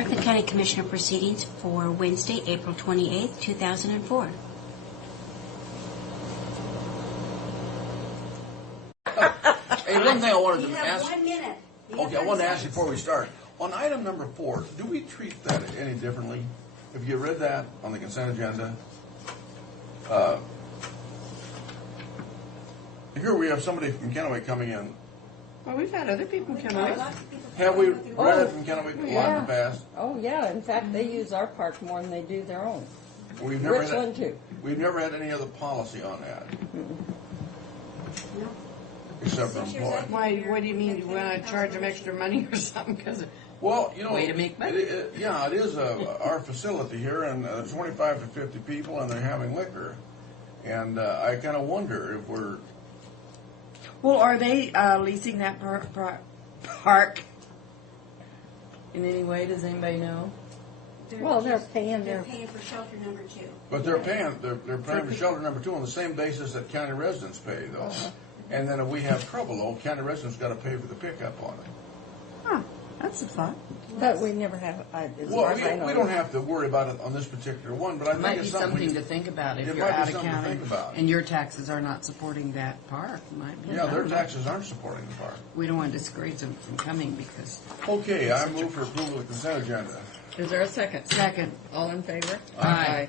Franklin County Commissioner proceedings for Wednesday, April 28th, 2004. Hey, one thing I wanted You to have ask. 1 minute. Okay, I wanted to ask you before we start. On item number 4, do we treat that any differently? Have you read that on the consent agenda? Here we have somebody from Kennewick coming in. Well, we've had other people come out. Have we read it from Kennewick a lot in the past? Oh, yeah. In fact, they use our park more than they do their own. We've never Richland, too. We've never had any other policy on that. Except for employees. Why? What do you mean? Do you want to charge them extra money or something? Because Well, you know, Way to make money. it is our facility here, and 25 to 50 people, and they're having liquor. And I kind of wonder if we're. well, are they leasing that park in any way? Does anybody know? Well, they're paying They're their... paying for shelter number 2. But they're paying for shelter number 2 on the same basis that county residents pay, though. Uh-huh. And then if we have trouble, though, county residents got to pay for the pickup on it. Huh? That's a thought. But we never have... as Well, far as I know. we don't have to worry about it on this particular one, but I It think might it's be something. something to think about if It you're might be out of something to county think about. and your taxes are not supporting that park. It might be. Yeah, I their don't know. taxes aren't supporting the park. We don't want to discourage them from coming because. Okay, I move for approval of the consent agenda. Is there a second? Second. All in favor? Aye.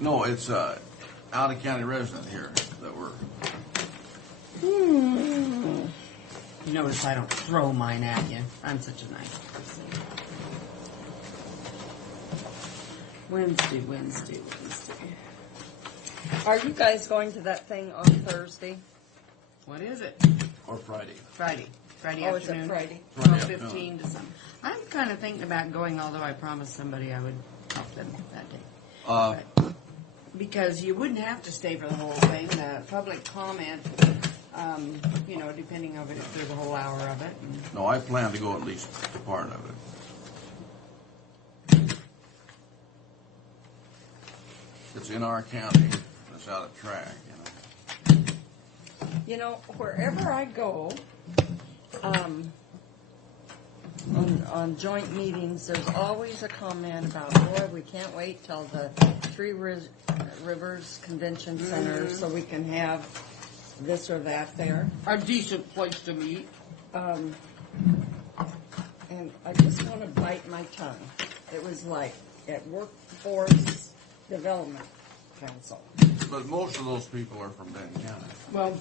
No, it's out of county resident here that we're. You notice I don't throw mine at you. I'm such a nice person. Wednesday. Are you guys going to that thing on Thursday? What is it? Or Friday. Friday Oh, is it afternoon. Friday? Friday 12:15 to some. I'm kind of thinking about going, although I promised somebody I would help them that day. But- because you wouldn't have to stay for the whole thing. The public comment, depending on if there's a whole hour of it. And No, I plan to go at least a part of it. It's in our county. It's out of track, You know, wherever I go, on joint meetings, there's always a comment about, boy, we can't wait till the Three Rivers Convention Center so we can have this or that there. a decent place to meet. And I just want to bite my tongue. It was like at Workforce Development Council. But most of those people are from Benton County. Well,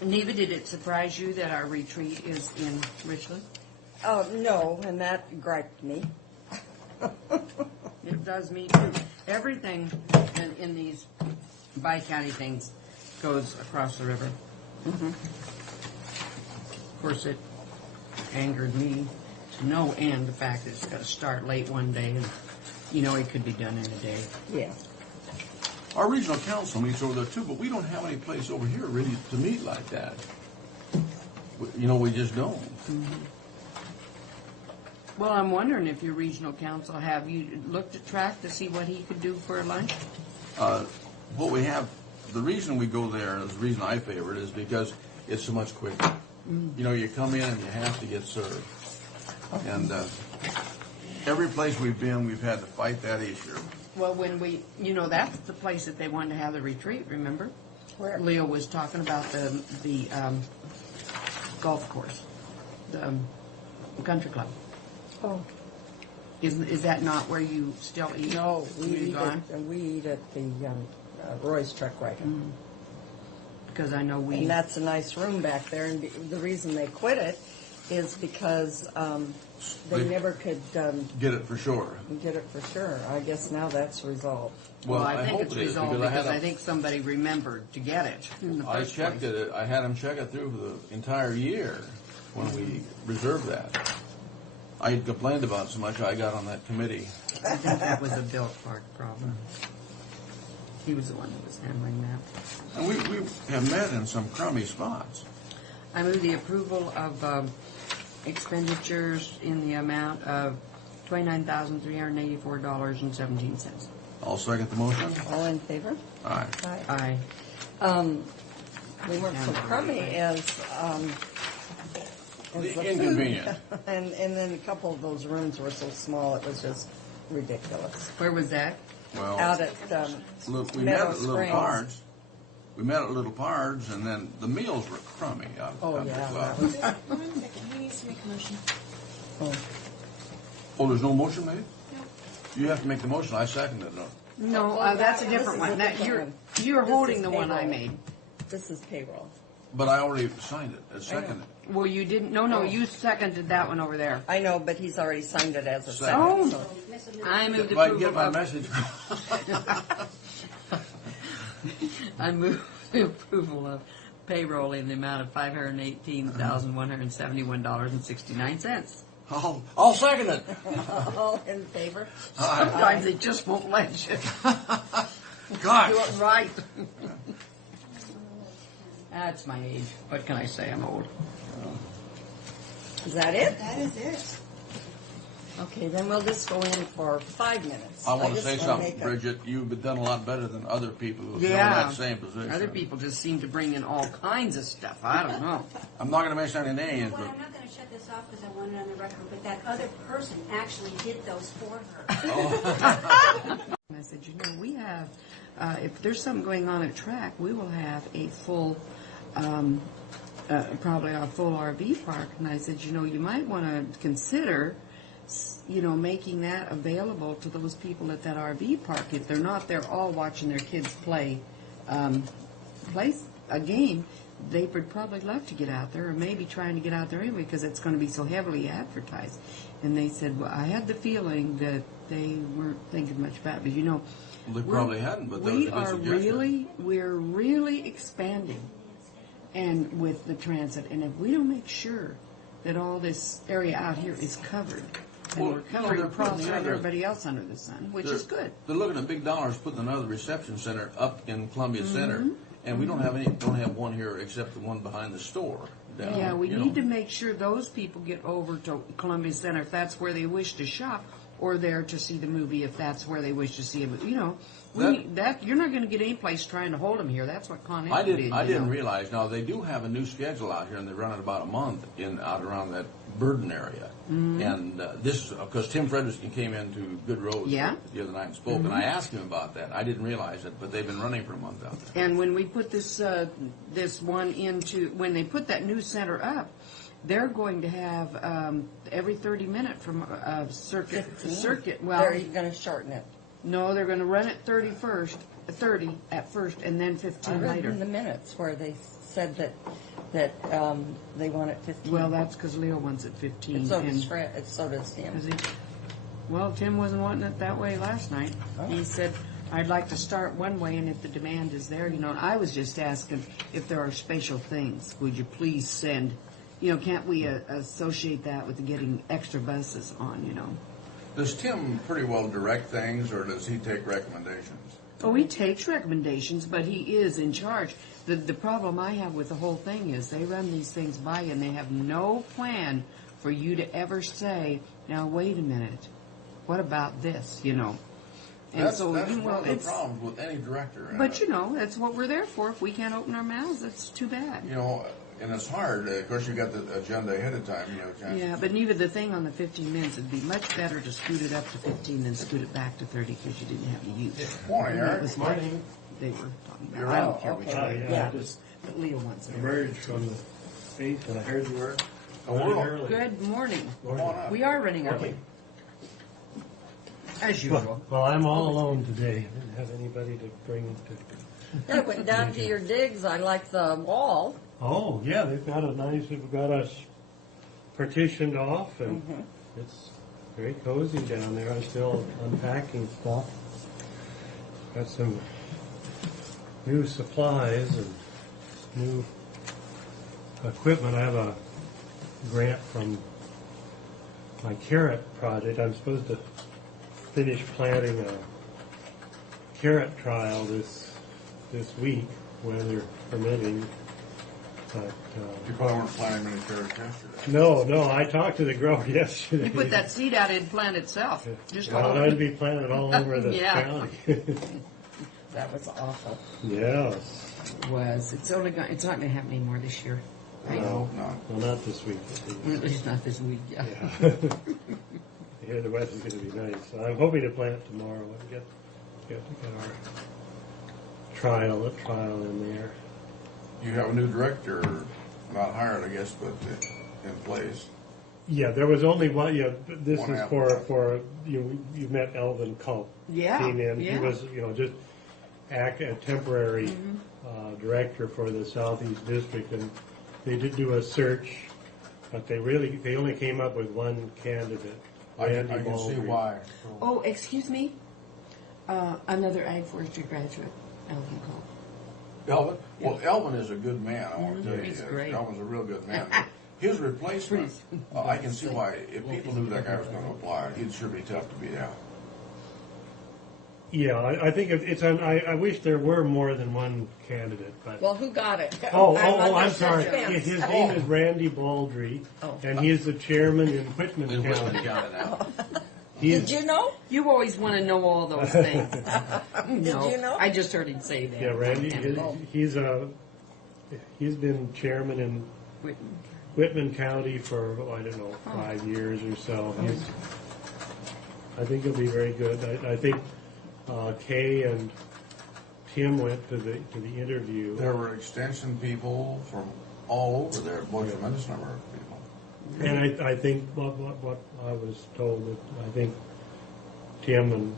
Neva, did it surprise you that our retreat is in Richland? No, and that griped me. It does me too. Everything in these bi-county things goes across the river. Of course, it angered me to no end, the fact that it's got to start late one day and, it could be done in a day. Yeah. Our regional council meets over there too, but we don't have any place over here really to meet like that. We just don't. Well, I'm wondering if your regional council, have you looked at Track to see what he could do for a lunch? What we have, the reason we go there, the reason I favor it, is because it's so much quicker. You come in and you have to get served. And every place we've been, we've had to fight that issue. Well, when that's the place that they wanted to have the retreat, remember? Where? Leo was talking about the golf course, the country club. Oh. Is that not where you still eat? No, when you're gone? we eat at the Roy's Truck Wagon. Because I know we. And that's a nice room back there, and the reason they quit it is because they never could Get it for sure. get it for sure. I guess now that's resolved. Well, I think hope it's it is, resolved because because I think somebody remembered to get it in the I first checked place. it. I had them check it through for the entire year when we reserved that. I had complained about so much I got on that committee. I think that was a Bill Clark problem. He was the one that was handling that. And we have met in some crummy spots. I move the approval of expenditures in the amount of $29,384.17. I'll second the motion. All in favor? Aye. Aye. Aye. We weren't so crummy as And the food- Inconvenient. And then a couple of those rooms were so small, it was just ridiculous. Where was that? Well, Out at look, we Meadow met at Little Springs. Pards. We met at Little Pards, and then the meals were crummy out Oh, at the yeah, club. that was- He needs to make a motion. Oh. Oh, there's no motion made? You have to make the motion. I seconded it. No, that's a different This is one. a That, different you're one. holding This the is one I payroll. made. This is payroll. But I already signed it. I seconded it. Well, you didn't. No, you seconded that one over there. I know, but he's already signed it as a Second. second. Oh. So. I moved If I can approval get my of. message. I move the approval of payroll in the amount of $518,171.69. I'll second it. All in favor? Sometimes they just won't let you Gosh. do it right. That's my age. What can I say? I'm old. Is that it? That is it. Okay, then we'll just go in for 5 minutes. I want to just say wanna something, make a- Bridget. You've done a lot better than other people who have Yeah. held that same position. Other people just seem to bring in all kinds of stuff. I don't know. I'm not going to mention any names, Well, but I'm not going to shut this off because I want it on the record, but that other person actually did those for her. And I said, you know, we have, if there's something going on at track, we will have a full, probably a full RV park. And I said, you know, you might want to consider, you know, making that available to those people at that RV park. If they're not there all watching their kids play a game, they would probably love to get out there, or maybe trying to get out there anyway because it's going to be so heavily advertised. And they said, well, I had the feeling that they weren't thinking much about it. But, you know, they probably hadn't. But that was a good suggestion. we're really expanding, and with the transit. And if we don't make sure that all this area out here is covered, and Well, we're you know, covering they're putting Prosser the and other- everybody else under the sun, which is good. They're looking at big dollars putting another reception center up in Columbia Mm-hmm. Center, and we don't have one here except the one behind the store. Down, Yeah, we you need know. to make sure those people get over to Columbia Center if that's where they wish to shop, or there to see the movie if that's where they wish to see it. You know, you're not going to get any place trying to hold them here. That's what Con Ed did. I you didn't know. realize. Now they do have a new schedule out here, and they run it about a month out around that Burden area. Mm-hmm. And this is because Tim Frederickson came into Good Roads Yeah. the other night and spoke, and I asked him about that. I didn't realize it, but they've been running for a month out there. And when we put this one into, when they put that new center up, they're going to have every 30 minute from circuit. 15. Well, They're going to shorten it. no, they're going to run it 30 at first, and then I 15 read later. in the minutes where they said that they want it 15. Well, that's because Leo wants it 15. And so and- does Fred. So does Tim. Is he? Well, Tim wasn't wanting it that way last night. Oh. He said, I'd like to start one way, and if the demand is there, you know, and I was just asking if there are special things, would you please send, you know, can't we associate that with getting extra buses on, you know? Does Tim pretty well direct things, or does he take recommendations? Oh, he takes recommendations, but he is in charge. The problem I have with the whole thing is they run these things by you, and they have no plan for you to ever say, now, wait a minute, what about this, you know? And That's so, one well, of the it's, problems with any director. but you know, that's what we're there for. If we can't open our mouths, it's too bad. You know, and it's hard. Of course, you got the agenda ahead of time. You know, chance. Yeah, but even the thing on the 15 minutes, it'd be much better to scoot it up to 15 than scoot it back to 30 because you didn't have to use. Morning, And that Eric. was what they were talking about. You're I on. don't care which Okay. way. Yeah. But Leo wants it. Emerged from the faith, and I heard you were Oh, we're running on. early. Good morning. Come on up. We are running early. As usual. Well, I'm all alone today. I didn't have anybody to bring to. I went down to your digs. I like the wall. Oh, yeah, they've got we've got us partitioned off, and it's very cozy down there. I'm still unpacking stuff. Got some new supplies and new equipment. I have a grant from my carrot project. I'm supposed to finish planting a carrot trial this week, weather permitting. But You probably weren't planning many carrots yesterday. no, I talked to the grower yesterday. You put that seed out, it'd plant itself. Just Well, I'd be planted all over the Yeah. county. That was awful. Yes. was. It's not going to happen anymore this year. No, no. Well, not this week. At least not this week, yeah. Yeah. I hear the weather's going to be nice. So I'm hoping to plant tomorrow and get our trial in there. You have a new director, not hired, I guess, but in place. Yeah, there was only one. Yeah, this One is applicant. for you. You met Elvin Culp. Yeah, Came in. yeah. He was just a temporary director for the Southeast District, and they did do a search, but they only came up with one candidate. I Randy can see Baldry. why. Oh, excuse me? Another ag forestry graduate, Elvin Cole. Elvin? Well, Elvin is a good man, I want to tell you. He's great. Elvin's a real good man. His replacement, I can see why, if people knew that guy was going to apply, he'd sure be tough to beat out. Yeah, I think it's. I wish there were more than one candidate, but. Well, who got it? I'm sorry. Suspense. His name is Randy Baldry, Oh. and he is the chairman in Whitman In Whitman County. County now. Did you know? You always want to know all those things. Did you know? I just heard him say that. Yeah, Randy. And He's been chairman in Whitman. Whitman County for I don't know 5 years or so. I think he'll be very good. I think Kay and Tim went to the interview. There were extension people from all over there, a tremendous number of people. And I think what I was told that I think Tim and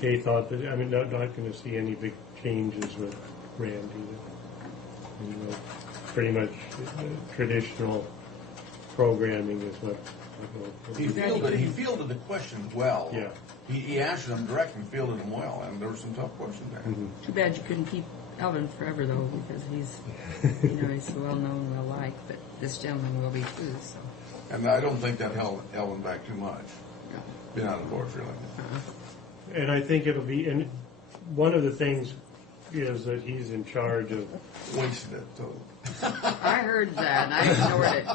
Kay thought that not going to see any big changes with Randy. Pretty much traditional programming is what. He fielded the questions well. Yeah. He answered them direct and fielded them well, and there were some tough questions there. Too bad you couldn't keep Elvin forever, though, because he's, he's so well known and well liked, but this gentleman will be too, so. And I don't think that held Elvin back too much. No. Been out of the board for like And I think it'll be, and one of the things is that he's in charge of. wasted it totally. I heard that, and I ignored it.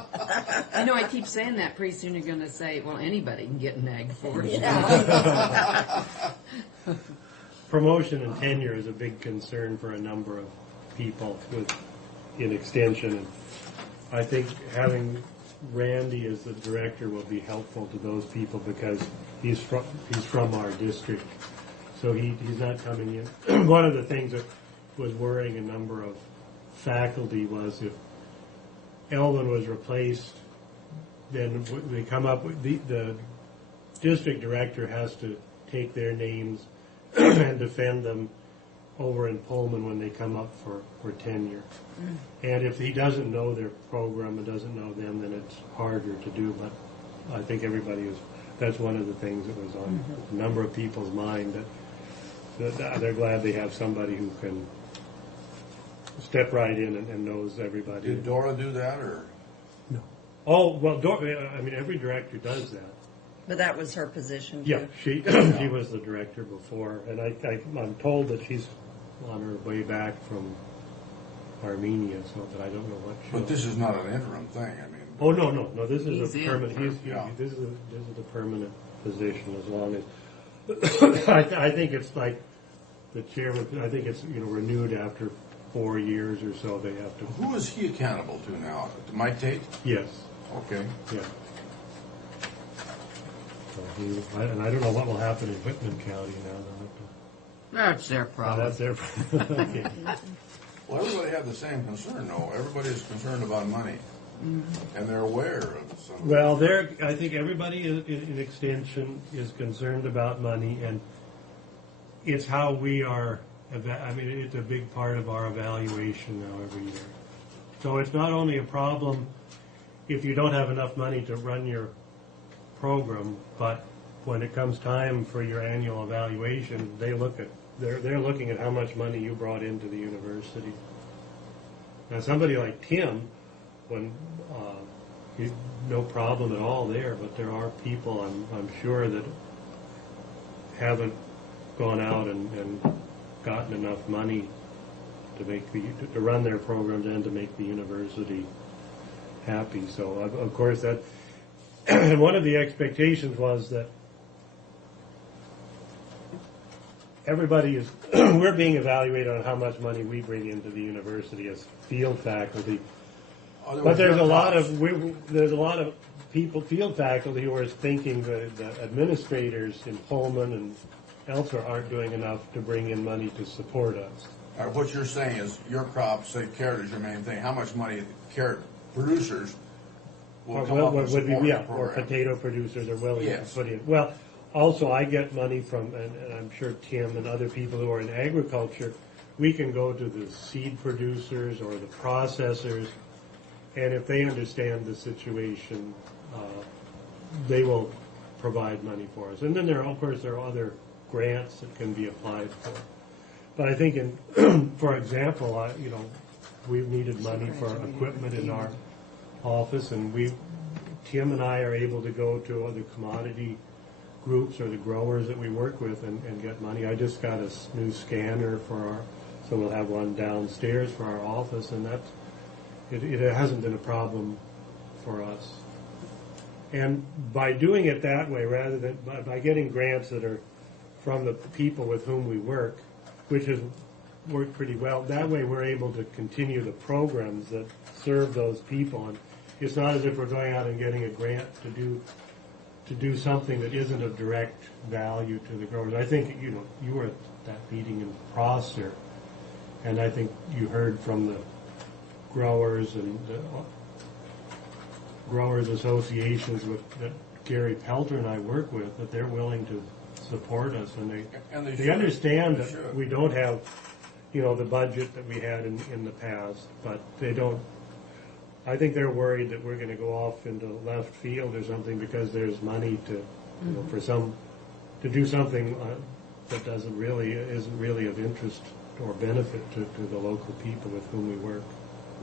I keep saying that. Pretty soon you're going to say, well, anybody can get an ag force. Promotion and tenure is a big concern for a number of people in extension. And I think having Randy as the director will be helpful to those people because he's from our district. So he's not coming in. One of the things that was worrying a number of faculty was if Elvin was replaced, then they come up with the district director has to take their names and defend them over in Pullman when they come up for tenure. And if he doesn't know their program and doesn't know them, then it's harder to do. But I think that's one of the things that was on a number of people's mind, that they're glad they have somebody who can step right in and knows everybody. Did Dora do that, or? Oh, well, every director does that. But that was her position. Yeah, Too. she was the director before, and I'm told that she's on her way back from Armenia, so that I don't know what. But this is not an interim thing. Oh no! This is He's a in. permanent. Yeah. This is a permanent position as long as. I think it's like the chairman. I think it's renewed after 4 years or so. They have to. Who is he accountable to now? To Mike Tate? Yes. Okay. Yeah. So and I don't know what will happen in Whitman County now. That's their problem. That's their. Okay. Well, everybody had the same concern, though. Everybody is concerned about money, and they're aware of some. Well, I think everybody in Extension is concerned about money, and it's how we are. It's a big part of our evaluation now every year. So it's not only a problem if you don't have enough money to run your program, but when it comes time for your annual evaluation, they're looking at how much money you brought into the university. Now, somebody like Tim, he's no problem at all there, but there are people I'm sure that haven't gone out and gotten enough money to run their programs and to make the university happy. So of course that, and one of the expectations was that everybody is, we're being evaluated on how much money we bring into the university as field faculty, But there's a lot of people, field faculty, who are thinking that the administrators in Pullman and elsewhere aren't doing enough to bring in money to support us. What you're saying is your crop, say carrot is your main thing. How much money carrot producers will come up and support the or program? potato producers are willing Yes. to put in. Well, also I get money from, and I'm sure Tim and other people who are in agriculture, we can go to the seed producers or the processors, and if they understand the situation, they will provide money for us. And then of course, there are other grants that can be applied for. But I think, for example, we've needed money for equipment in our office, and Tim and I are able to go to other commodity groups or the growers that we work with and get money. I just got a new scanner so we'll have one downstairs for our office, and it hasn't been a problem for us. And by doing it that way, rather than by getting grants that are from the people with whom we work, which has worked pretty well, that way we're able to continue the programs that serve those people. And it's not as if we're going out and getting a grant to do something that isn't of direct value to the growers. I think, you were at that meeting in Prosser, and I think you heard from the growers and the growers associations that Gary Pelter and I work with, that they're willing to support us, and they understand that we don't have, the budget that we had in the past, but they don't. I think they're worried that we're going to go off into left field or something because there's money to, to do something that isn't really of interest or benefit to the local people with whom we work.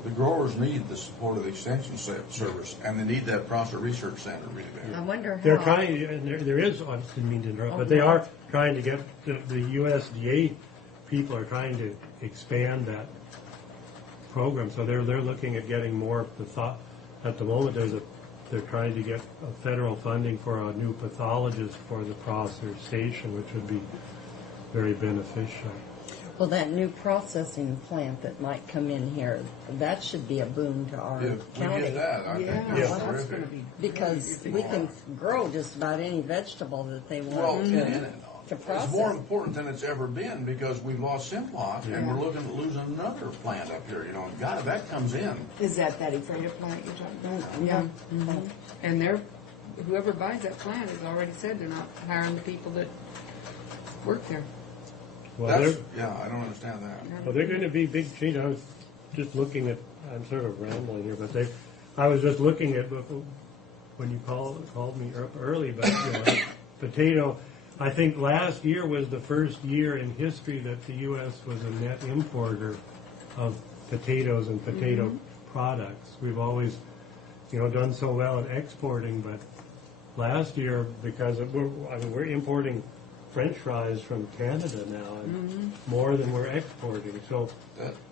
The growers need the support of the Extension Service, and they need that Prosser Research Center really bad. I wonder how. They're trying, and there is, I didn't mean to interrupt, but they are trying to get, the USDA people are trying to expand that program, so they're looking at getting more at the moment they're trying to get a federal funding for a new pathologist for the Prosser station, which would be very beneficial. Well, that new processing plant that might come in here, that should be a boom to our If we county. get that, I think Yeah, that's well, that's terrific. going to be Because we can grow just about any vegetable that they Well, want and to it's process. more important than it's ever been because we've lost Simplot, and we're looking at losing another plant up here. And God, if that comes in, Is that Ephrata plant you're talking about? Yeah. Mhm. And whoever buys that plant has already said they're not hiring the people that work there. Well, I don't understand that. they're going to be big change. I was just looking at, I'm sort of rambling here, but I was just looking at when you called me up early, but potato. I think last year was the first year in history that the U.S. was a net importer of potatoes and potato products. We've always, done so well at exporting, but last year, because we're importing French fries from Canada now, and more than we're exporting. So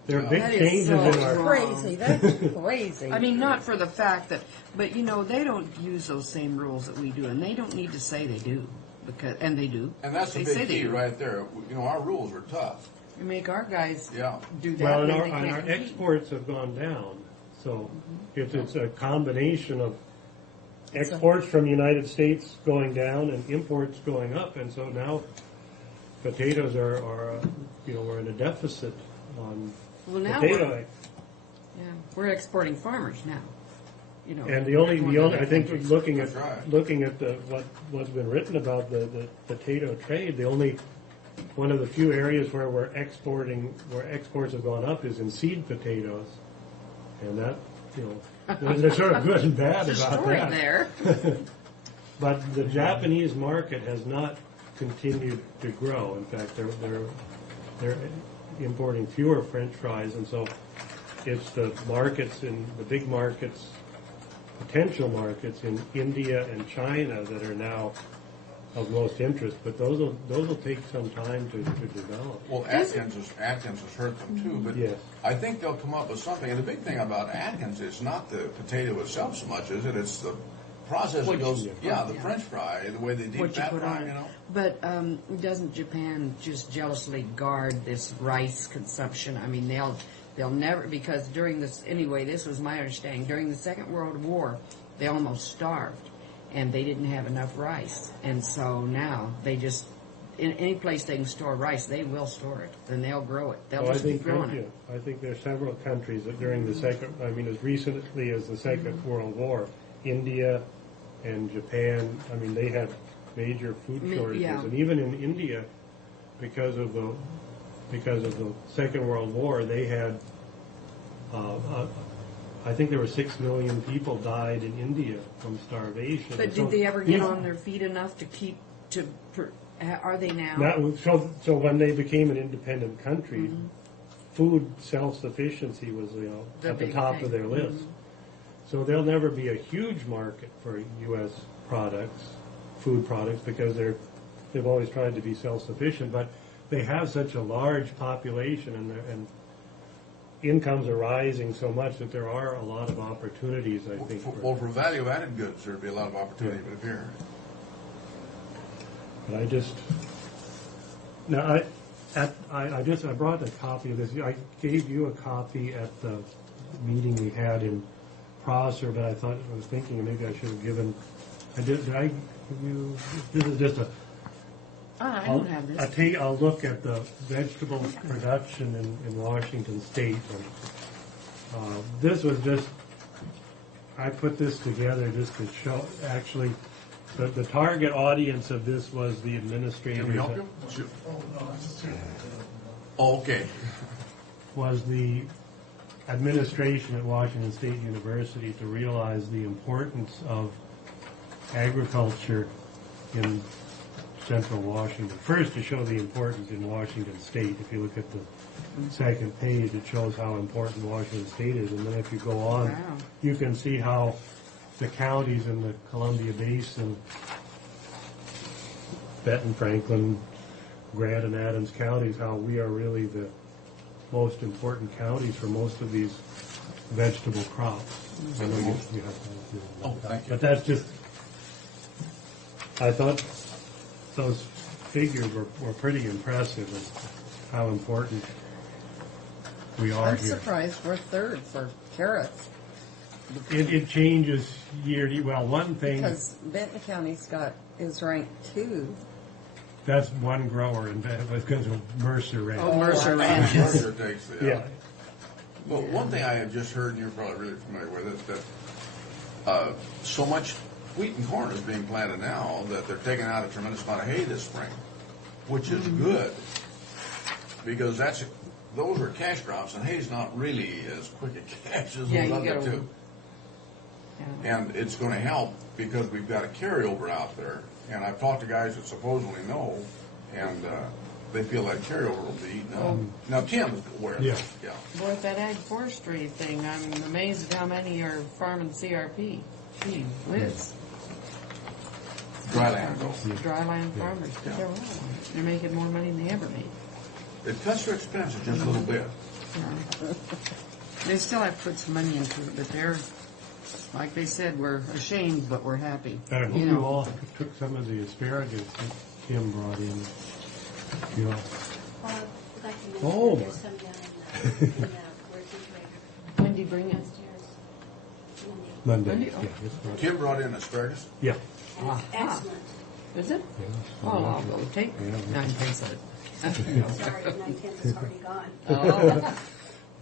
there are big That is changes so in our. Crazy, that's crazy. I mean, not for the fact that, but they don't use those same rules that we do, and they don't need to say they do, and they do. And that's they the say big they key do. right there. Our rules are tough. We make our guys Yeah. do that. Well, and and our, they and can't our compete. exports have gone down. So it's a combination of exports from the United States going down and imports going up, and so now potatoes are we're in a deficit on Well, now potato. we're exporting farmers now. And the only I think looking at That's right. looking at what's been written about the potato trade, one of the few areas where exports have gone up is in seed potatoes, and that there's sort of good and bad There's a about story that. there. But the Japanese market has not continued to grow. In fact, they're importing fewer French fries, and so it's the markets in the big markets, potential markets in India and China that are now of most interest. But those will take some time to develop. Well, Atkins has hurt them too, but Yes. I think they'll come up with something. And the big thing about Atkins is not the potato itself so much, is it? It's the process that goes, the French fry, the way they deep What you fat put fry, on it. But doesn't Japan just jealously guard this rice consumption? I mean, They'll never, because during this, anyway, this was my understanding, during the Second World War, they almost starved, and they didn't have enough rice. And so now, they just, in any place they can store rice, they will store it, and they'll grow it. They'll Well, just keep growing it. I think there's several countries that during the second, I mean, as recently as the Second World War, India and Japan, I mean, they had major food shortages. Yeah. And even in India, because of the Second World War, they had, I think there were 6 million people died in India from starvation. But So did they ever get these- on their feet enough to keep, are they now? So when they became an independent country, food self-sufficiency was, The at the big top thing. of their list. So there'll never be a huge market for U.S. products, food products, because they've always tried to be self-sufficient. But they have such a large population, and incomes are rising so much that there are a lot of opportunities, I think. Well, for value-added goods, there'd be a lot of opportunity, but if here. But I just now I brought a copy of this. I gave you a copy at the meeting we had in Prosser, but I was thinking maybe I should have given. Did I give you? This is just a. I don't have this. I'll look at the vegetable production in Washington State. And, this was just. I put this together just to show actually. The target audience of this was the administrators. Can we help you? Sure. Oh, okay. Was the administration at Washington State University to realize the importance of agriculture in central Washington. First, to show the importance in Washington State. If you look at the second page, it shows how important Washington State is. And then if you go on, Wow. you can see how the counties in the Columbia Basin, Benton, Franklin, Grant, and Adams counties, how we are really the most important counties for most of these vegetable crops. I know you have to. Oh, thank you. But that's just, I thought those figures were pretty impressive of how important we are I'm here. surprised we're third for carrots It changes year to year. Well, one thing, because Benton County's is ranked 2. that's one grower, and that was because of Mercer Ranch. Oh, Mercer Ranch. Mercer takes the, Yeah. Well, one thing I had just heard, and you're probably really familiar with it, that so much wheat and corn is being planted now that they're taking out a tremendous amount of hay this spring, which is good because those are cash crops, and hay's not really as quick a cash as Yeah, those you other gotta- two. Yeah. And it's going to help because we've got a carryover out there. And I've talked to guys that supposedly know, and they feel that carryover will be eaten up. Now, Tim's aware of Yeah. that. Yeah. Boy, with that ag forestry thing, I'm amazed at how many are farming CRP. Gee whiz. Dry land, though. Dryland farmers, but they're all, they're making more money than they ever made. It cuts their expenses just a little bit. They still have to put some money into it, but they're, like they said, we're ashamed, but we're happy. I hope You you know. all took some of the asparagus that Kim brought in. You know, I'd like to mention Oh. that there's some down in the refrigerator When do you bring it? downstairs. Monday. Monday, Yeah, oh. it's Monday. Kim brought in asparagus. Yeah. It's excellent. Is it? Yeah, Oh, I'll go take Yeah. 9 cents of it. Sorry, 9/10 is already gone. Oh,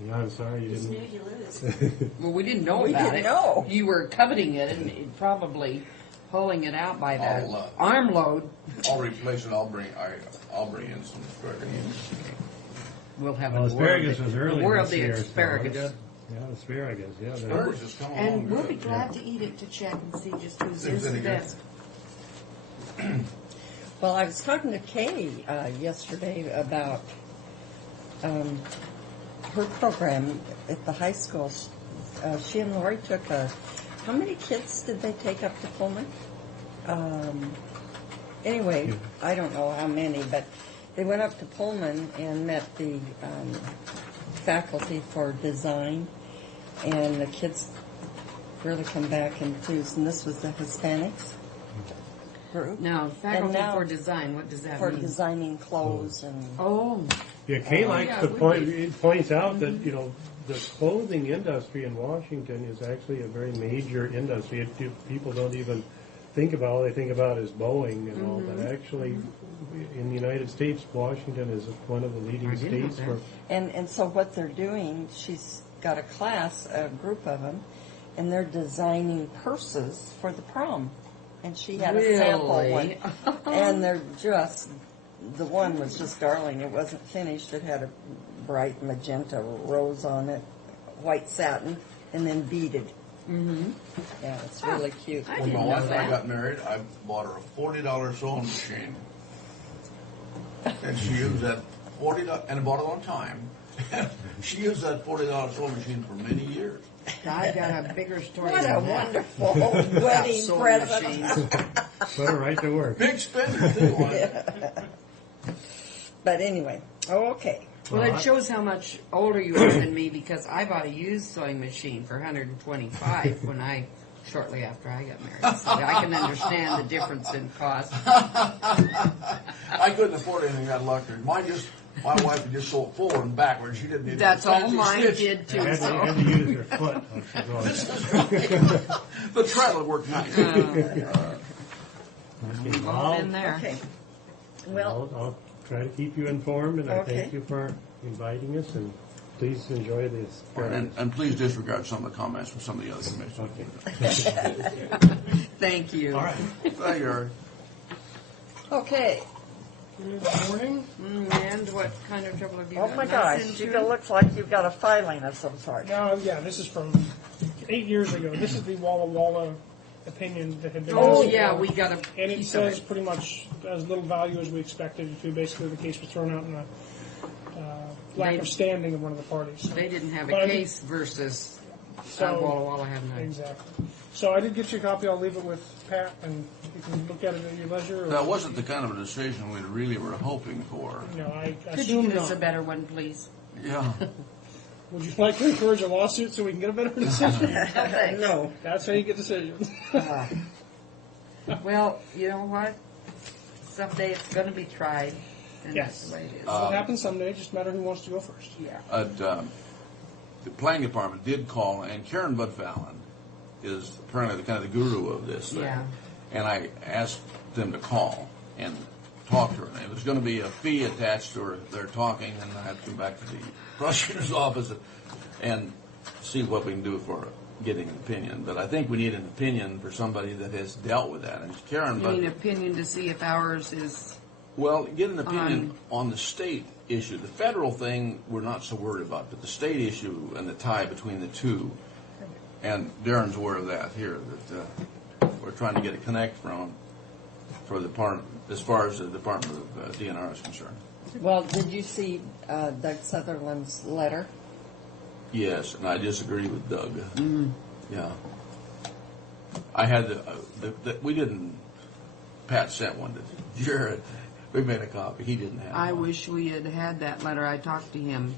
Yeah, I'm sorry you You didn't. snooze, you lose. well, we didn't know We about didn't it. know. You were coveting it and probably pulling it out by the I'll, armload. I'll replace it. I'll bring in some asparagus. We'll have Well, a asparagus was early World this the year. so asparagus. it's- Yeah, asparagus. Yeah. they're- Asparagus is coming along And we'll be good. glad to eat it to check and see just who's Is it the good? best. Well, I was talking to Kay yesterday about her program at the high school. She and Lori took how many kids did they take up to Pullman? Anyway, I don't know how many, but they went up to Pullman and met the faculty for design, and the kids really come back enthused, and this was the Hispanics. group. Now, faculty now- for design, what does that For mean? designing clothes and, Oh, Yeah, Kay Oh, likes yeah, to it would point, be. it points out that, you know, the clothing industry in Washington is actually a very major industry. People don't even think about, all they think about is Boeing and all, but actually, in the United States, Washington is one of the leading I didn't know states that. for, and so what they're doing, she's got a class, a group of them, and they're designing purses for the prom. And she had a sample one. really? And they're just, the one was just darling. It wasn't finished. It had a bright magenta rose on it, white satin, and then beaded. Mm-hmm. Yeah, it's really cute. I When my didn't know wife and I that. got married, I bought her a $40 sewing machine. And she used that $40, and I bought it on time. She used that $40 sewing machine for many years. I got a bigger story What a than that. wonderful About wedding sewing present. machines. put her right to work. Big spender, too. on it. But anyway, okay. Well, it shows how much older you are than me because I bought a used sewing machine for $125 when shortly after I got married. So I can understand the difference in cost. I couldn't afford anything that luxury. My wife would just sew it forward and backwards. She didn't need That's a all fancy mine stitch. did too. Had So. to use her foot when she goes. The treadle worked nice. Okay, We've well, all been there. Okay. Well, I'll try to keep you informed, and I Okay. thank you for inviting us, and please enjoy this. And please disregard some of the comments from some of the other commissioners. Okay. Thank you. All right. Thank you, Eric. okay. Good morning. And what kind of trouble have you Oh gotten my us gosh, into? it looks like you've got a filing of some sort. Now, yeah, this is from 8 years ago. This is the Walla Walla opinion that had been. Oh, asked yeah, for. we got a And it piece of says it. pretty much as little value as we expected it to. Basically, the case was thrown out in a lack They- of standing of one of the parties. So- They didn't have But I a did- case versus So- Walla Walla having a... Exactly. So I did get you a copy. I'll leave it with Pat, and you can look at it at your leisure. Or, That wasn't the kind of a decision we really were hoping for. You know, I Could you assume give us a not. better one, please? Yeah. Would you like to encourage a lawsuit so we can get a better decision? No. That's how you get decisions. Well, you know what? Someday it's going to be tried, and Yes. that's the way it is. It'll happen someday. Just matter who wants to go first. Yeah. The planning department did call, and Karen Bud Fallon is apparently the kind of the guru of this thing. Yeah. And I asked them to call and talk to her. And there's going to be a fee attached to her. They're talking, and I have to come back to the prosecutor's office and see what we can do for getting an opinion. But I think we need an opinion for somebody that has dealt with that. And Karen You Bud. mean opinion to see if ours is... Well, get an opinion on the state issue. The federal thing we're not so worried about, but the state issue and the tie between the two, and Darren's aware of that here, that we're trying to get a connect from for the part as far as the Department of DNR is concerned. Well, did you see Doug Sutherland's letter? Yes, and I disagree with Doug. Yeah, I had we didn't. Pat sent one to Jared. We made a copy. He didn't have I one. wish we had had that letter. I talked to him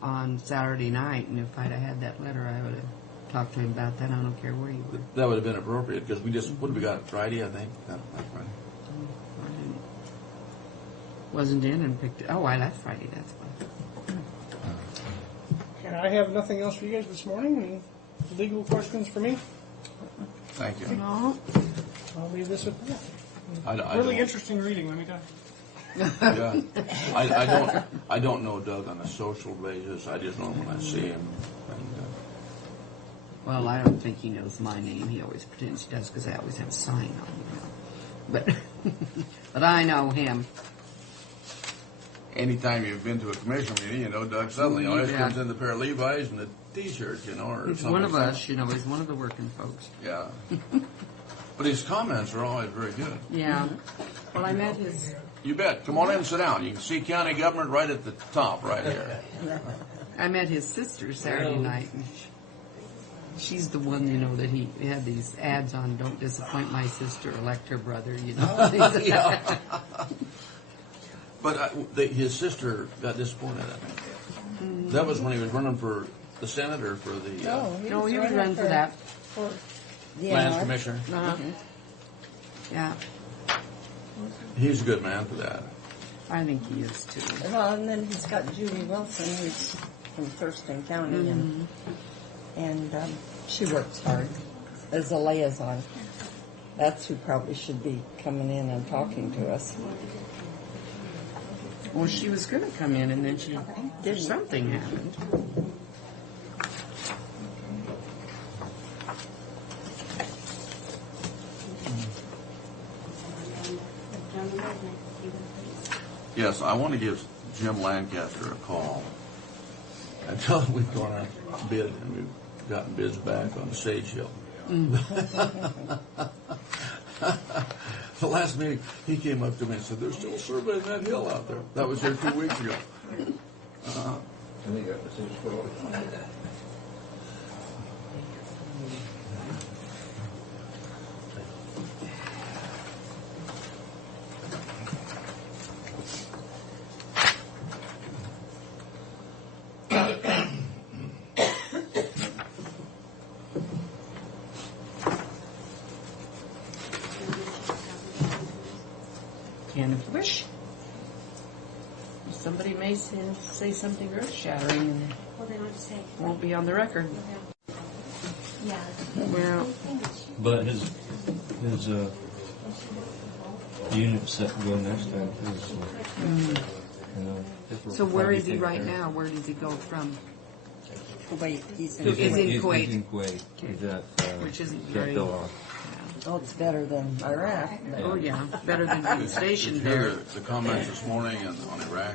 on Saturday night, and if I'd have had that letter, I would have talked to him about that. I don't care where you were. That would have been appropriate because we just what did we got Friday, I think. Yeah, like Friday. I didn't- wasn't in and picked it. Oh, I left Friday. That's why. And I have nothing else for you guys this morning. Any legal questions for me? Thank you. No. I'll leave this with you. I Really don't- interesting reading, let me tell you. Yeah, I don't know Doug on a social basis. I just know him when I see him. And, Well, I don't think he knows my name. He always pretends he does because I always have a sign on me. But, but I know him. anytime you've been to a commission meeting, you know Doug Sutherland. He always Yeah. comes in the pair of Levi's and the T-shirt, or He's something one of like us, you know. He's one of the working folks. that. Yeah. But his comments are always very good. Yeah. Well, I met his. You bet. Come on in and sit down. You can see county government right at the top, right here. I met his sister Saturday night. And she's the one, you know, that he had these ads on. Don't disappoint my sister. Elect her brother. You know. Yeah. But his sister got disappointed at me. That was when he was running for the Senate or for the No, he would run for that. Yeah, Lands Commissioner. Uh-huh. Yeah. He's a good man for that. I think he is too. Well, and then he's got Judy Wilson, who's from Thurston County, and she works hard as a liaison. That's who probably should be coming in and talking to us. Well, she was going to come in, and then something happened. Yes, I want to give Jim Lancaster a call. I tell him we've gone out to bid and we've gotten bids back on the Sage Hill. The last meeting, he came up to me and said, "They're still surveying that hill out there." That was here 2 weeks ago. Can of wish. Somebody may say something earth-shattering and Well, they don't say. won't be on the record. Yeah. Well, But his unit set to go next time too. So, you know, if we're so where probably is he taking right care- now? Where does he go from? Wait, he's Who is in He's Kuwait. in Kuwait. He's at Which isn't Sheikh very- Bilal. Oh, it's better than Iraq. Oh yeah, better than being Did stationed you hear there. the comments this morning on Iraq,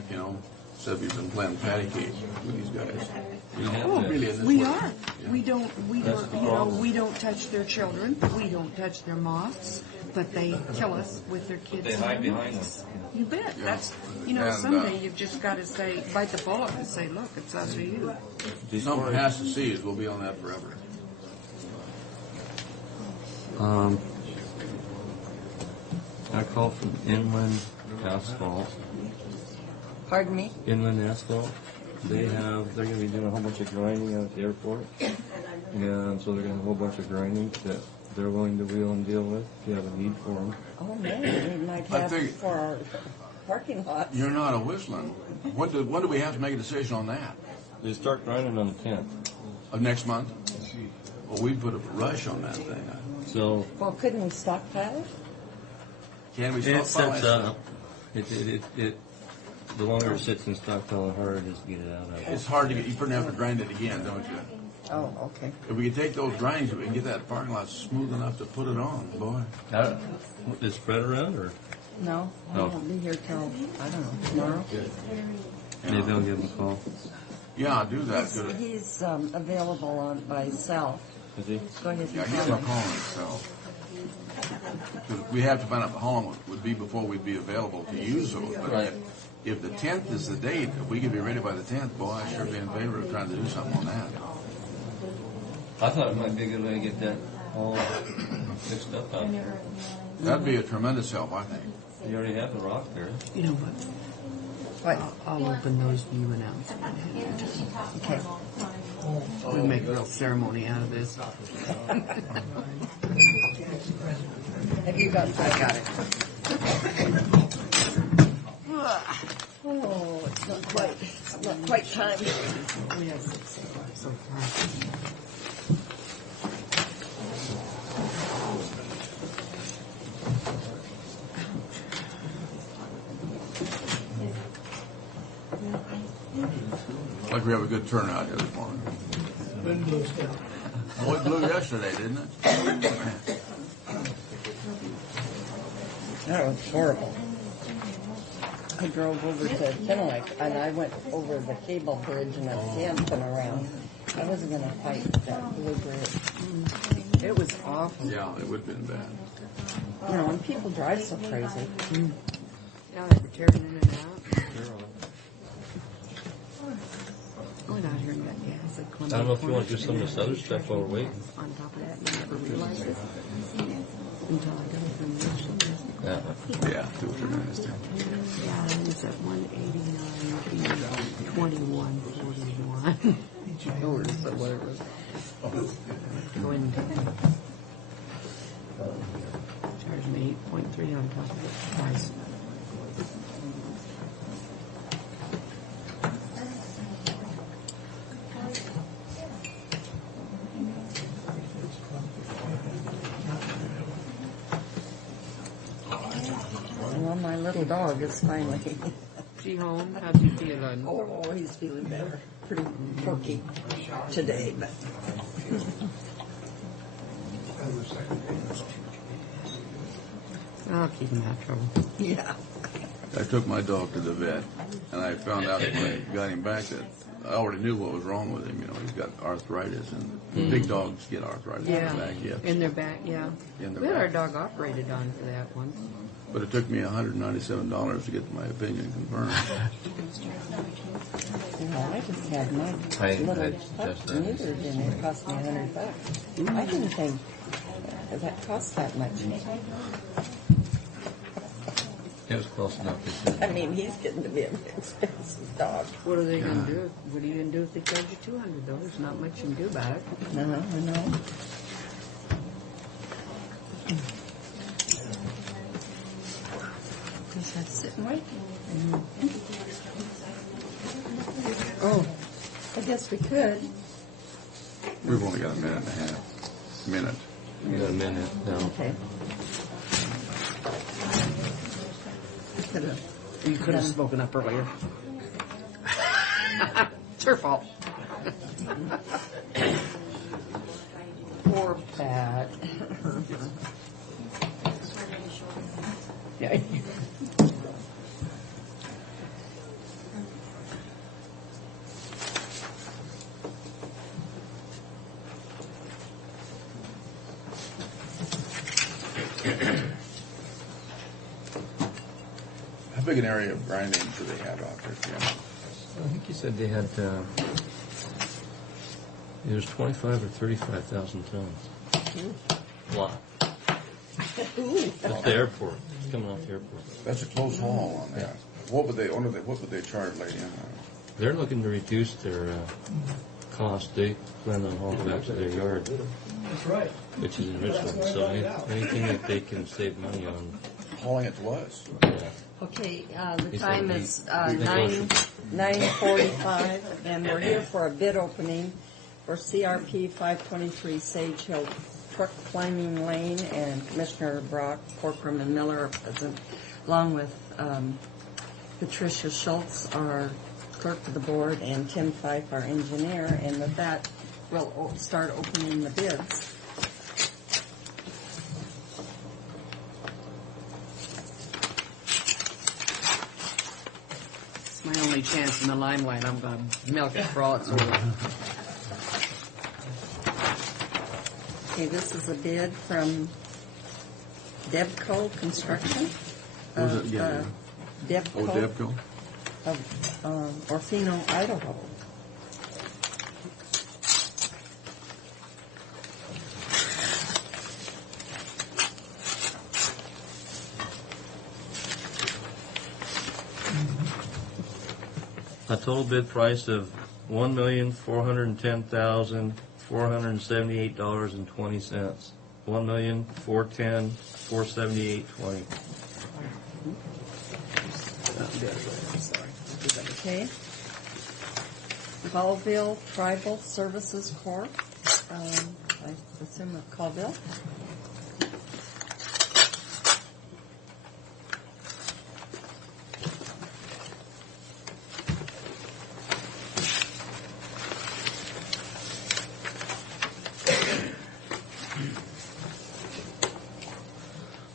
said we've been playing patty cake with these guys. Oh, really, in this we way. are. Yeah. We don't, we don't touch their children. We don't touch their mosques, but they kill us with their kids. They hide behind them. You bet. Yeah. That's, And, someday you've just got to say, bite the bullet and say, look, it's us or you. Something has to cease. We'll be on that forever. I called from Inland Asphalt. Pardon me? Inland Asphalt. They're going to be doing a whole bunch of grinding out at the airport, and so they're going to have a whole bunch of grinding that they're willing to wheel and deal with if you have a need for them. Oh, maybe we might I have think- for our parking lot. You're not a whistling. When do we have to make a decision on that? They start grinding on the 10th. Of next month? Well, we put a rush on that thing. So Well, couldn't we stockpile? Can we it stop sets up. The longer it sits in stockpile, the harder it is to get it out of. It's hard to get. You're going to have to grind it again, don't you? Oh, okay. If we can take those grinds, we can get that parking lot smooth enough to put it on, boy. Is spread around, or No, I No. won't be here till, I don't know, tomorrow. maybe I'll give them a call. Yeah, do that. Good. He's available on by cell. Is he? Go ahead Yeah, and give call him a him. call himself. 'Cause we have to find out how long it would be before we'd be available to use those. But Right. if the 10th is the date, if we could be ready by the 10th, boy, I'd sure be in favor of trying to do something on that. I thought it might be a good way to get that all fixed up out there. That'd be a tremendous help, I think. You already have the rock there. You know what? What? I'll open those new announcements. Okay. We'll make a real ceremony out of this. Have you got I got it. Oh, it's not quite time. We have 6 o'clock so far. Like we have a good turnout here this morning. Wind blows down. Well, it blew yesterday, didn't it? That was horrible. I drove over to Kennewick and I went over the cable bridge and a camp and around. I wasn't going to fight that deliberate. It was awful. Yeah, it would have been bad. You know, and people drive so crazy. Yeah, they were tearing in and out. Going out here and got gas at Columbia. I don't know if you want to do Point, some of this and other stuff while we're waiting. On top of that, you never realized it until I got it from the Yeah. Yeah, do what you're going to do. Yeah, it was at 189, 2141. Or so whatever. Going to and 8.3 on top of the price. Well, my little dog is finally. She home? How's he feeling? Oh, he's feeling better. Pretty quirky today, but. I'll keep him out of trouble. Yeah. I took my dog to the vet, and I found out when I got him back that I already knew what was wrong with him. You know, he's got arthritis, and big dogs get arthritis in Yeah, the back, yes. in their back, yeah. In their We had our back. dog operated on for that once. But it took me $197 to get my opinion confirmed. Well, I just had my little pup neutered and it cost me $100. I didn't think that cost that much. It was close enough. I mean, he's getting to be an expensive dog. What are they going to do? What are you going to do if they charge you $200? There's not much you can do about it. No, I know. Just have to sit and wait. Oh, I guess we could. We've only got a minute and a half. Minute. You got a minute now. Okay. Could've You could have done- spoken up earlier. It's her fault. Poor Pat. Yeah. How big an area of grinding do they have out there, Jim? I think you said they had, it was 25 or 35,000 tons. Lot. At the airport. It's coming off the airport. That's a close haul on that. What would they charge Lady Anna? They're looking to reduce their cost. They plan on hauling back to their yard, That's right. which is in Richmond. So anything that they can save money on. Hauling it to us. Yeah. Okay, the He time said is he- 9:45, and we're here for a bid opening for CRP 523 Sage Hill Truck Climbing Lane, and Commissioner Brock, Corcoran, and Miller are present, along with Patricia Schultz, our clerk of the board, and Tim Fife, our engineer. And with that, we'll start opening the bids. It's my only chance in the limelight. I'm going to milk it for all it's worth. Okay, this is a bid from Debco Construction. What was it again? Debco. Oh, Debco? Of Orfino, Idaho. A total bid price of $1,410,478.20. $1,410,478.20. Okay. Colville Tribal Services Corp. I assume it's Colville.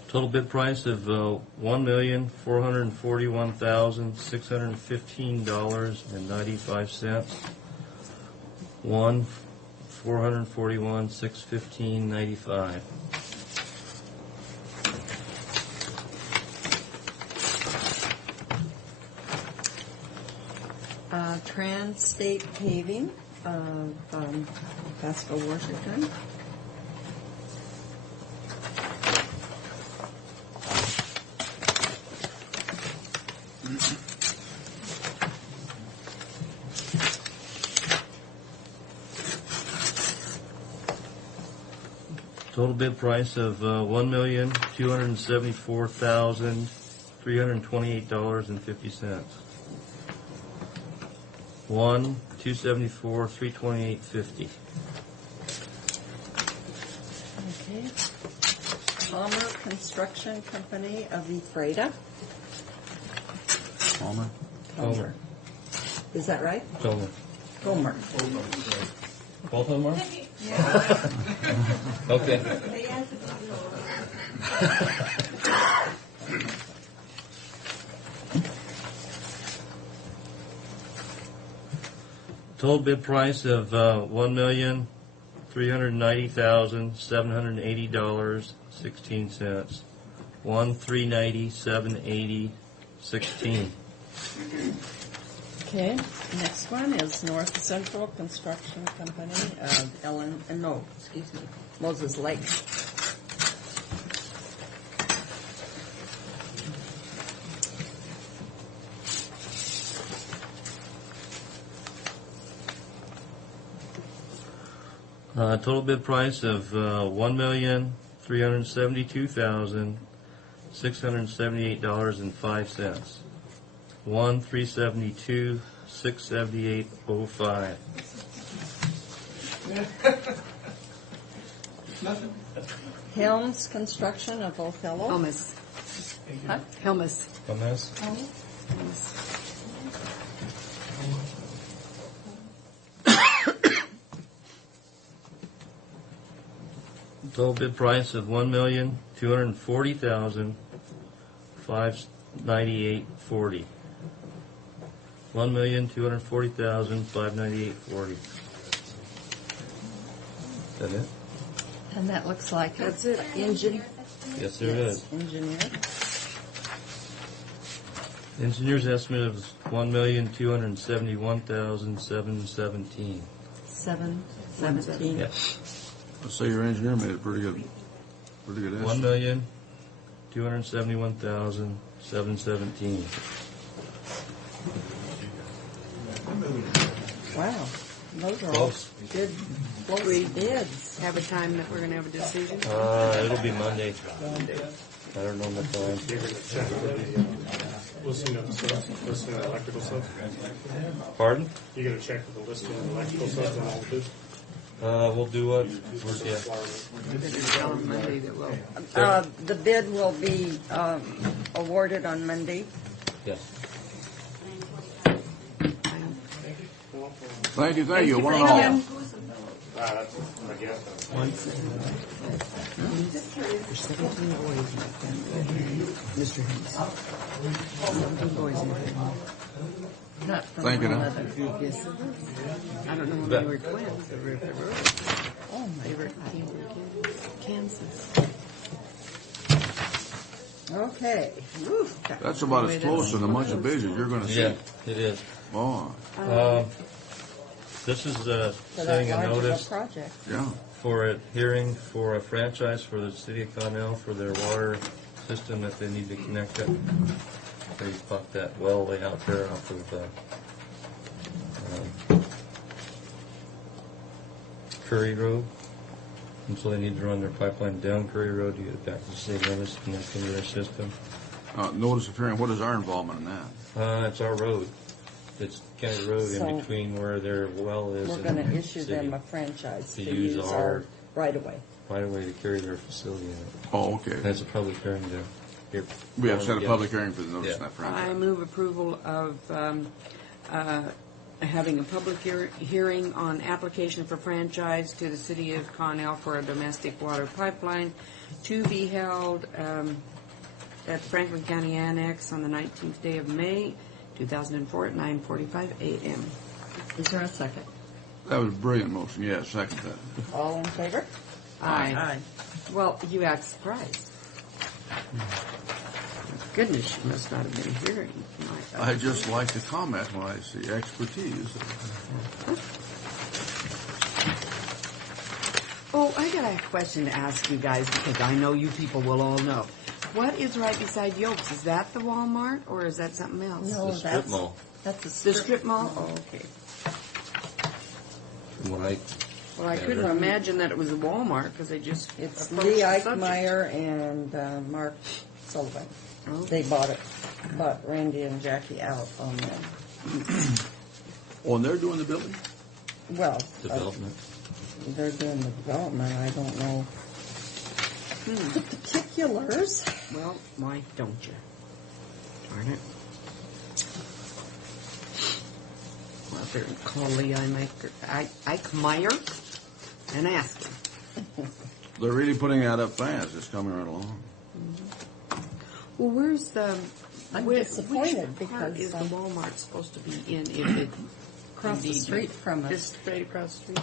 Total bid price of $1,441,615.95. $1,441,615.95. Trans-State Paving of Pasco, Washington. Total bid price of $1,274,328.50. 274,328.50. Okay. Palmer Construction Company of Ephrata. Palmer? Palmer. Is that right? Palmer. Palmer. Both of them are? Okay. Total bid price of $1,390,780.16. 1,390,780.16. Okay. Next one is North Central Construction Company of Moses Lake. Total bid price of $1,372,678.05. 1,372,678.05. Helms Construction of Othello. Helmus. Huh? Helmus. On this? Total bid price of $1,240,598.40. 1,240,598.40. Is that it? And that looks like that's it. Engine. Yes, there is. Engineer. Engineer's estimate of $1,271,717. 717. Yes. Let's say your engineer made a pretty good estimate. $1,271,717. Wow. Those are all Close. good bids. Have a time that we're going to have a decision? It'll be Monday. I don't know the time. Listing of the subs, listing of the electrical subs. Pardon? You gotta check with the listing of the electrical subs on all the bids. We'll do what? Yeah. Tell them Monday that we'll. The bid will be awarded on Monday. Yes. Thank you. One and Thank all. you. That's, I guess. There's 17 boys in the family. Mr. Hayes. 17 boys in the family. Not from Thank you, my Nan. mother. Yes, it is. I don't know when they were twins. They were early. Oh, my They were God. came from Kansas. Okay. Woo. That's about as close in a bunch of bids as you're going to see. Yeah, it is. Boy, This is For that setting a large of a notice project. yeah. for a hearing for a franchise for the city of Connell for their water system that they need to connect up. They fucked that well way out there off of Curry Road. And so they need to run their pipeline down Curry Road to get it back to the city limits, connect into their system. Notice of hearing, what is our involvement in that? It's our road. It's county road So, in between where their well is We're and going to the issue city. them a franchise To to use use our- our right of way. Right away to carry their facility in it. Oh, okay. And it's a public hearing to hear. We have set a Yeah. public hearing for the notice Yeah. of that I franchise. move approval of having a public hearing on application for franchise to the city of Connell for a domestic water pipeline to be held at Franklin County Annex on the 19th day of May, 2004 at 9:45 a.m. Is there a second? That was a brilliant motion. Yeah, second that. All in favor? Aye. Well, you act surprised. Goodness, you must not have been hearing. I just like to comment when I see expertise. Oh, I got a question to ask you guys because I know you people will all know. What is right beside Yokes? Is that the Walmart or is that something else? No, The strip that's mall. That's The strip mall? Oh, okay. From what I Well, I couldn't imagine that it was a Walmart because they just It's approached Lee the subject. Eichmeyer and Mark Sullivan. Oh. They bought Randy and Jackie out on them. Oh, and they're doing the building? Well, Development. they're doing the development. I don't know the particulars. Well, why don't you? Darn it. Well, if they're call Lee Eichmeyer and ask him. They're really putting that up fast. It's coming right along. Well, where's the? I'm which disappointed part because, is the Walmart supposed to be in? If it Across the indeed- street from us. Just straight across the street.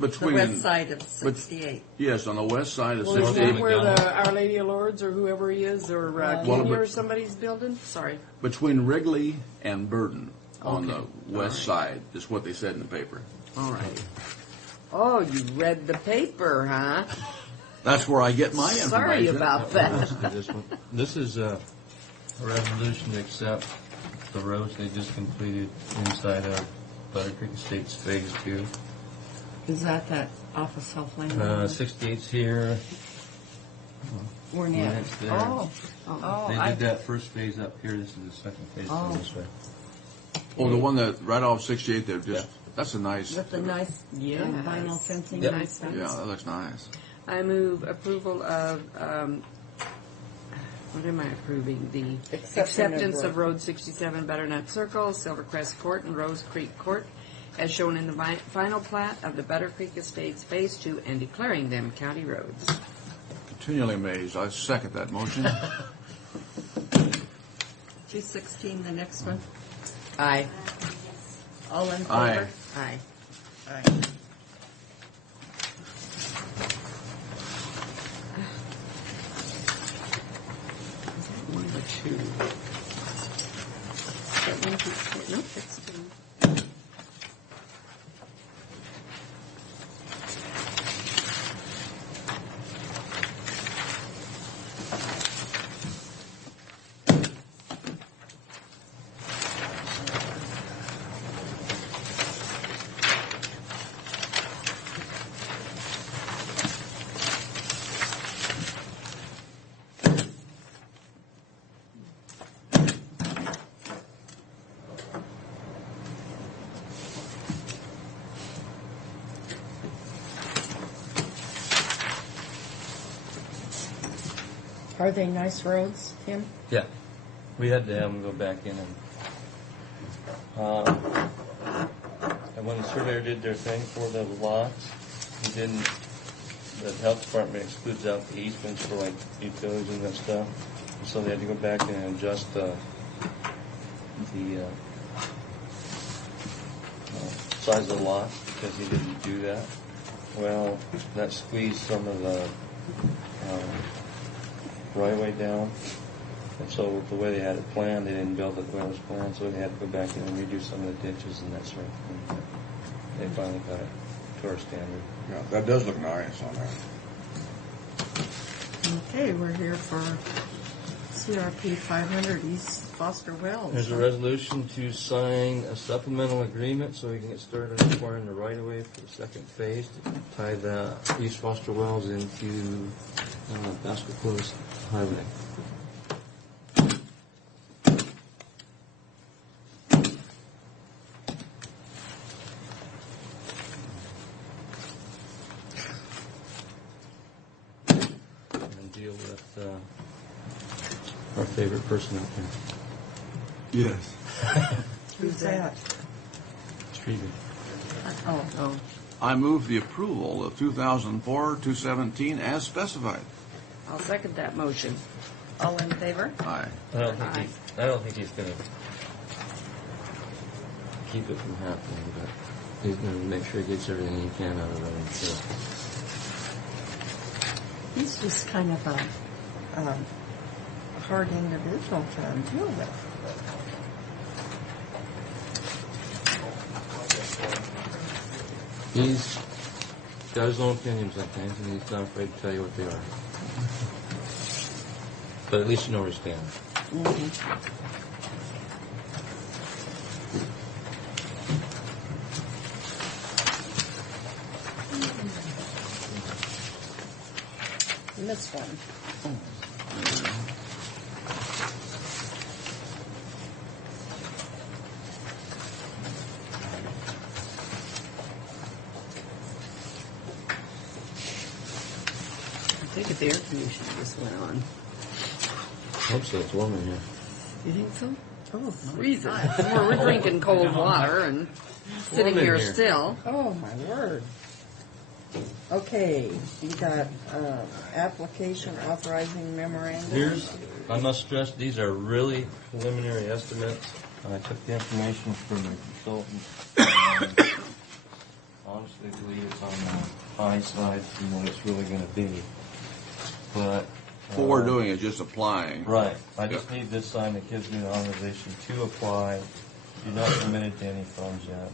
Between- the west side of 68. Yes, on the west side of Well, is 68. that where the Our Lady of Lourdes or whoever he is, or Well, Kenya but- or somebody's building? Sorry. Between Wrigley and Burden on Okay. the west side is what they said in the paper. All right. Oh, you read the paper, huh? That's where I get my information. Sorry about Let's that. do this one. This is a resolution to accept the roads they just completed inside of Butter Creek Estates Phase 2. Is that off of Southland? 68's here. We're It's there. Oh, They I, did that first phase up here. This is the second phase Oh. going this way. Oh, the one that right off 68 there, just that's a nice. with the nice Yes. vinyl fencing. Yep. Nice fence. Yeah, that looks nice. I move approval of, what am I approving? The acceptance of Road 67 Butternut Circle, Silvercrest Court, and Rose Creek Court, as shown in the final plat of the Butter Creek Estates Phase 2, and declaring them county roads. Continually amazed. I second that motion. 216, the next one. Aye. All in favor? Aye. Aye. Aye. One or two. Is that one, two, four? Nope, that's two. Are they nice roads, Tim? Yeah. We had to have them go back in and when the surveyor did their thing for the lots, he didn't, the health department excludes out the easements for like utilities and that stuff. So they had to go back and adjust the size of the lot because he didn't do that. Well, that squeezed some of the right of way down. And so the way they had it planned, they didn't build it the way it was planned, so they had to go back in and redo some of the ditches and that sort of thing. They finally got it to our standard. Yeah, that does look nice on that. Okay, we're here for CRP 500 East Foster Wells. There's a resolution to sign a supplemental agreement so we can get started on acquiring the right of way for the second phase to tie the East Foster Wells into Basco Close Highway. And deal with our favorite person out there. Yes. Who's that? Streeter. Oh, I move the approval of 2004-217 as specified. I'll second that motion. all in favor? Aye. I don't think he's gonna keep it from happening, but he's gonna make sure he gets everything he can out of it, I'm sure. He's just kind of a hard individual to deal with. He's got his own opinions on things, and he's not afraid to tell you what they are. But at least you know where he stands. miss one. I think the air conditioning just went on. Hope so. It's warm in here. You think so? Oh, freezing. We're drinking cold water and sitting Warm in here here. still. Oh, my word. Okay, you got application authorizing memorandum. Here's, I must stress, these are really preliminary estimates. I took the information from the consultant. and Honestly, believe it's on the high side from what it's really going to be. But What we're doing is just applying. right, I just need this sign that gives me the authorization to apply. You're not committed to any funds yet.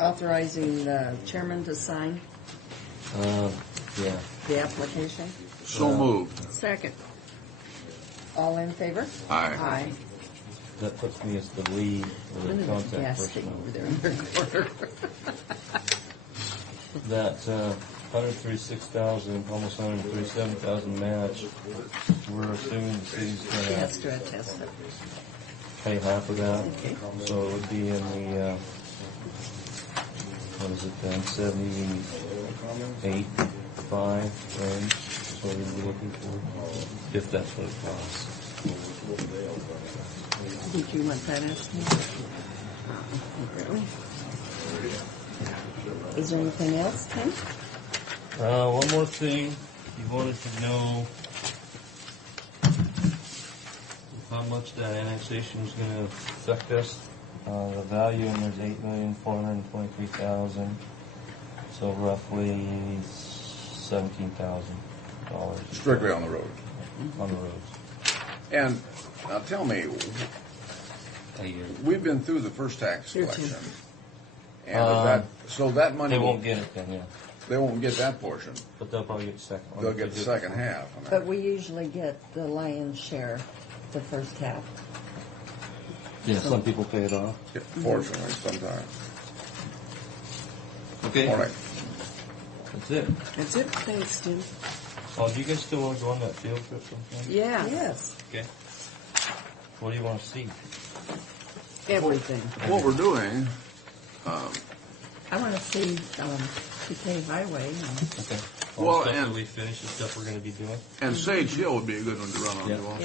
Authorizing the chairman to sign Yeah. the application. So moved. Second. All in favor? Aye. Aye. That puts me as the lead or the Look at the contact gas person. station over there in the corner. That 136,000, almost 137,000 match. We're assuming the city's He going has to to attest it. pay half of that. Okay. So it would be in the what is it then? 78, 5 range. That's what we'd be looking for, if that's what it costs. Did you want that estimate? Really? Is there anything else, Tim? One more thing. You wanted to know how much that annexation is going to affect us. The value in there's $8,423,000, so roughly $17,000 Strictly on the road. on the roads And now tell me, a year. we've been through the first tax Here, Tim. collection. And is that, so that money, They won't get it then, yeah, they won't get that portion. but they'll probably get the second one. They'll get the second half. I mean, But we usually get the lion's share, the first half. Yeah, some people pay it off. Fortunately, sometimes. Okay, All right. that's it. That's it. Thanks, Tim. Oh, do you guys still want to go on that field trip sometime? Yeah. Yes. Okay. What do you want to see? Everything. What we're doing, I want to see PK Highway. And, Okay. Well, All the stuff and- that we finish, the stuff we're going to be doing. and Sage Hill would be a good one to run on Yeah. too also.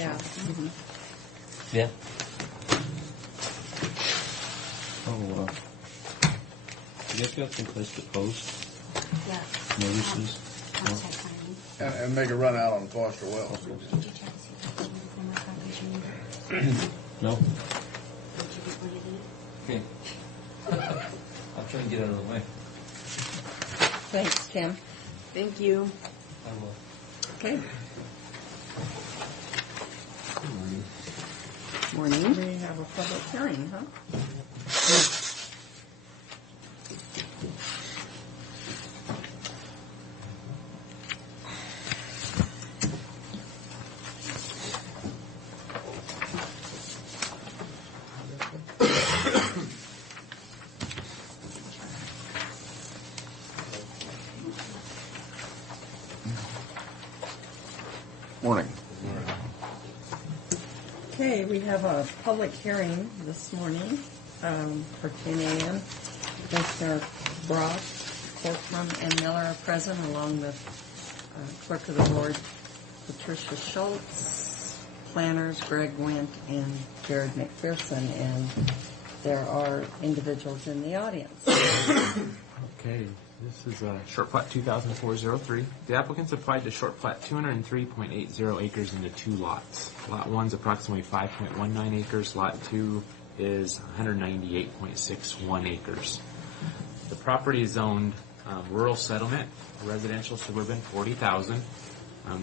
yeah. Yeah. Oh, you guys got some place to post Yeah. notices? Contact planning. And make a run out on Foster Wells. Did you check to see if there's any more copies you needed? No? Did you get one of these? Okay. I'll try to get out of the way. Thanks, Tim. Thank you. I will. Okay. Morning. We have a public hearing, huh? Morning. Okay, we have a public hearing this morning for 10 a.m. Commissioner Brock, Corcoran, and Miller are present, along with Clerk of the Board Patricia Schultz, planners Greg Wendt and Jared McPherson, and there are individuals in the audience. Okay, this is short plat 2004-03. The applicants applied to short plat 203.80 acres into two lots. Lot 1 is approximately 5.19 acres. Lot 2 is 198.61 acres. The property is zoned rural settlement, residential suburban 40,000.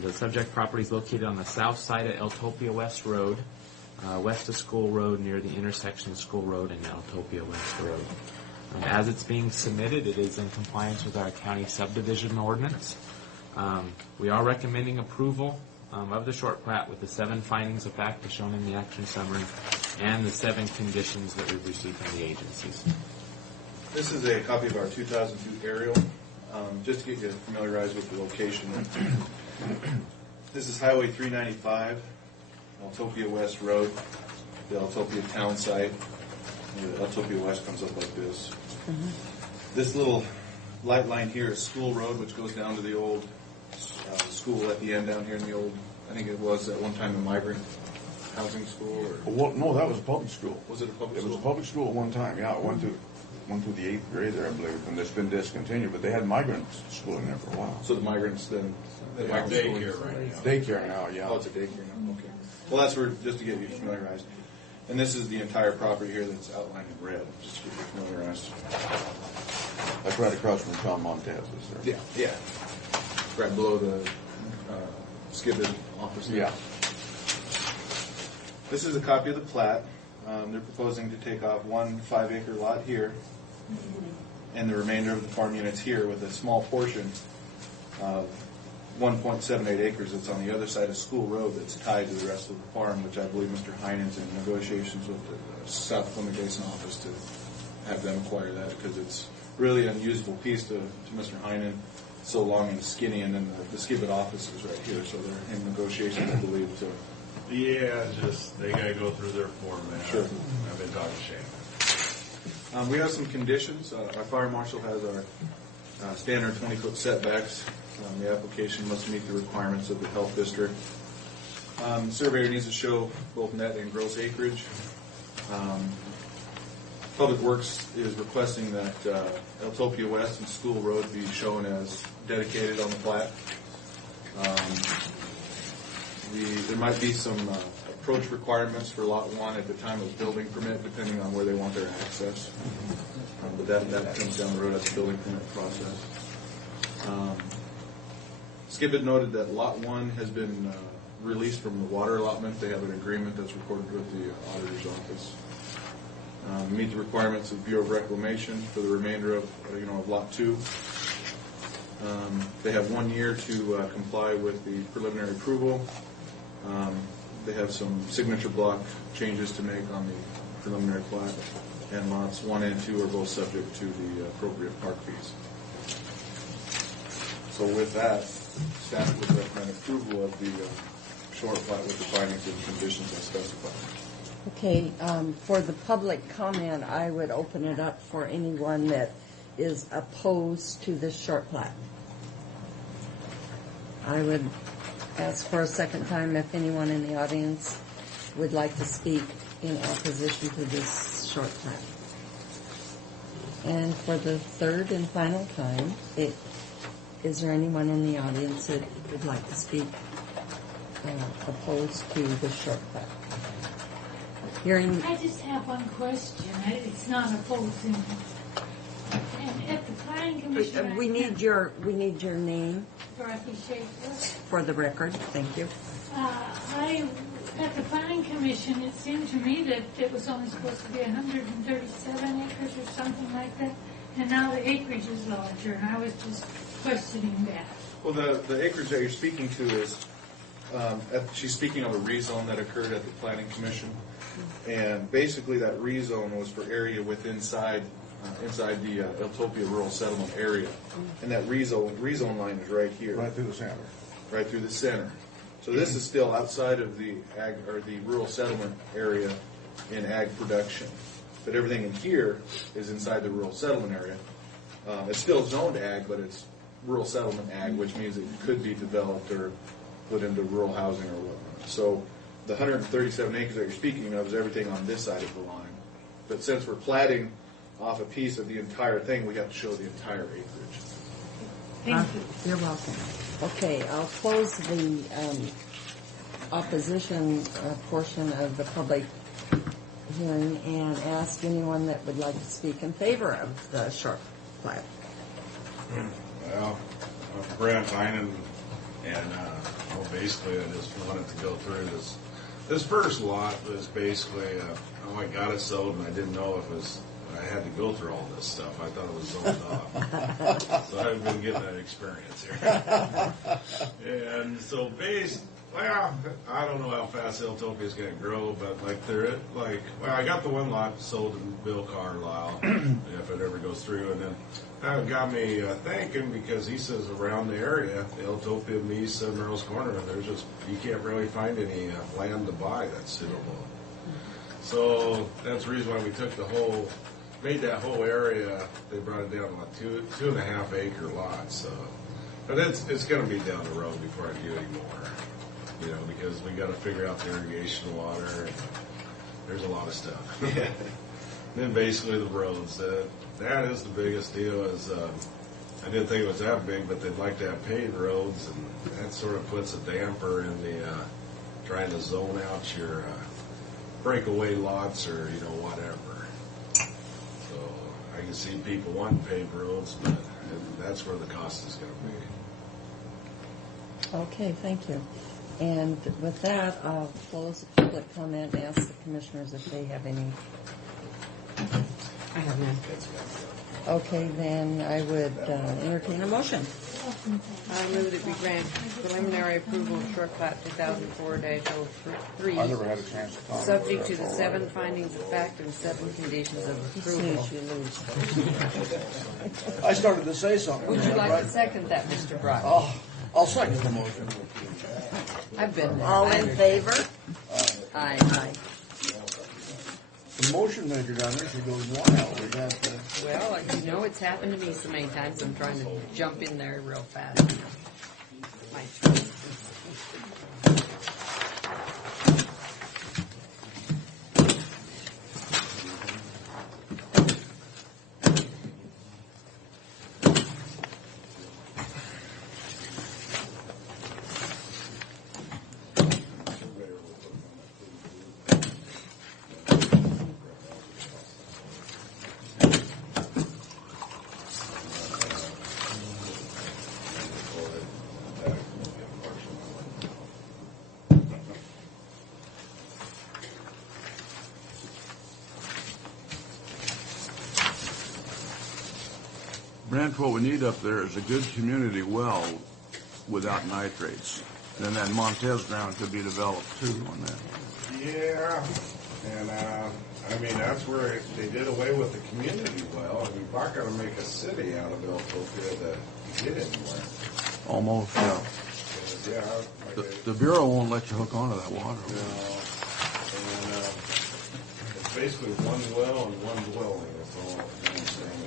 The subject property is located on the south side of Eltopia West Road, west of School Road, near the intersection of School Road and Eltopia West Road. As it's being submitted, it is in compliance with our county subdivision ordinance. We are recommending approval of the short plat with the 7 findings of fact as shown in the action summary and the 7 conditions that we've received from the agencies. This is a copy of our 2002 aerial. just to get you familiarized with the location. This is Highway 395, Altopia West Road, the Altopia town site. The Altopia West comes up like this. This little light line here is School Road, which goes down to the old school at the end down here in the old, I think it was at one time a migrant housing school. Or Well, no, that was a public school. was it a public It school? was a public school at one time, yeah. It went through the 8th grade there, I believe, and it's been discontinued, but they had migrant school in there for a while. So the migrants then... They have daycare right now. Daycare now, yeah. Oh, it's a daycare now, okay. Well, that's where, just to get you familiarized. And this is the entire property here that's outlined in red, just to get you familiarized. That's right across from Tom Montez's there. Yeah. Right below the Skibbit office. Yeah. This is a copy of the plat. They're proposing to take off one 5-acre lot here and the remainder of the farm units here with a small portion of 1.78 acres that's on the other side of School Road that's tied to the rest of the farm, which I believe Mr. Heinen's in negotiations with the South Columbia Basin office to have them acquire that because it's really an unusable piece to Mr. Heinen, so long and skinny, and then the Skibbit office is right here, so they're in negotiations, I believe, to... Yeah, just they gotta go through their form, man. Sure. I've been talking Shane. We have some conditions. Our fire marshal has our standard 20-foot setbacks. The application must meet the requirements of the health district. Surveyor needs to show both net and gross acreage. Public Works is requesting that Altopia West and School Road be shown as dedicated on the plat. There might be some approach requirements for Lot 1 at the time of building permit, depending on where they want their access. But that comes down the road as a building permit process. Skibbit noted that Lot 1 has been released from the water allotment. They have an agreement that's recorded with the auditor's office. Meet the requirements of Bureau of Reclamation for the remainder of Lot 2. They have 1 year to comply with the preliminary approval. They have some signature block changes to make on the preliminary plat, and lots 1 and 2 are both subject to the appropriate park fees. So with that, staff would recommend approval of the short plat with the findings and conditions as specified. Okay, for the public comment, I would open it up for anyone that is opposed to this short plat. I would ask for a second time if anyone in the audience would like to speak in opposition to this short plat. And for the third and final time, is there anyone in the audience that would like to speak opposed to the short plat? Hearing. I just have one question. It's not opposing. And at the planning commission, We need your name Dorothy Schaefer. for the record. Thank you. At the planning commission, it seemed to me that it was only supposed to be 137 acres or something like that, and now the acreage is larger, and I was just questioning that. Well, the acreage that you're speaking to is, she's speaking of a rezone that occurred at the planning commission, and basically that rezone was for area inside the Altopia rural settlement area, and that rezone line is right here, Right through the center. right through the center. So this is still outside of the ag or the rural settlement area in ag production, but everything in here is inside the rural settlement area. It's still zoned ag, but it's rural settlement ag, which means it could be developed or put into rural housing or whatnot. So the 137 acres that you're speaking of is everything on this side of the line. But since we're platting off a piece of the entire thing, we have to show the entire acreage. Thank you. You're welcome. Okay, I'll close the opposition portion of the public hearing and ask anyone that would like to speak in favor of the short plat. Well, Brent Heinen, and basically I just wanted to go through this. This first lot was basically, I got it sold and I didn't know if it was, I had to go through all this stuff. I thought it was zoned off. So I've been getting that experience here. And so Well, I don't know how fast Iltopia's going to grow, but I got the one lot sold to Bill Carlisle, if it ever goes through, and then that got me thinking, because he says around the area, Iltopia, Mesa, Merrill's Corner, you can't really find any land to buy that's suitable. So that's the reason why we made that whole area, they brought it down to like 2.5 acre lots. But it's going to be down the road before I do any more. Because we got to figure out the irrigation water, and there's a lot of stuff. And then basically the roads. That is the biggest deal. I didn't think it was that big, but they'd like to have paved roads, and that sort of puts a damper in the trying to zone out your breakaway lots or whatever. So I can see people wanting paved roads, but that's where the cost is going to be. Okay, thank you. And with that, I'll close the public comment and ask the commissioners if they have any. I have none. Okay, then I would entertain a motion. I move that we grant preliminary approval of short plat 2004-03. I never had a chance to talk. Subject to the 7 findings of fact and 7 conditions of approval. I started to say something. Would you like to second that, Mr. Brock? Oh, I'll second the motion. I've been there. All in favor? Aye. The motion maker down there, she goes wild. Well, it's happened to me so many times. I'm trying to jump in there real fast. My choice. Brent, what we need up there is a good community well without nitrates. And then that Montez ground could be developed too on that. Yeah, and that's where they did away with the community well, and we're not going to make a city out of Iltopia to get anywhere. Almost, yeah. The Bureau won't let you hook onto that water. No, and it's basically one well and one dwelling. That's all I'm saying.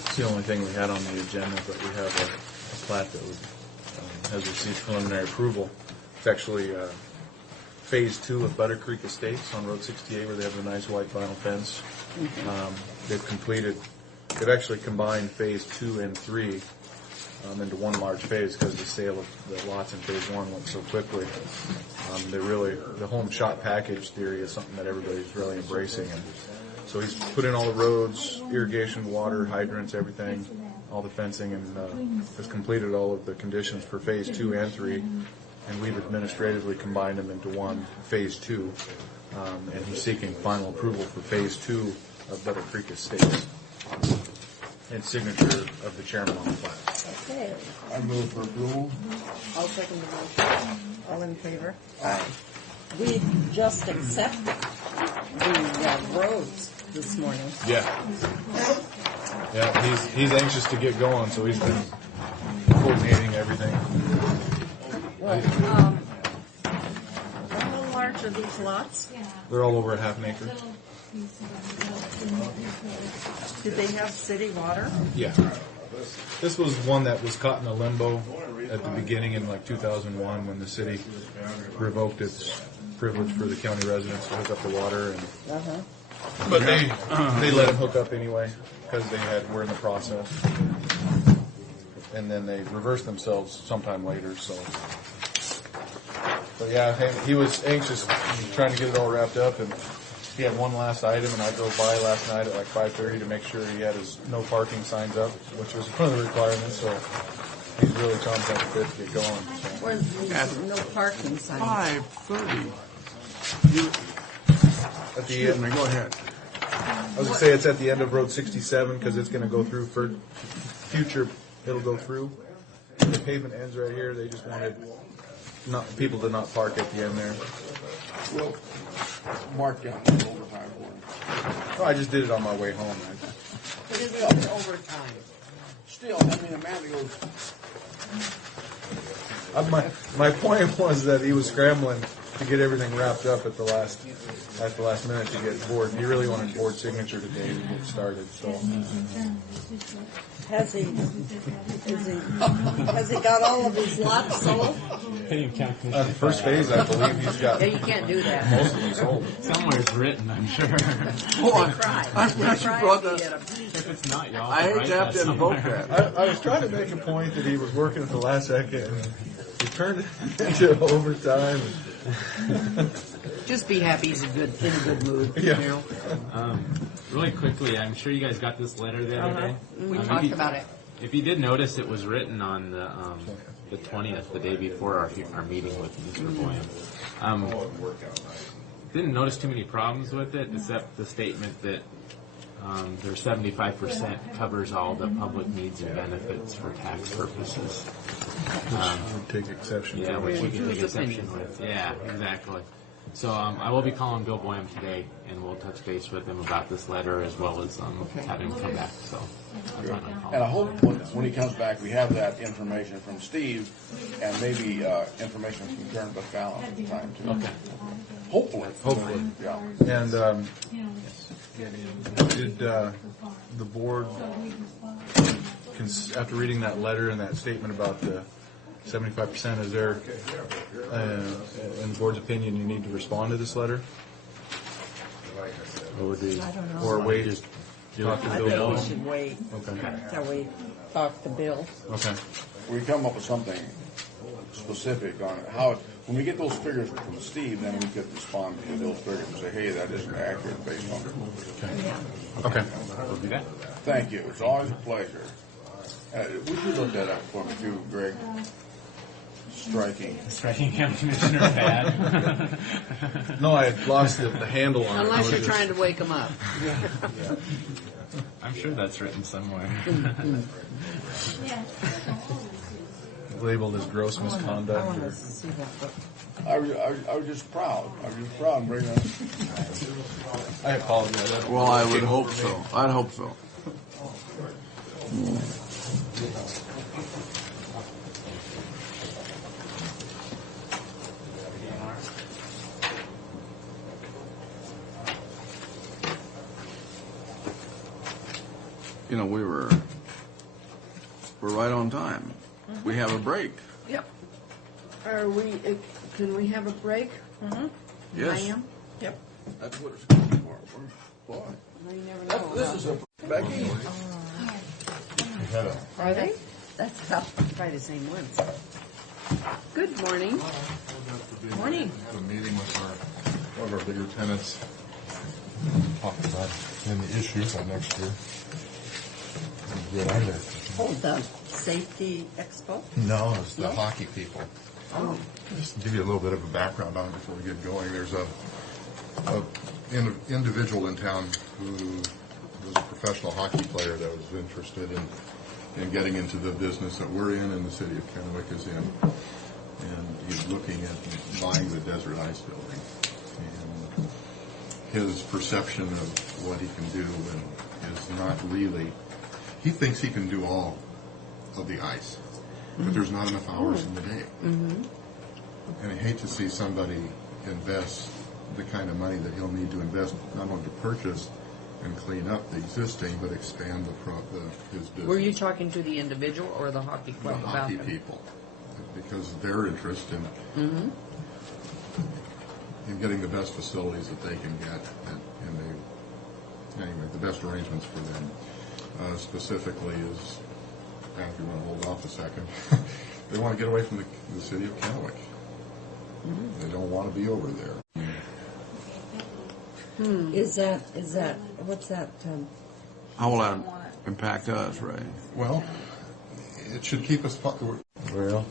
It's the only thing we had on the agenda, but we have a plat that has received preliminary approval. It's actually Phase 2 of Butter Creek Estates on Road 68, where they have the nice white vinyl fence. They've actually combined Phase 2 and 3 into one large phase because the sale of the lots in Phase 1 went so quickly. The home shop package theory is something that everybody's really embracing. And so he's put in all the roads, irrigation, water, hydrants, everything, all the fencing, and has completed all of the conditions for Phase 2 and 3. And we've administratively combined them into one, Phase 2. And he's seeking final approval for Phase 2 of Butter Creek Estates. And signature of the chairman on the plat. Okay. I move for approval. I'll second the motion. All in favor? Aye. We just accepted the roads this morning. Yeah, he's anxious to get going, so he's been coordinating everything. Well, how large are these lots? They're all over a half an acre. Did they have city water? Yeah. This was one that was caught in a limbo at the beginning in like 2001 when the city revoked its privilege for the county residents to hook up the water, and but they let them hook up anyway because we're in the process, and then they reversed themselves sometime later. So, but yeah, he was anxious, trying to get it all wrapped up, and he had one last item, and I drove by last night at like 5:30 to make sure he had his no parking signs up, which was one of the requirements. So he's really chomping at the bit to get going. So. Where's the no parking sign? 5:30. At the Excuse end, me, go ahead. I was gonna say it's at the end of Road 67 because it's gonna go through for future. It'll go through. The pavement ends right here. They just wanted people to not park at the end there. We'll mark down the overtime for him. Oh, I just did it on my way home. But it is overtime. Still, I mean, Amanda goes, My point was that he was scrambling to get everything wrapped up at the last minute to get board. He really wanted board signature today to get started. So Has he got all of his lots sold? the first phase, I believe he's got Yeah, you can't do that. most of them sold. Somewhere it's written, I'm sure. boy, Cried. I'm glad you brought He that. did 'em. If it's not, y'all I can hate write to have that to invoke somewhere. that. I was trying to make a point that he was working at the last second, and he turned it into overtime. Just be happy he's in a good mood. Yeah. You know? Really quickly, I'm sure you guys got this letter the other day. We If talked you- about it. If you did notice, it was written on the 20th, the day before our meeting with Mr. Boyum. Didn't notice too many problems with it, except the statement that their 75% covers all the public needs and benefits for tax purposes. Take exception. Yeah, which we can take Whose exception opinion? with. Yeah, exactly. So I will be calling Bill Boyum today, and we'll touch base with him about this letter as well as having him come back. So I'll plan on calling. And I hope when he comes back, we have that information from Steve and maybe information from Karen Bacall at the time, too. Okay. Hopefully. Yeah. And did the board, after reading that letter and that statement about the 75%, is there, in the board's opinion, you need to respond to this letter? Or wait, just talk to I Bill? think we should wait Okay. till we talk to Bill. Okay. We come up with something specific on how, when we get those figures from Steve, then we could respond to those figures and say, hey, that isn't accurate based on. Okay. We'll do that. Thank you. It's always a pleasure. We should look that up for me too, Greg. Striking County Commissioner bad. No, I had lost the handle on it. I Unless was you're just- trying to wake him up. I'm sure that's written somewhere. labeled as gross I misconduct. want Or, to see that book. I was just proud. I was just proud of bringing that. I apologize. Well, I would hope so. I'd hope so. You know, we're right on time. We have a break. Yep. Are we, can we have a break? Yes. I am? Yep. That's what it's going for. Boy. No, you never know. This is a Becky. Are they? That's probably the same ones. Good morning. Morning. Had a meeting with one of our bigger tenants, talked about any issues on next year. Good on there. Oh, the safety expo? No, it's the No? hockey people. Oh. Just to give you a little bit of a background on it before we get going, there's a individual in town who was a professional hockey player that was interested in getting into the business that we're in and the city of Kennewick is in. And he's looking at buying the Desert Ice building. And his perception of what he can do is not really, he thinks he can do all of the ice, but there's not enough hours in the day. Mm-hmm. And I hate to see somebody invest the kind of money that he'll need to invest, not only to purchase and clean up the existing, but expand his business. Were you talking to the individual or the hockey The club about hockey them? people, because their interest in Mm-hmm. in getting the best facilities that they can get, anyway, the best arrangements for them. Specifically is, if you want to hold off a second, they want to get away from the city of Kennewick. They don't want to be over there. Is that, what's that? How will that impact us, Ray? Well, it should keep us, well,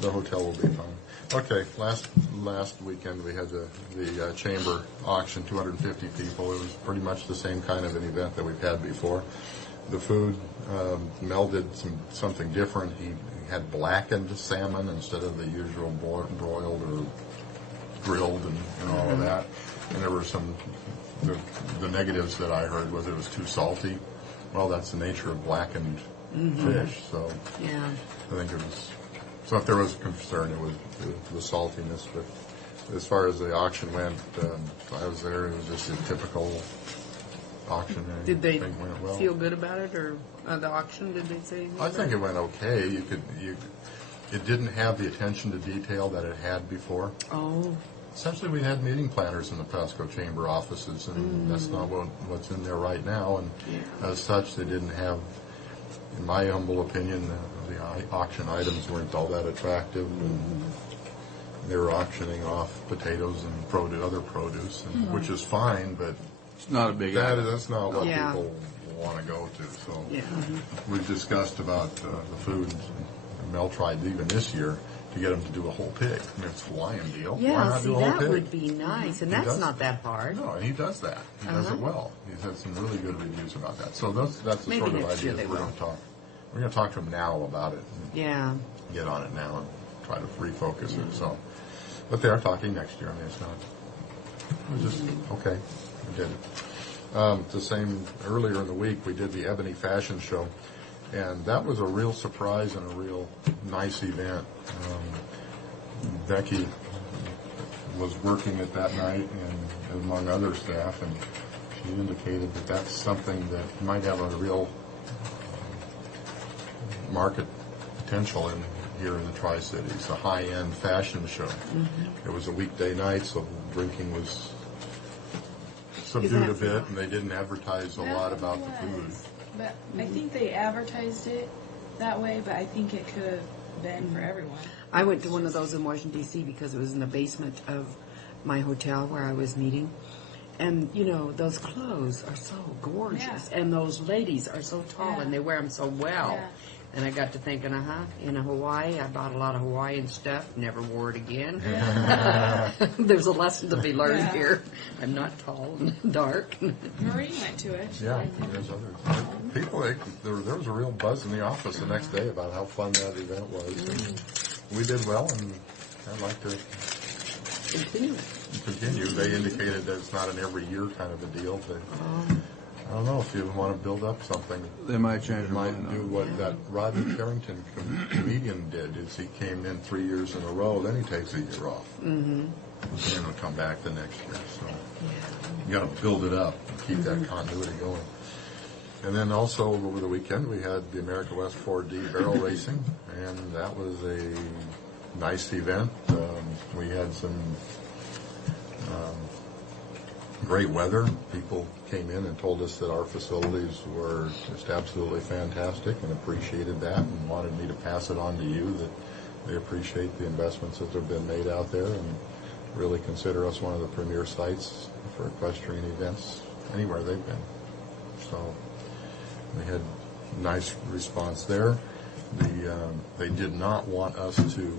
the hotel will be fine. Okay, last weekend we had the chamber auction, 250 people. It was pretty much the same kind of an event that we've had before. The food, Mel did something different. He had blackened salmon instead of the usual broiled or grilled and all of that. And there were the negatives that I heard was it was too salty. Well, that's the nature of blackened fish, so Yeah. I think it was. So if there was a concern, it was the saltiness. But as far as the auction went, I was there. It was just a typical auction. Did they Everything went well. feel good about it, or the auction? Did they say anything I about think it went okay. It didn't have the attention to detail that it had before. Oh. Essentially, we had meeting planners in the Pasco Chamber offices, and that's not what's in there right now. And as such, they didn't have, in my humble opinion, the auction items weren't all that attractive. And they were auctioning off potatoes and other produce, which is fine, but It's not a big that's not what Yeah. people want to go to. So Yeah. we've discussed about the food. And Mel tried even this year to get them to do a whole pig. I mean, it's a Hawaiian deal. Why Yeah, not see, do a whole that pig? would be nice, and He that's does. not that hard. No, and he does that. He does it well. He's had some really good reviews about that. So that's the Maybe sort of next year ideas they we're will. going to talk. We're going to talk to him now about it. And Yeah. get on it now and try to refocus it. So, but they are talking next year. I mean, it's not. It was just okay. We did it. The same earlier in the week, we did the Ebony Fashion Show, and that was a real surprise and a real nice event. Becky was working it that night, and among other staff, and she indicated that that's something that might have a real market potential here in the Tri-Cities, a high-end fashion show. It was a weekday night, so drinking was subdued a bit, and they didn't advertise a lot about the food. But I think they advertised it that way, but I think it could have been for everyone. I went to one of those in Washington, D.C. because it was in the basement of my hotel where I was meeting. And, you know, those clothes are so gorgeous. Yeah. And those ladies are so tall, Yeah. and they wear them so well. Yeah. And I got to thinking, in Hawaii, I bought a lot of Hawaiian stuff, never wore it again. There's a lesson to be learned Yeah. here. I'm not tall and dark. Marie went to it. Yeah, there's others. People, there was a real buzz in the office the next day about how fun that event was. And we did well, and I'd like to continue. They indicated that it's not an every year kind of a deal. But I don't know if you want to build up something. They might change They their might mind. do what that Rodney Carrington comedian did. Is he came in 3 years in a row, then he takes a year off, and then he'll come back the next year. So you got to build it up, and keep that continuity going. And then also over the weekend we had the America West 4D barrel racing, and that was a nice event. We had some great weather. People came in and told us that our facilities were just absolutely fantastic and appreciated that, and wanted me to pass it on to you, that they appreciate the investments that have been made out there and really consider us one of the premier sites for equestrian events anywhere they've been. So we had nice response there. They did not want us to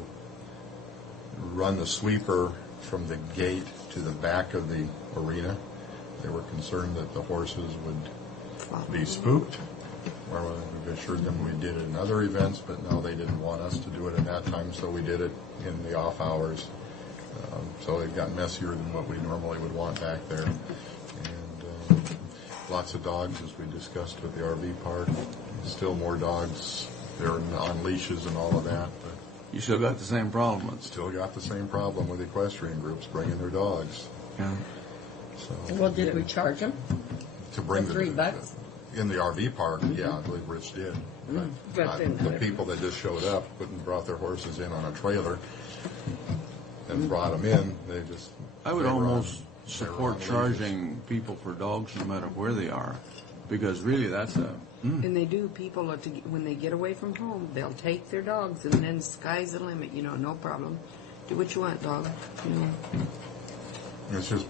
run the sweeper from the gate to the back of the arena. They were concerned that the horses would be spooked. Well, we've assured them we did it in other events, but no, they didn't want us to do it at that time, so we did it in the off hours. So it got messier than what we normally would want back there. And lots of dogs, as we discussed with the RV park. Still more dogs. They're on leashes and all of that. But you still got the same problem. Still got the same problem with equestrian groups bringing their dogs. Yeah. So Well, did we charge them? to bring The $3? in the RV park, yeah, I believe Rich did. But then The people that just showed up, brought their horses in on a trailer and brought them in, they just. I would they were almost on- support they were on leashes. charging people for dogs no matter where they are, because really that's a. And they do. People, when they get away from home, they'll take their dogs, and then sky's the limit. No problem. Do what you want, dog. It's just,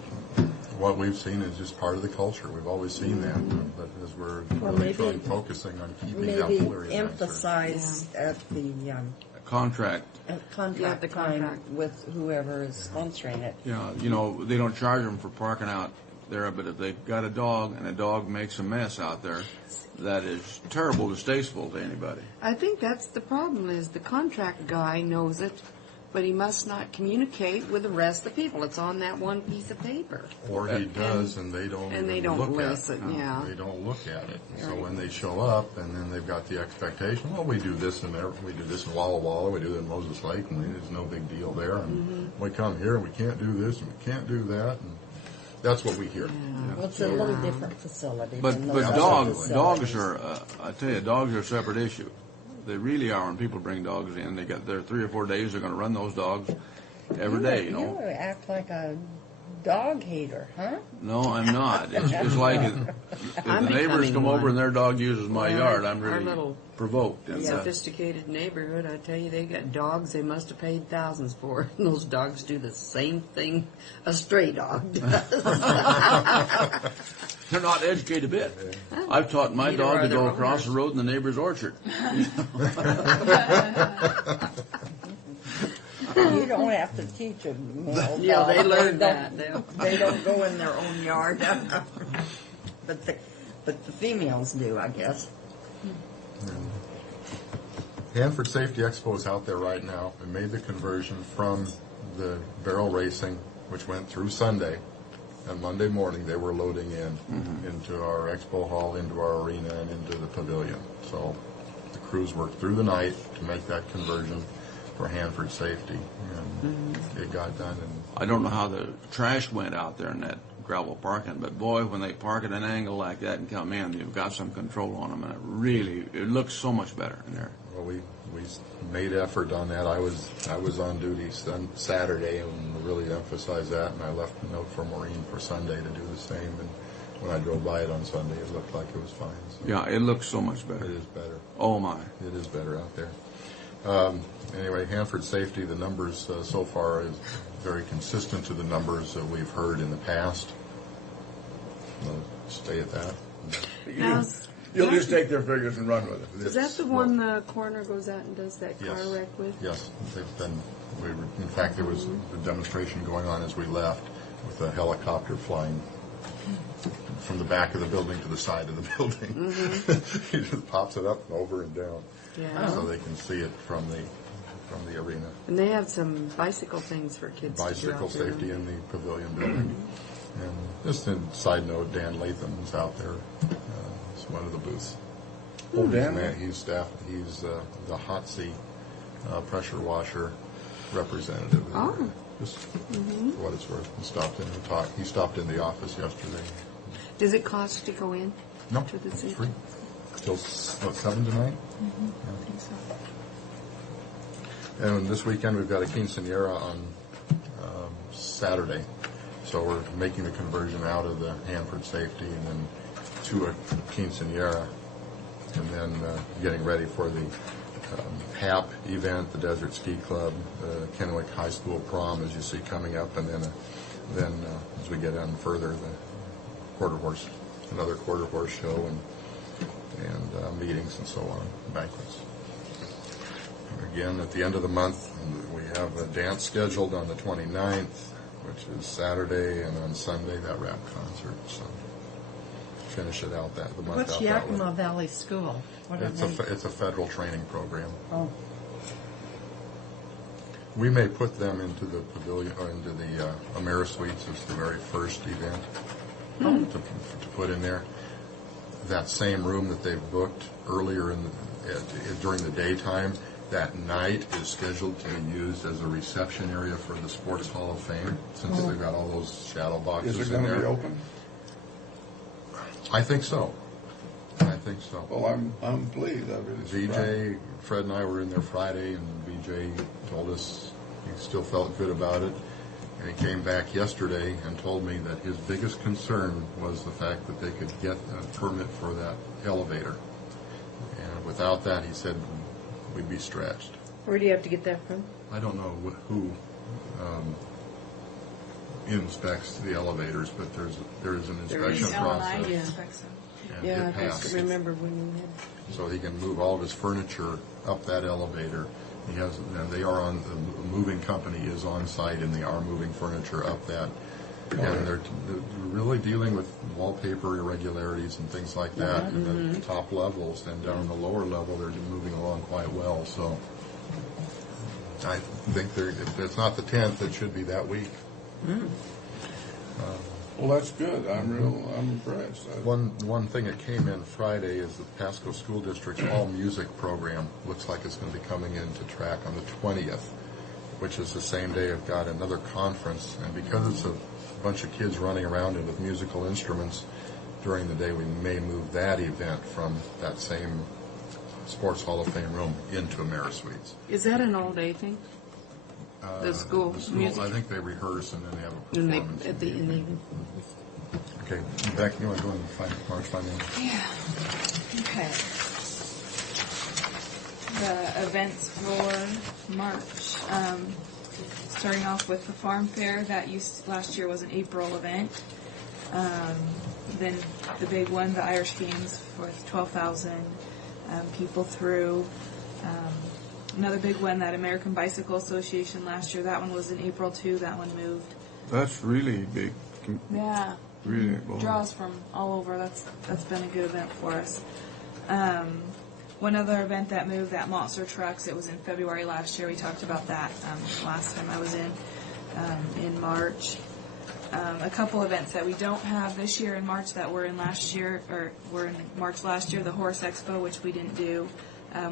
what we've seen is just part of the culture. We've always seen that, but as we're really focusing on keeping the Maybe outdoor events. emphasize at the Contract. contract the time contract. with whoever is sponsoring it. Yeah, you know, they don't charge them for parking out there, but if they've got a dog and a dog makes a mess out there, that is terrible, distasteful to anybody. I think that's the problem, is the contract guy knows it, but he must not communicate with the rest of the people. It's on that one piece of paper. Or he does, and they don't. And they even don't look at listen, it. yeah. They don't look at it. So Right. when they show up, and then they've got the expectation. Well, we do this in there. We do this in Walla Walla. We do it in Moses Lake, and there's no big deal there. And we come here, and we can't do this, and we can't do that, and that's what we hear. Well, it's a little different facility. But than but those other dogs facilities. are I tell you, dogs are a separate issue. They really are. When people bring dogs in, they got their 3 or 4 days. They're going to run those dogs every day. You know. You act like a dog hater, huh? No, I'm not. It's like if I'm the neighbors becoming come over one. and their dog uses my Well, yard, I'm our really little provoked. And, Sophisticated neighborhood, I tell you, they got dogs they must have paid thousands for. And those dogs do the same thing a stray dog does. they're not educated a bit. I've taught my Neither dog are to their go across owners. the road in the neighbor's orchard. You don't have to teach them. Yeah, they learn that. They don't go in their own yard. but the females do, I guess. Hanford Safety Expo is out there right now. We made the conversion from the barrel racing, which went through Sunday, and Monday morning they were loading in into our expo hall, into our arena, and into the pavilion. So the crews worked through the night to make that conversion for Hanford Safety, and it got done. And I don't know how the trash went out there in that gravel parking, but boy, when they park at an angle like that and come in, you've got some control on them, and it looks so much better in there. well, we made effort on that. I was on duty Saturday and really emphasized that, and I left a note for Maureen for Sunday to do the same. And when I drove by it on Sunday, it looked like it was fine. So Yeah, it looks so much it better. is better. Oh my. It is better out there. Anyway, Hanford Safety, the numbers so far is very consistent to the numbers that we've heard in the past. We'll stay at that. You'll just take their figures and run with it. Is that the one the coroner goes out and does that car Yes. wreck with? Yes, they've been. In fact, there was a demonstration going on as we left with a helicopter flying from the back of the building to the side of the building. He just pops it up and over and down, Yeah. so they can see it from the arena. And they have some bicycle things for kids Bicycle to do out there. safety in the pavilion building. And just a side note, Dan Latham is out there. He's one of the booths. Oh, Dan? He's staff. He's the hot seat pressure washer representative. Oh. Just for what it's worth. He stopped in and talked. He stopped in the office yesterday. Does it cost to go in? No, To the it's seat? free. Till 7 tonight. I think so. And this weekend we've got a quinceañera on Saturday. So we're making the conversion out of the Hanford Safety and then to a quinceañera, and then getting ready for the HAP event, the Desert Ski Club, the Kennewick High School prom, as you see coming up, and then as we get on further, the another quarter horse show, and meetings and so on, banquets. Again, at the end of the month, we have a dance scheduled on the 29th, which is Saturday, and on Sunday, that rap concert. So finish it out the month What's out that way. Yakima Valley School? What are they? It's a federal training program. Oh. We may put them into the pavilion, or into the Amerisuites as the very first event to put in there. That same room that they've booked earlier during the daytime, that night is scheduled to be used as a reception area for the Sports Hall of Fame, since they've got all those shadow boxes Is it in going to there. be open? I think so. I think so. Well, I'm pleased. I really VJ, Fred and I were in there Friday, and VJ told us he still felt good about it. And he came back yesterday and told me that his biggest concern was the fact that they could get a permit for that elevator. And without that, he said, we'd be stretched. Where do you have to get that from? I don't know who. inspects the elevators, but there is an There is. inspection process. Yeah. And Yeah, it I passed. just remember when you had. So he can move all of his furniture up that elevator. He has, and they are on, the moving company is on site, and they are moving furniture up that. And they're really dealing with wallpaper irregularities and things like that in the top levels, and down in the lower level, they're moving along quite well. So I think if it's not the 10th, it should be that week. Well, that's good. I'm impressed. One thing that came in Friday is the Pasco School District's all music program looks like it's going to be coming into track on the 20th, which is the same day I've got another conference. And because it's a bunch of kids running around with musical instruments during the day, we may move that event from that same Sports Hall of Fame room into AmeriSuites. Is that an all-day thing? The school music? I think they rehearse and then they have a And performance. at the end. Okay, Becky, you want to go into March finance? Yeah. Okay. The events for March. Starting off with the farm fair that last year was an April event. Then the big one, the Irish Games, with 12,000 people through. Another big one, that American Bicycle Association last year. That one was in April too. That one moved. That's really big. Yeah. Really well. Draws from all over. That's been a good event for us. One other event that moved, that Monster Trucks. It was in February last year. We talked about that last time I was in March. A couple events that we don't have this year in March that were in last year, or were in March last year. The Horse Expo, which we didn't do.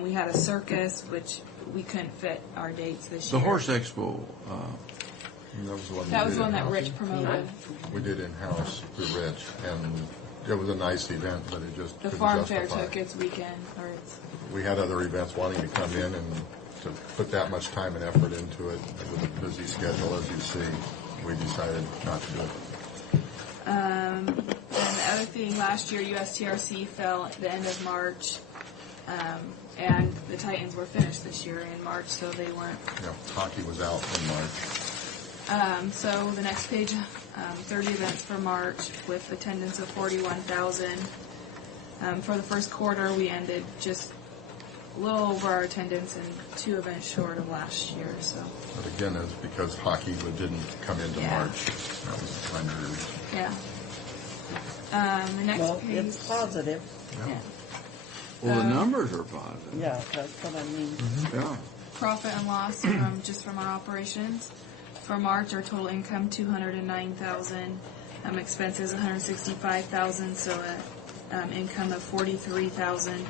We had a circus, which we couldn't fit our dates this year. The Horse Expo. That was the one that Rich promoted. We did in-house through Rich, and it was a nice event, but it just The couldn't farm fair justify. took its weekend, or its. We had other events wanting to come in and to put that much time and effort into it. With a busy schedule, as you see, we decided not to do it. And the other thing, last year USTRC fell at the end of March, and the Titans were finished this year in March, so they weren't. Yeah, hockey was out in March. So the next page, 30 events for March with attendance of 41,000. For the first quarter, we ended just a little over our attendance and 2 events short of last year. So. But again, it's because hockey didn't come into March. That was the primary reason. Yeah. The next Well, page. it's positive. Yeah. Well, the numbers are positive. Yeah, that's what I mean. Yeah. Profit and loss from our operations. For March, our total income $209,000, expenses $165,000, so income of $43,000.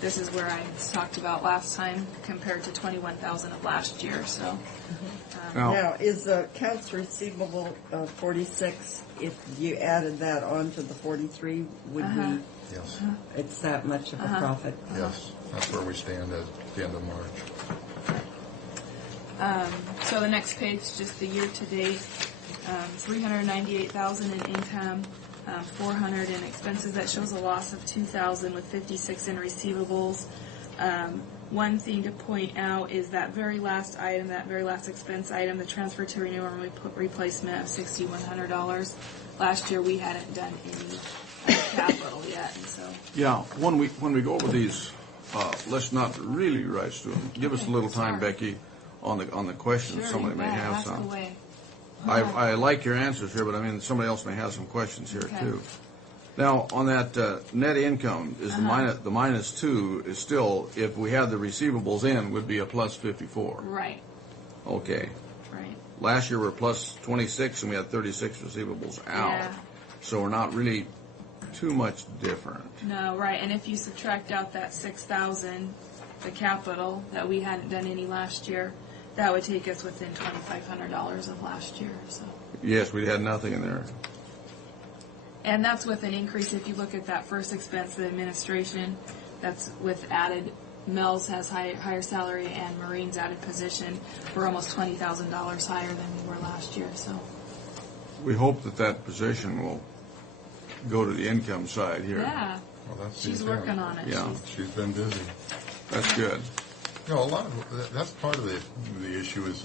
This is where I talked about last time compared to $21,000 of last year. So Now, is the accounts receivable 46? If you added that on to the 43, would we? Yes. It's that much of a profit. Yes, that's where we stand at the end of March. So the next page, just the year to date, $398,000 in income, $400 in expenses. That shows a loss of $2,000 with $56 in receivables. One thing to point out is that very last item, that very last expense item, the transfer to renewal and replacement of $6,100. Last year we hadn't done any capital yet, and so. Yeah, when we go over these, let's not really rush through them. Give us a little time, Becky, on the questions. Sure, Somebody you may bet. have Ask some. away. I like your answers here, but I mean somebody else may have some questions here Okay. too. Now on that net income is the -2 is still, if we had the receivables in, would be a plus 54. Right, Okay. right. Last year we were plus 26 and we had 36 receivables out. Yeah. So we're not really too much different. No, right, and if you subtract out that $6,000, the capital, that we hadn't done any last year, that would take us within $2,500 of last year, so. Yes, we had nothing in there. And that's with an increase, if you look at that first expense, the administration, that's with added, Mel's has higher salary and Marine's added position. We're almost $20,000 higher than we were last year, so. We hope that position will go to the income side here. Yeah, Well, that's the she's intent. working on it. Yeah. She's been busy. That's good. You know, that's part of the issue is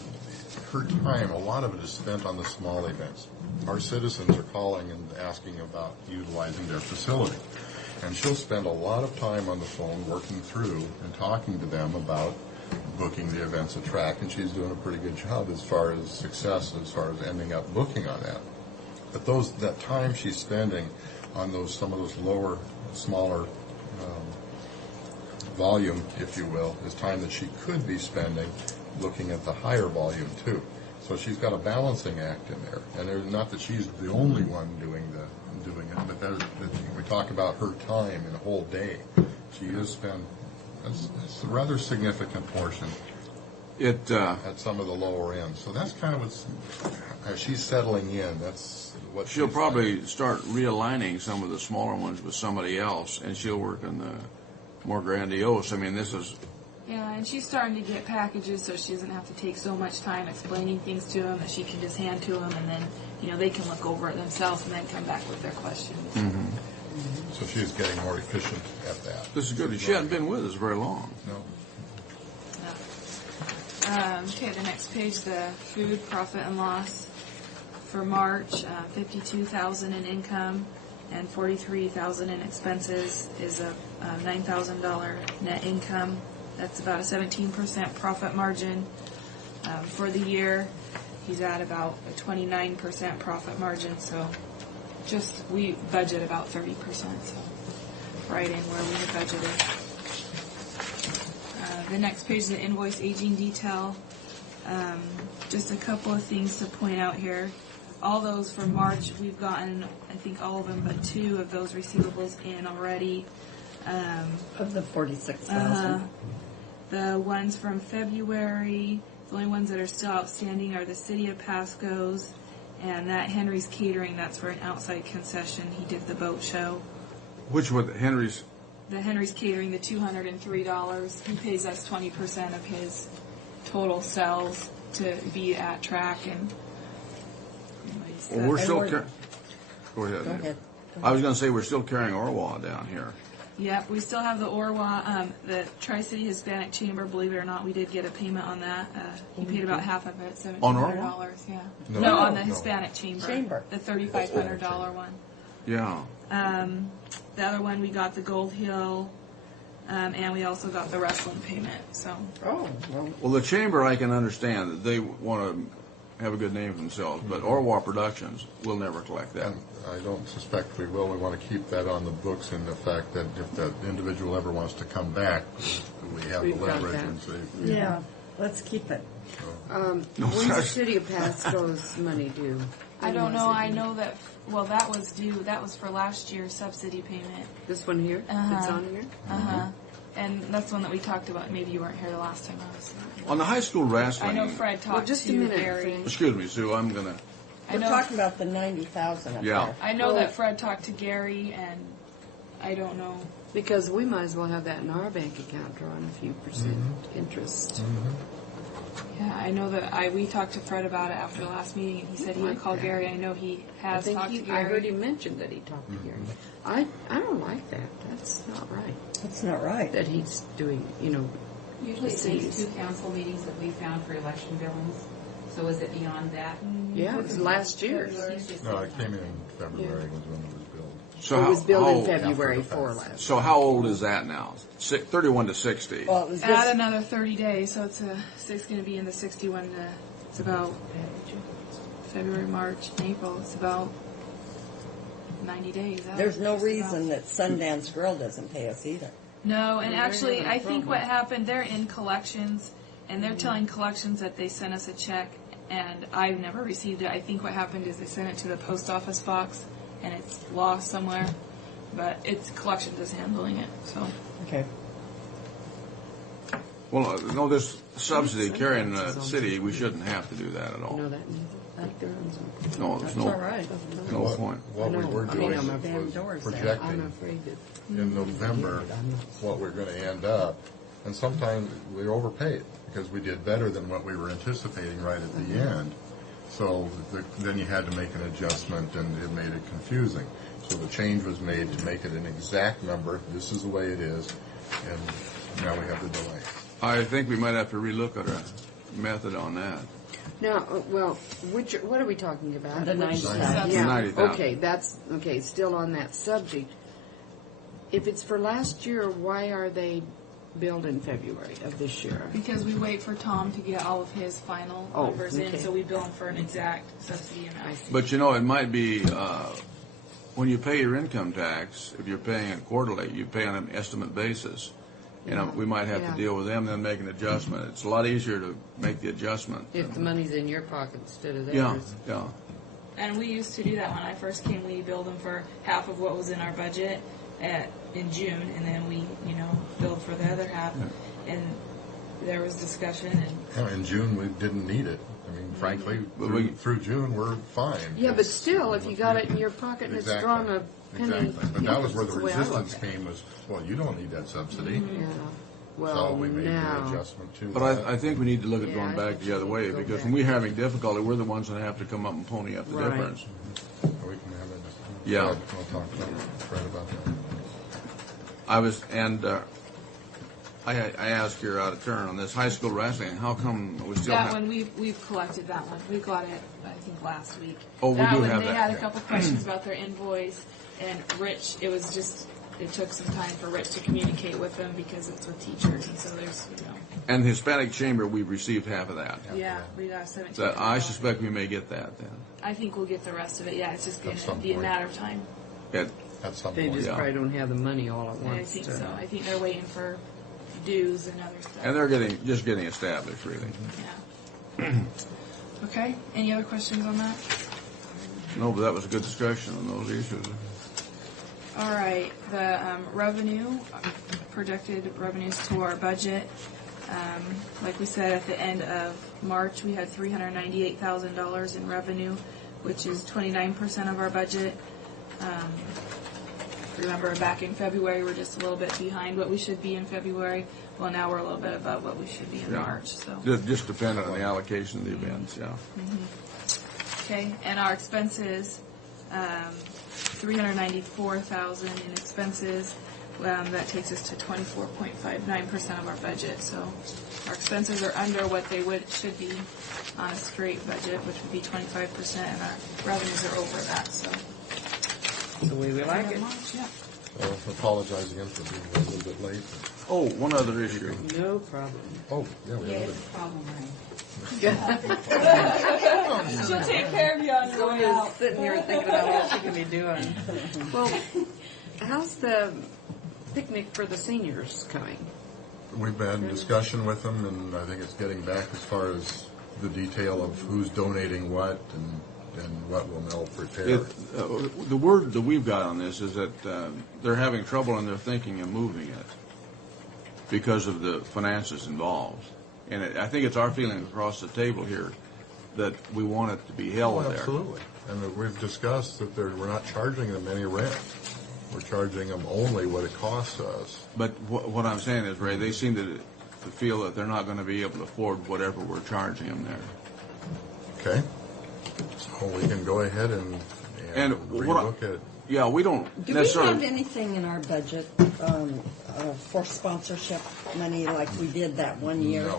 her time, a lot of it is spent on the small events. Our citizens are calling and asking about utilizing their facility. And she'll spend a lot of time on the phone working through and talking to them about booking the events at track, and she's doing a pretty good job as far as success, as far as ending up booking on that. But that time she's spending on some of those lower, smaller volume, if you will, is time that she could be spending looking at the higher volume too. So she's got a balancing act in there, and not that she's the only one doing it, but we talk about her time in a whole day. She is spend it's a rather significant portion at some of the lower ends. So that's kind of what's, as she's settling in, that's what she'll probably start realigning some of the smaller ones with somebody else, and she'll work on the more grandiose. I mean, this is. Yeah, and she's starting to get packages, so she doesn't have to take so much time explaining things to them, that she can just hand to them, and then, they can look over it themselves and then come back with their questions. Mm-hmm. So she's getting more efficient at that. This is good. She hasn't been with us very long. No. Okay, the next page, the food profit and loss for March, $52,000 in income and $43,000 in expenses is a $9,000 net income. That's about a 17% profit margin. For the year, he's at about a 29% profit margin, so we budget about 30%, so right in where we had budgeted. The next page is the invoice aging detail. Just a couple of things to point out here. All those for March, we've gotten, I think all of them but 2 of those receivables in already. Of the 46,000. The ones from February, the only ones that are still outstanding are the City of Pasco's and that Henry's Catering. That's for an outside concession. He did the boat show. Which one, Henry's? The Henry's Catering, the $203. He pays us 20% of his total sales to be at track. And well, we're still. Go ahead. Go ahead. I was going to say we're still carrying Orwa down here. Yep, we still have the Orwa, the Tri-City Hispanic Chamber. Believe it or not, we did get a payment on that. He paid about half of it, $1,700. On Orwa? Yeah. No, on the Hispanic Chamber. The $3,500 one. Yeah. The other one, we got the Gold Hill, and we also got the wrestling payment. So. Oh, well, the chamber I can understand that they want to have a good name for themselves, but Orwa Productions will never collect that. And I don't suspect we will. We want to keep that on the books, in the fact that if that individual ever wants to come back, we have the leverage and say. Yeah, let's keep it. When's the City of Pasco's money due? I don't know. I know that. Well, that was due. That was for last year's subsidy payment. This one here? It's on here? And that's one that we talked about. Maybe you weren't here the last time I was here. On the high school wrestling. I know Fred talked just to a minute, Gary. Excuse me, Sue. I'm gonna. We're talking about the 90,000 up Yeah. there. I know that Fred talked to Gary, and I don't know. Because we might as well have that in our bank account, drawing a few percent interest. Yeah, I know that we talked to Fred about it after the last meeting, and he said he would call Gary. I know he has talked to Gary. I heard him mention that he talked to Gary. I don't like that. That's not right. That's not right. That he's doing, Usually it takes 2 council meetings that we found for election billings. So is it beyond that? Yeah, it was last year. No, it came in February was when it was billed. So it was billed in how- February for last. So how old is that now? 31 to 60. Well, it was Add another 30 days, so it's going to be in the 61. It's about February, March, and April. It's about 90 days. There's no reason that Sundance Grill doesn't pay us either. No, and actually, I think what happened, they're in collections, and they're telling collections that they sent us a check, and I've never received it. I think what happened is they sent it to the post office box, and it's lost somewhere, but it's collections is handling it. So. Okay. Well, no, this subsidy carrying the city, we shouldn't have to do that at all. You know that neither. Like their own. No, there's That's no, all right. no point. What we were doing I'm was projecting afraid that in November what we're going to end up, and sometimes we overpaid because we did better than what we were anticipating right at the end. So then you had to make an adjustment, and it made it confusing. So the change was made to make it an exact number. This is the way it is, and now we have the delay. I think we might have to relook at our method on that. Now, what are we talking about? The 90,000. Yeah, 90,000. okay, still on that subject. If it's for last year, why are they billed in February of this year? Because we wait for Tom to get all of his final Oh, numbers okay. in, so we bill him for an exact subsidy amount. But you know, it might be, when you pay your income tax, if you're paying it quarterly, you pay on an estimate basis. You know, we might have Yeah. to deal with them, then make an adjustment. It's a lot easier to make the adjustment. If the money's in your pocket instead of Yeah, theirs. yeah. And we used to do that when I first came. We billed them for half of what was in our budget in June, and then we, billed for the other half. And there was discussion, and Yeah, in June, we didn't need it. I mean, frankly, through June, we're fine. Yeah, but still, if you got it in your pocket and it's drawn a penny. Exactly. But that was where the that's way I look resistance at it. came was, well, you don't need that subsidy. Yeah. So Well, we made the now. adjustment to But that. I think we need to look at Yeah, going I back think the other we way, should go because back. when we're having difficulty, we're the ones that have to come up and pony up the Right. difference. We can have it. Yeah. Fred, I'll talk to Fred about that. I asked you out of turn on this high school wrestling, how come we still that have? one we've collected that one. We got it, I think, last week. Oh, we that do one, have they that, had yeah. a couple questions about their invoice, and Rich. It took some time for Rich to communicate with them because it's with teachers, and so there's, And the Hispanic Chamber, we've received half of that. yeah, we got 17. So I suspect we may get that then. I think we'll get the rest of it. Yeah, it's just going At some to be a point. matter of time. At some They point. just Yeah. probably don't have the money all at I once. think to- so. I think they're waiting for dues and other stuff. And they're just getting established, really. Yeah. Okay. Any other questions on that? No, but that was a good discussion on those issues. All right, the revenue, projected revenues to our budget. Like we said, at the end of March, we had $398,000 in revenue, which is 29% of our budget. Remember, back in February, we're just a little bit behind what we should be in February. Well, now we're a little bit above what we should be in Yeah. March. So. Just dependent on the allocation of the events, yeah. Okay, and our expenses, $394,000 in expenses. That takes us to 24.59% of our budget. So our expenses are under what they should be on a straight budget, which would be 25%, and our revenues are over that. So The way we like it. Yeah. Well, apologize again for being a little bit late. Oh, one other issue. No problem. Oh, yeah, we Yeah, have it's a problem, right? She'll take care of you on your way out. Someone's sitting here thinking about what she can be doing. Well, how's the picnic for the seniors coming? We've been in discussion with them, and I think it's getting back as far as the detail of who's donating what and what will Mel prepare. The word that we've got on this is that they're having trouble and they're thinking of moving it because of the finances involved. And I think it's our feeling across the table here that we want it to be held there. Absolutely. And we've discussed that we're not charging them any rent. We're charging them only what it costs us. But what I'm saying is, Ray, they seem to feel that they're not going to be able to afford whatever we're charging them there. Okay. So we can go ahead and relook at. Yeah, we don't Do we necessarily. have anything in our budget for sponsorship money like we did that one year?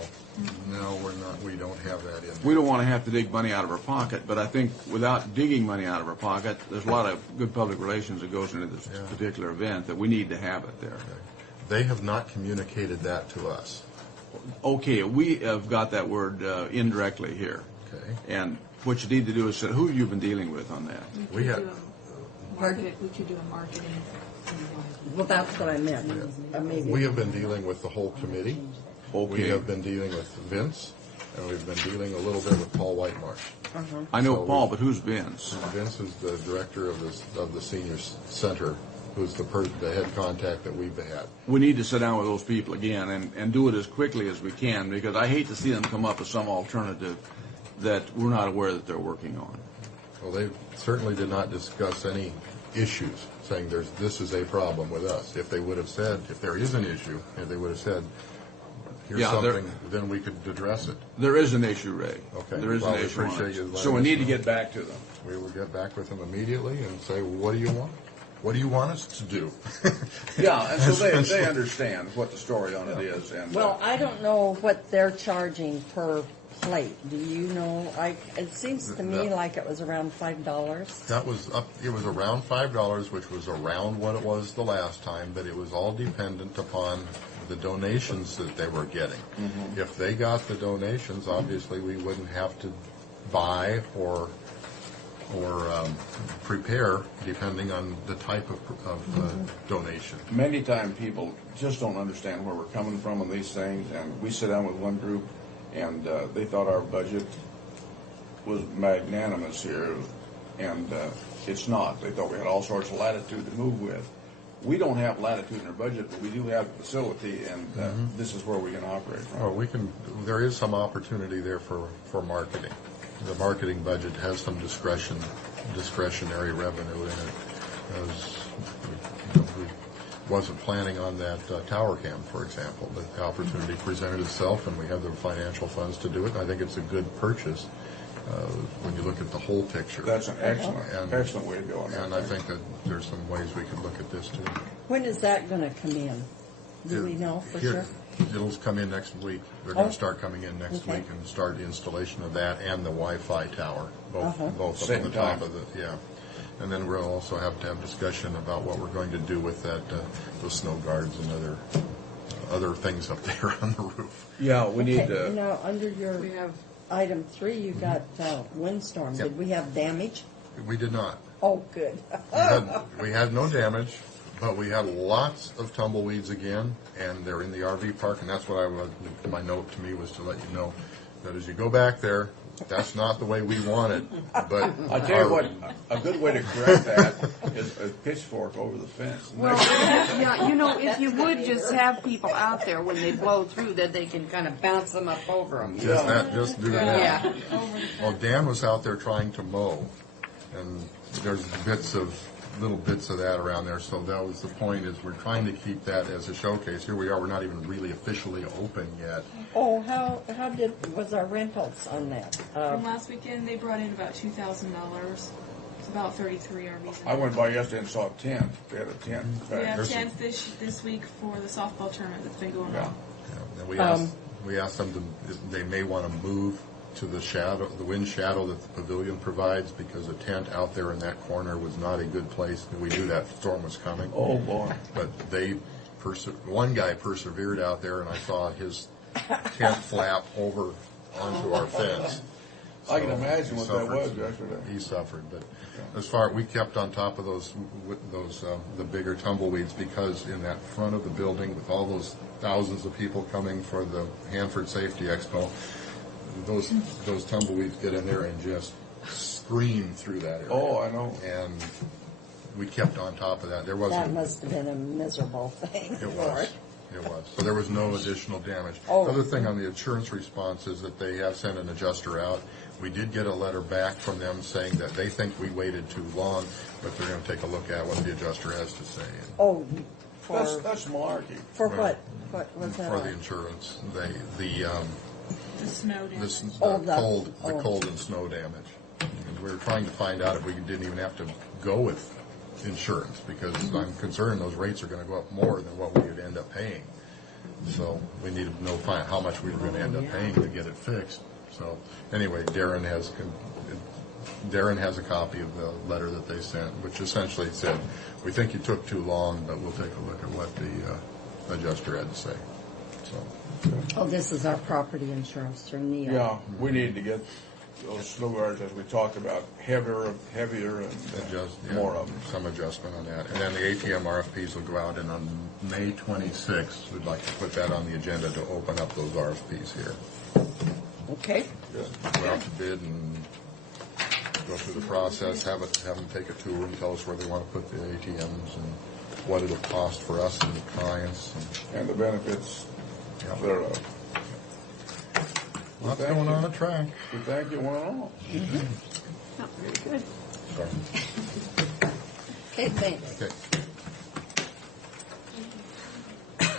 No, we're not. We don't have that in. We don't want to have to dig money out of our pocket, but I think without digging money out of our pocket, there's a lot of good public relations that goes into this particular event that we need to have it there. They have not communicated that to us. Okay, we have got that word indirectly here. Okay. And what you need to do is say, who have you been dealing with on that? We could do a marketing. Well, that's what I meant. Maybe. We have been dealing with the whole committee. Okay. We have been dealing with Vince, and we've been dealing a little bit with Paul Whitemarsh. I know So Paul, but who's Vince? Vince is the director of the senior center, who's the head contact that we've had. We need to sit down with those people again and do it as quickly as we can, because I hate to see them come up with some alternative that we're not aware that they're working on. Well, they certainly did not discuss any issues, saying this is a problem with us. If they would have said, if there is an issue, if they would have said, here's something, then we could address it. There is an issue, Ray. Okay. There is Well, an we issue on appreciate it. you So we letting need us to know. get back to them. We will get back with them immediately and say, well, what do you want? What do you want us to do? Yeah, and so they understand what the story on it is. And Well, I don't know what they're charging per plate? Do you know? It seems to me like it was around $5. That was up, it was around $5, which was around what it was the last time, but it was all dependent upon the donations that they were getting. If they got the donations, obviously we wouldn't have to buy or prepare, depending on the type of donation. Many times people just don't understand where we're coming from on these things, and we sit down with one group, and they thought our budget was magnanimous here, and it's not. They thought we had all sorts of latitude to move with. We don't have latitude in our budget, but we do have the facility, and this is where we can operate from. Well, there is some opportunity there for marketing. The marketing budget has some discretionary revenue in it. As we wasn't planning on that tower cam, for example. The opportunity presented itself, and we have the financial funds to do it. I think it's a good purchase when you look at the whole picture. That's an excellent way to go. And I think that there's some ways we could look at this too. When is that going to come in? Do we know for sure? It'll come in next week. They're going to start coming in next week and start the installation of that and the Wi-Fi tower, both up on the top of it. Yeah. And then we'll also have to have discussion about what we're going to do with that, those snow guards and other things up there on the roof. Yeah, we need to. Now, under your item 3, you got windstorm. Yep. Did we have damage? We did not. Oh, good. We had no damage, but we had lots of tumbleweeds again, and they're in the RV park, and that's what my note to me was to let you know that as you go back there, that's not the way we want it. But I tell you what, a good way to correct that is a pitchfork over the fence. Well, yeah, if you would just have people out there when they blow through, that they can kind of bounce them up over them. Just do that. Yeah. Well, Dan was out there trying to mow, and there's little bits of that around there. So that was the point, is we're trying to keep that as a showcase. Here we are, we're not even really officially open yet. Oh, how was our rentals on that? From last weekend, they brought in about $2,000. It's about 33 RVs. I went by yesterday and saw a tent. They had a tent. We have tents this week for the softball tournament that's been going on. Yeah. And we asked them they may want to move to the wind shadow that the pavilion provides, because a tent out there in that corner was not a good place. We knew that storm was coming. Oh, boy. But one guy persevered out there, and I saw his tent flap over onto our fence. I can imagine what that was yesterday. He suffered, but we kept on top of the bigger tumbleweeds, because in that front of the building, with all those thousands of people coming for the Hanford Safety Expo, those tumbleweeds get in there and just scream through that area. Oh, I know. And we kept on top of that. That must have been a miserable thing. It was. So there was no additional damage. Oh. The other thing on the insurance response is that they have sent an adjuster out. We did get a letter back from them saying that they think we waited too long, but they're going to take a look at what the adjuster has to say. Oh, that's malarkey. For what? What was that? For the insurance, The snow damage. The cold and snow damage. And we were trying to find out if we didn't even have to go with insurance, because I'm concerned those rates are going to go up more than what we would end up paying. So we need to know how much we were going to end up paying to get it fixed. So anyway, Darren has a copy of the letter that they sent, which essentially said, we think you took too long, but we'll take a look at what the adjuster had to say. So. Oh, this is our property insurance through NEO. Yeah, we need to get those snow guards, as we talked about, heavier and more of them. Some adjustment on that. And then the ATM RFPs will go out, and on May 26th, we'd like to put that on the agenda to open up those RFPs here. Okay. Go out to bid and go through the process, have them take a tour and tell us where they want to put the ATMs and what it'll cost for us and the clients. And the benefits thereof. What's going on the track? We thank you one and all. Very good. Sorry. Okay, thanks.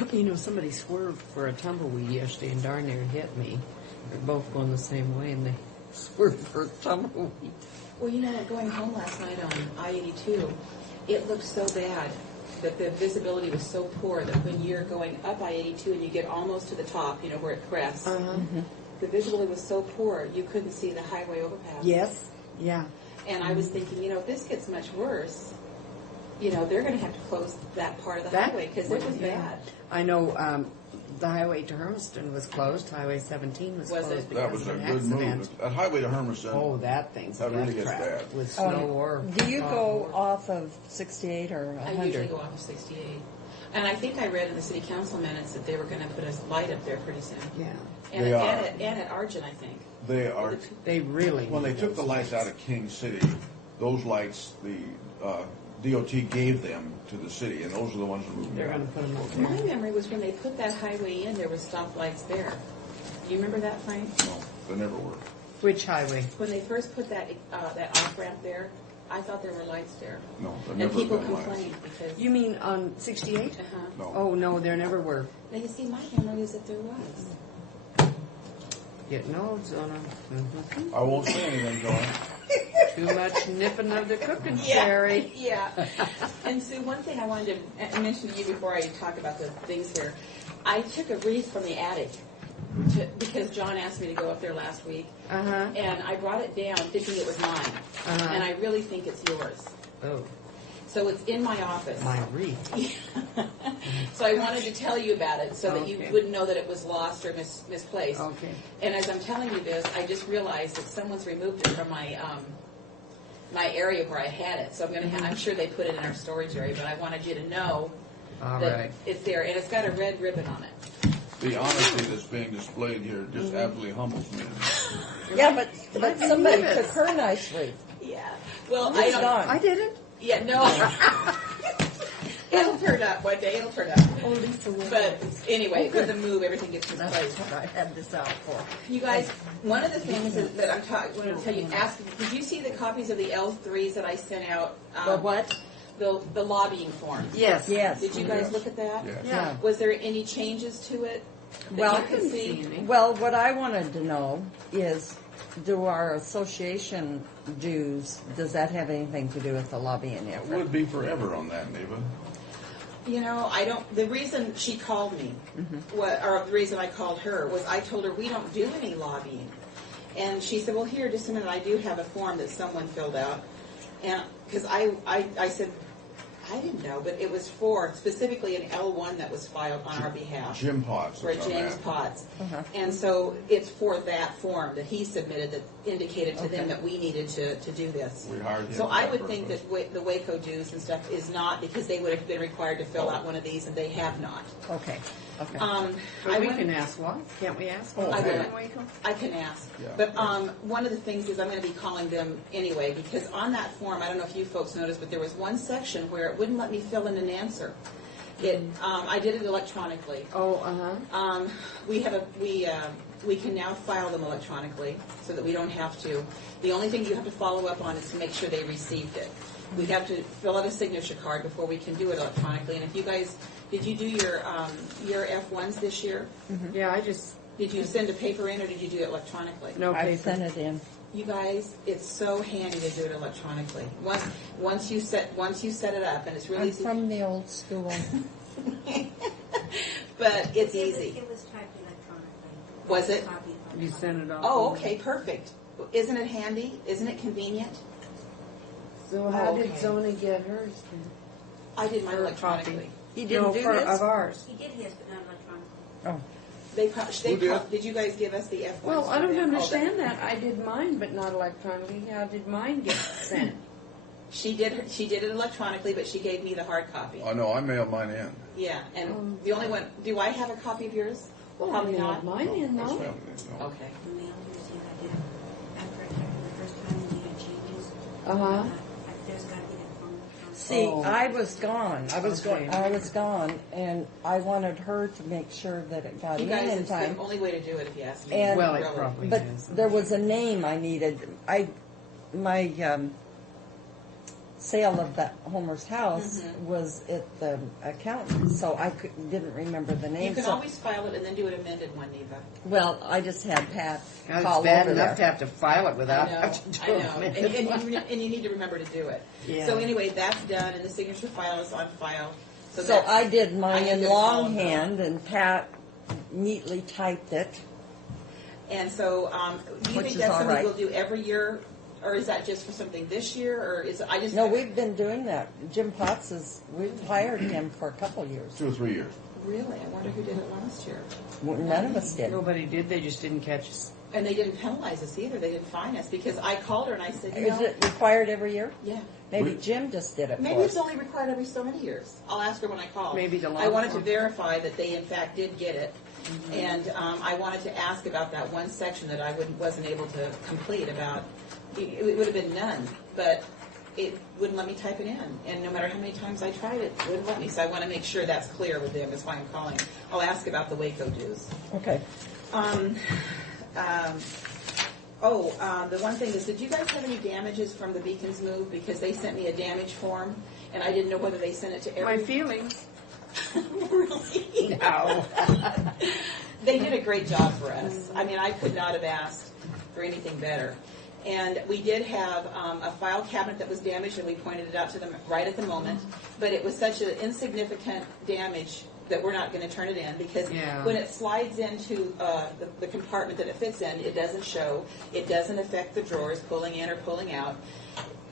Okay. Somebody swerved for a tumbleweed yesterday and darn near hit me. They're both going the same way, and they swerved for a tumbleweed. Well, going home last night on I-82, it looked so bad that the visibility was so poor that when you're going up I-82 and you get almost to the top, where it crests, the visibility was so poor, you couldn't see the highway overpass. Yes, yeah. And I was thinking, if this gets much worse, they're going to have to close that part of the highway because it was bad. I know the highway to Hermiston was closed. Highway 17 was closed it? because That was of a an good accident. move. That highway to Hermiston. Oh, that thing's That really death gets trap bad. with snow or. Do you go off of 68 or 100? I usually go off of 68. And I think I read in the city council minutes that they were going to put a light up there pretty soon. Yeah. And, They are. and at Argent, I think. They are. They really. When they took the lights out of King City, those lights, the DOT gave them to the city, and those are the ones that moved. They're going to put them over My there. memory was when they put that highway in, there was stoplights there. Do you remember that, Frank? No, they never were. Which highway? When they first put that off-ramp there, I thought there were lights there. No, there And never people been lights. complained because... You mean on 68? Uh-huh. No. Oh, no, there never were. Now, you see, my memory is that there was. Getting old, Zona. Mm-hmm. I won't say anything, John. Too much nipping of the cooking, Yeah, Sherry. yeah. And Sue, one thing I wanted to mention to you before I talk about the things here, I took a wreath from the attic because John asked me to go up there last week, Uh-huh. and I brought it down thinking it was mine, Uh-huh. and I really think it's yours. Oh, So it's in my office. my wreath. So I wanted to tell you about it so that you Okay. wouldn't know that it was lost or misplaced. Okay. And as I'm telling you this, I just realized that someone's removed it from my my area where I had it. So I'm gonna. I'm sure they put it in our storage area, but I wanted you to know All that right. it's there, and it's got a red ribbon on it. The honesty that's being displayed here just absolutely humbles me. Yeah, but somebody took her nice wreath. Yeah. Well, I It's don't. gone. I did it. Yeah. No. It'll turn up one day. It'll turn up. Oh, Lisa will. But anyway, with the move, everything gets misplaced. That's what I had this out for. You guys, one of the things that I'm wanting to tell you, did you see the copies of the L3s that I sent out? The what? The lobbying form. Yes. Yes. Did you guys look at that? Yes. Yeah. Was there any changes to it that Well, you could see? Well, what I wanted to know is, do our association dues, does that have anything to do with the lobbying It effort? would be forever on that, Neva. You know, I don't. The reason she called me, or the reason I called her, was I told her we don't do any lobbying, and she said, "Well, here, just a minute. I do have a form that someone filled out," and because I said. I didn't know, but it was for specifically an L1 that was filed on our behalf. Jim Potts. For is on James that. Potts. Uh-huh. And so it's for that form that he submitted that indicated to them Okay. that we needed to do this. We hired him So for I that would think purpose. that the Waco dues and stuff is not, because they would have been required to fill out one of these, and they have not. Okay, okay. I we went- can ask what? Can't we ask Oh, what? I okay. will. I can ask. Yeah. But one of the things is I'm going to be calling them anyway, because on that form, I don't know if you folks noticed, but there was one section where it wouldn't let me fill in an answer. I did it electronically. Oh, uh-huh. We can now file them electronically so that we don't have to. The only thing you have to follow up on is to make sure they received it. We have to fill out a signature card before we can do it electronically. And if you guys, did you do your F1s this year? Yeah, I just, Did you send a paper in or did you do it electronically? no I paper. sent it in. You guys, it's so handy to do it electronically. Once you set it up, and it's really I'm easy. from the old school. But it's easy. It was typed electronically. Was it? Copy of You sent it off. Oh, okay, perfect. Isn't it handy? Isn't it convenient? So how did Okay. Zona get hers? I did mine Her electronically. He didn't do for, this? of ours. He did his, but not electronically. Oh, Did you guys give us the F1s? Well, I don't for them? understand that. I did mine, but not electronically. How did mine get sent? She did it electronically, but she gave me the hard copy. Oh, no, I mailed mine in. Yeah, and the only one, do I have a copy of yours? Well, I Probably mailed not. mine in, That's though. what I- no. Okay. The mail is you I did it after I typed it the first time and you had changes. Uh-huh. There's got to be that form electronically. see, Oh. I was gone. Okay. I was gone, and I wanted her to make sure that it got You in guys, in it's time. the only way to do it if you ask me. And- Well, it Really. probably But is. there was a name I needed. My sale of that Homer's house was at the accountant, so I didn't remember the name. You can so, always file it and then do an amended one, Neva. well, I just had Pat Now, call it's bad over enough to there. have to file it without I know, having to I do know. it. And you need to remember to do it. Yeah. So anyway, that's done, and the signature file is on file. So that's- I did mine I in did call them. longhand, and Pat neatly typed it. And so, do you Which think is that's all something right. we'll do every year, or is that just for something this year, or is I just No, we've been doing that. Jim Potts we've hired him for a couple of years. 2 or 3 years. really? I wonder who did it last year. None of us did. Nobody did. They just didn't catch us. And they didn't penalize us either. They didn't fine us because I called her and I said, you Is know, it required every year? yeah. Maybe Jim just did it Maybe for it's us. only required every so many years. I'll ask her when I call. Maybe the I wanted to long verify that they in fact did get it, and I wanted to ask about that one section that I wasn't able to complete about. It would have been none, but it wouldn't let me type it in, and no matter how many times I tried it, it wouldn't let me. So I want to make sure that's clear with them. That's why I'm calling. I'll ask about the Waco dues. Okay. The one thing is, did you guys have any damages from the Beacons move? Because they sent me a damage form, and I didn't know whether they sent it to every... My feelings. Really? No. They did a great job for us. I mean, I could not have asked for anything better. And we did have a file cabinet that was damaged, and we pointed it out to them right at the moment. But it was such an insignificant damage that we're not going to turn it in because when it slides into the compartment that it fits in, it doesn't show. It doesn't affect the drawers pulling in or pulling out.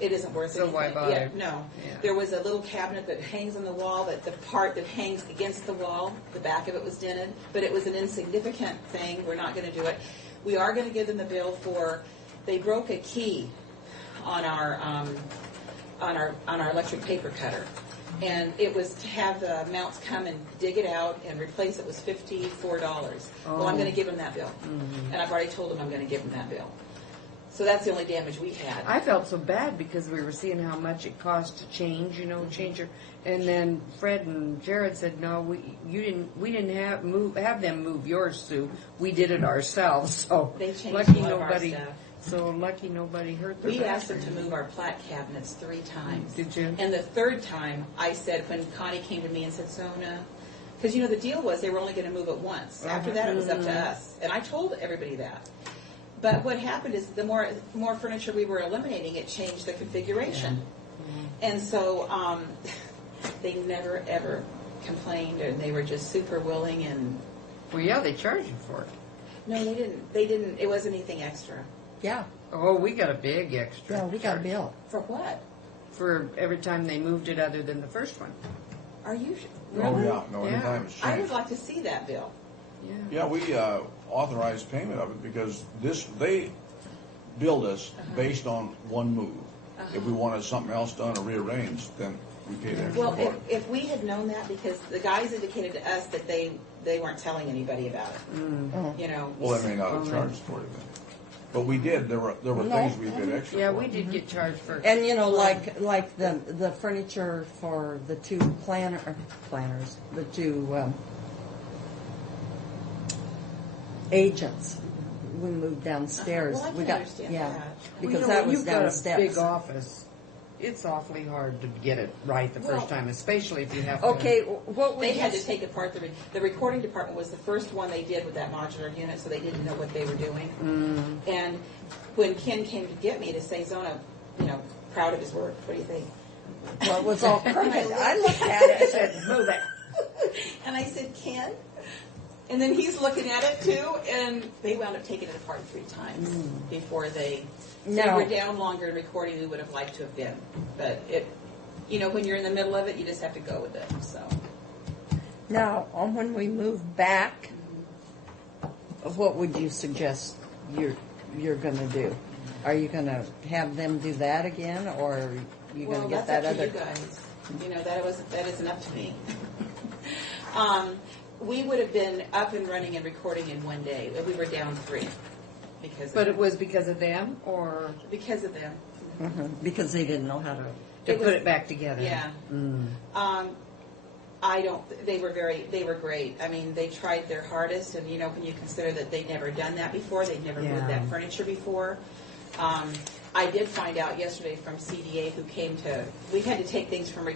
It isn't worth anything. So why bother? No. There was a little cabinet that hangs on the wall, that the part that hangs against the wall, the back of it was dented, but it was an insignificant thing. We're not going to do it. We are going to give them the bill for, they broke a key on our electric paper cutter. And it was to have the mounts come and dig it out and replace it was $54. Well, I'm going to give them that bill. And I've already told them I'm going to give them that bill. So that's the only damage we had. I felt so bad because we were seeing how much it cost to change, change your. And then Fred and Jared said, "No, we didn't have them move yours, Sue. We did it ourselves." So They changed lucky a lot of our nobody. stuff. So lucky nobody hurt their We asked them bathroom. to move our plat cabinets 3 times. Did you? And the third time, I said, when Connie came to me and said, Sona, because the deal was they were only going to move it once. After that, it was up to us. And I told everybody that. But what happened is the more furniture we were eliminating, it changed the configuration. And so they never, ever complained, and they were just super willing. And well, yeah, they charged you for it. No, they didn't. They didn't. It wasn't anything extra. Yeah. Oh, we got a big extra. Yeah, we got a bill. For what? For every time they moved it other than the first one. Are you sure? Oh, yeah. No, anytime it's I would changed. like to see that bill. Yeah, we authorized payment of it because they billed us based on one move. If we wanted something else done or rearranged, then we paid extra Well, for it. if we had known that, because the guys indicated to us that they weren't telling anybody about it. Well, they may not have charged for it then. But we did. There were things we did extra Yeah, for. we did get charged for. And like the furniture for the 2 planners, the 2 agents. We moved downstairs. Well, I we can got understand that. because Well, that when was you've down got the a steps. big office, it's awfully hard to get it right the first time, especially if you have to. Okay, what They had to take apart the recording department was the first one they did with that modular unit, so they didn't know what they were doing. And when Ken came to get me to say, Zona, proud of his work. What do you think? Well, it was all crooked. I looked at it and said, "Move it." And I said, Ken? And then he's looking at it too, and they wound up taking it apart 3 times before they were down longer in recording. We would have liked to have been, but when you're in the middle of it, you just have to go with it. So Now, when we move back, what would you suggest you're going to do? Are you going to have them do that again, or are you going to get that that's other? up to you guys. That isn't up to me. We would have been up and running and recording in 1 day. We were down 3 But it was because of them, or because of them. Because they didn't know how to put it back together. Yeah. They were great. I mean, they tried their hardest, and when you consider that they'd never done that before, they'd never moved that furniture before. I did find out yesterday from CDA who came to. We had to take things from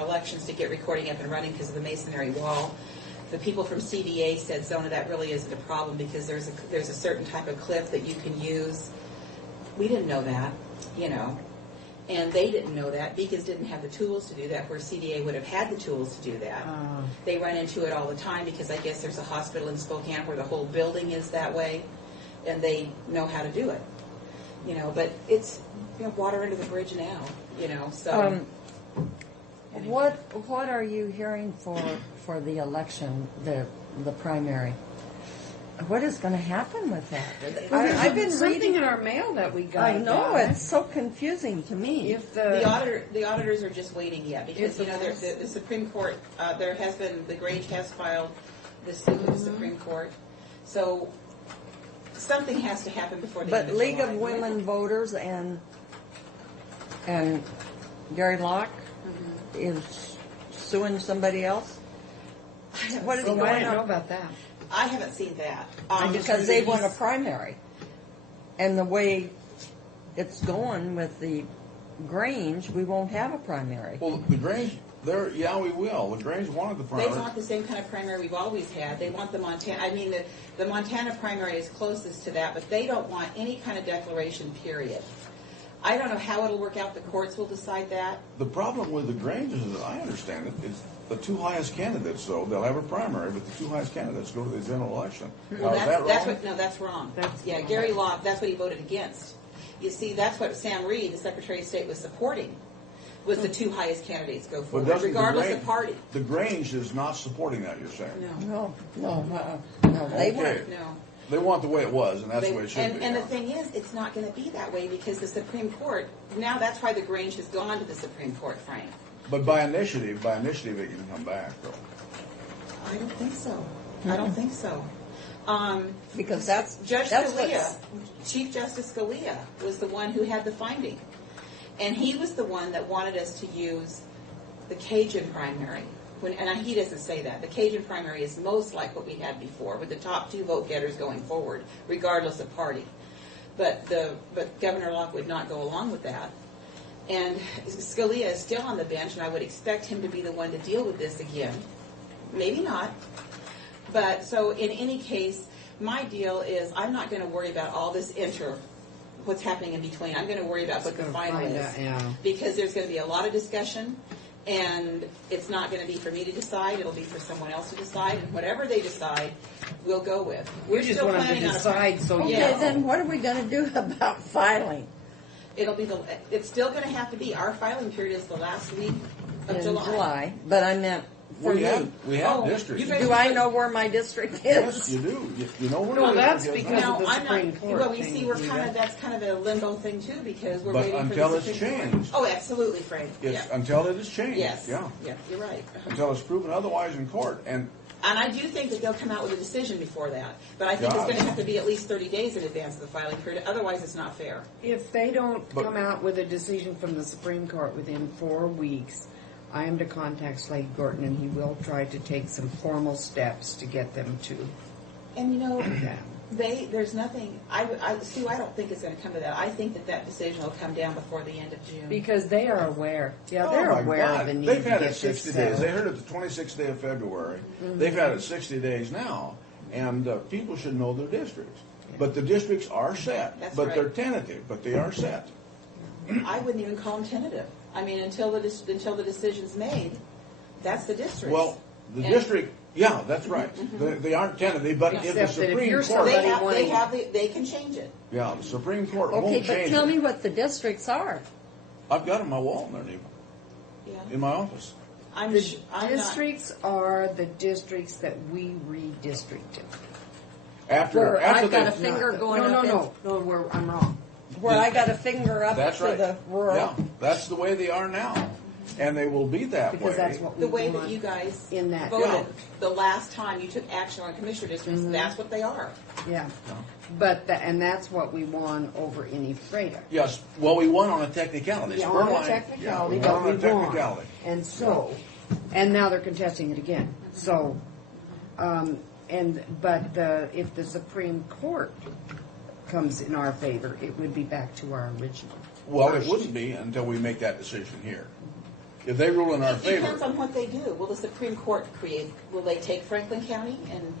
elections to get recording up and running because of the masonry wall. The people from CDA said, Zona, that really isn't a problem because there's a certain type of clip that you can use. We didn't know that, and they didn't know that. Beacons didn't have the tools to do that, where CDA would have had the tools to do that. They run into it all the time because I guess there's a hospital in Spokane where the whole building is that way. and they know how to do it. You know, but it's, you know, water under the bridge now, you know, so. What are you hearing for the election, the primary? What is going to happen with that? I've been something reading in our mail that we got. I know, about it's so confusing to me. If The auditors are just waiting yet, because, you know, the Supreme Court, the Grange has filed this suit with the Supreme Court. So something has to happen before the end But of League of July. Women Voters and Gary Locke is suing somebody else? What is Oh, I going didn't know on? about that. I haven't seen that. Because they won a primary. And the way it's going with the Grange, we won't have a primary. Well, the Grange, yeah, we will. The Grange wanted the They primary. want the same kind of primary we've always had. They want the Montana, I mean, the Montana primary is closest to that, but they don't want any kind of declaration, period. I don't know how it'll work out. The courts will decide that. The problem with the Grange is, as I understand it, is the two highest candidates, though, they'll have a primary, but the two highest candidates go to the general election. Well, Now, is that wrong? that's wrong. Gary Locke, that's what he voted against. You see, that's what Sam Reed, the Secretary of State, was supporting, was the two highest candidates go But forward, doesn't regardless of party. The Grange is not supporting that, you're saying? No, they weren't. No. They want the way it was, and that's the way it should be. And the thing is, it's not going to be that way because the Supreme Court, now that's why the Grange has gone to the Supreme Court, Frank. But by initiative, it can come back, though. I don't think so. I don't think so. Because that's Scalia, Chief Justice Scalia was the one who had the finding. And he was the one that wanted us to use the Cajun primary. And he doesn't say that. The Cajun primary is most like what we had before, with the top two vote getters going forward, regardless of party. But Governor Locke would not go along with that. And Scalia is still on the bench, and I would expect him to be the one to deal with this again. Maybe not. But so in any case, my deal is I'm not going to worry about all this what's happening in between. I'm going to worry about what the final is. Because there's going to be a lot of discussion. And it's not going to be for me to decide. It'll be for someone else to decide. And whatever they decide, we'll go with. We just want them to decide. Okay, then what are we going to do about filing? It's still going to have to be. Our filing period is the last week of In July. July. But I meant for We me. have districts. Do I know where my district is? Yes, you do. You know where No, your that's district is. because No, of the I'm Supreme not. Court Well, we thing. see that's kind of a limbo thing too, because we're But waiting until for the it's Supreme Court. changed. Oh, absolutely, Frank. It's Yeah. until it is changed. Yes. Yeah. Yeah, you're right. Until it's proven otherwise in court. And I do think that they'll come out with a decision before that. But I think it's going to have to be at least 30 days in advance of the filing period. Otherwise, it's not fair. If they don't come out with a decision from the Supreme Court within 4 weeks, I am to contact Slade Gorton, and he will try to take some formal steps to get them to. And you know, that. there's nothing. Sue, I don't think it's going to come to that. I think that decision will come down before the end of June. Because they are aware. Yeah, oh they're my aware God, of the need they've to had get it 60 this days. settled. They heard it the 26th day of February. They've had it 60 days now, and people should know their districts. But the districts are set. That's but right. they're tentative. But they are set. I wouldn't even call them tentative. I mean, until the decision's made, that's the district. Well, the district. Yeah, that's right. They aren't tentative, but if the Except that if Supreme you're Court, they can change it. yeah, the Supreme Court Okay, won't but change tell it. me what the districts are. I've got it on my wall in there, Neva, Yeah. in my office. I'm not. Districts are the districts that we redistricted. After I've got they- a finger going no, up no, I'm wrong. where I got a finger up That's to right. the rural. Yeah, that's the way they are now, and they will be that Because way. that's what we The way want that you guys in that. voted the last time you took action on commissioner districts, that's what they are. Yeah. But and that's what we won over in Ephrata. Yes. Well, we won on a technicality. Yeah, Spur on a line. technicality, Yeah, but on we a technicality. won. And so, and now they're contesting it again. So, if the Supreme Court comes in our favor, it would be back to our original. Well, it wouldn't be until we make that decision here. If they rule in our It favor, depends on what they do. Will the Supreme Court will they take Franklin County and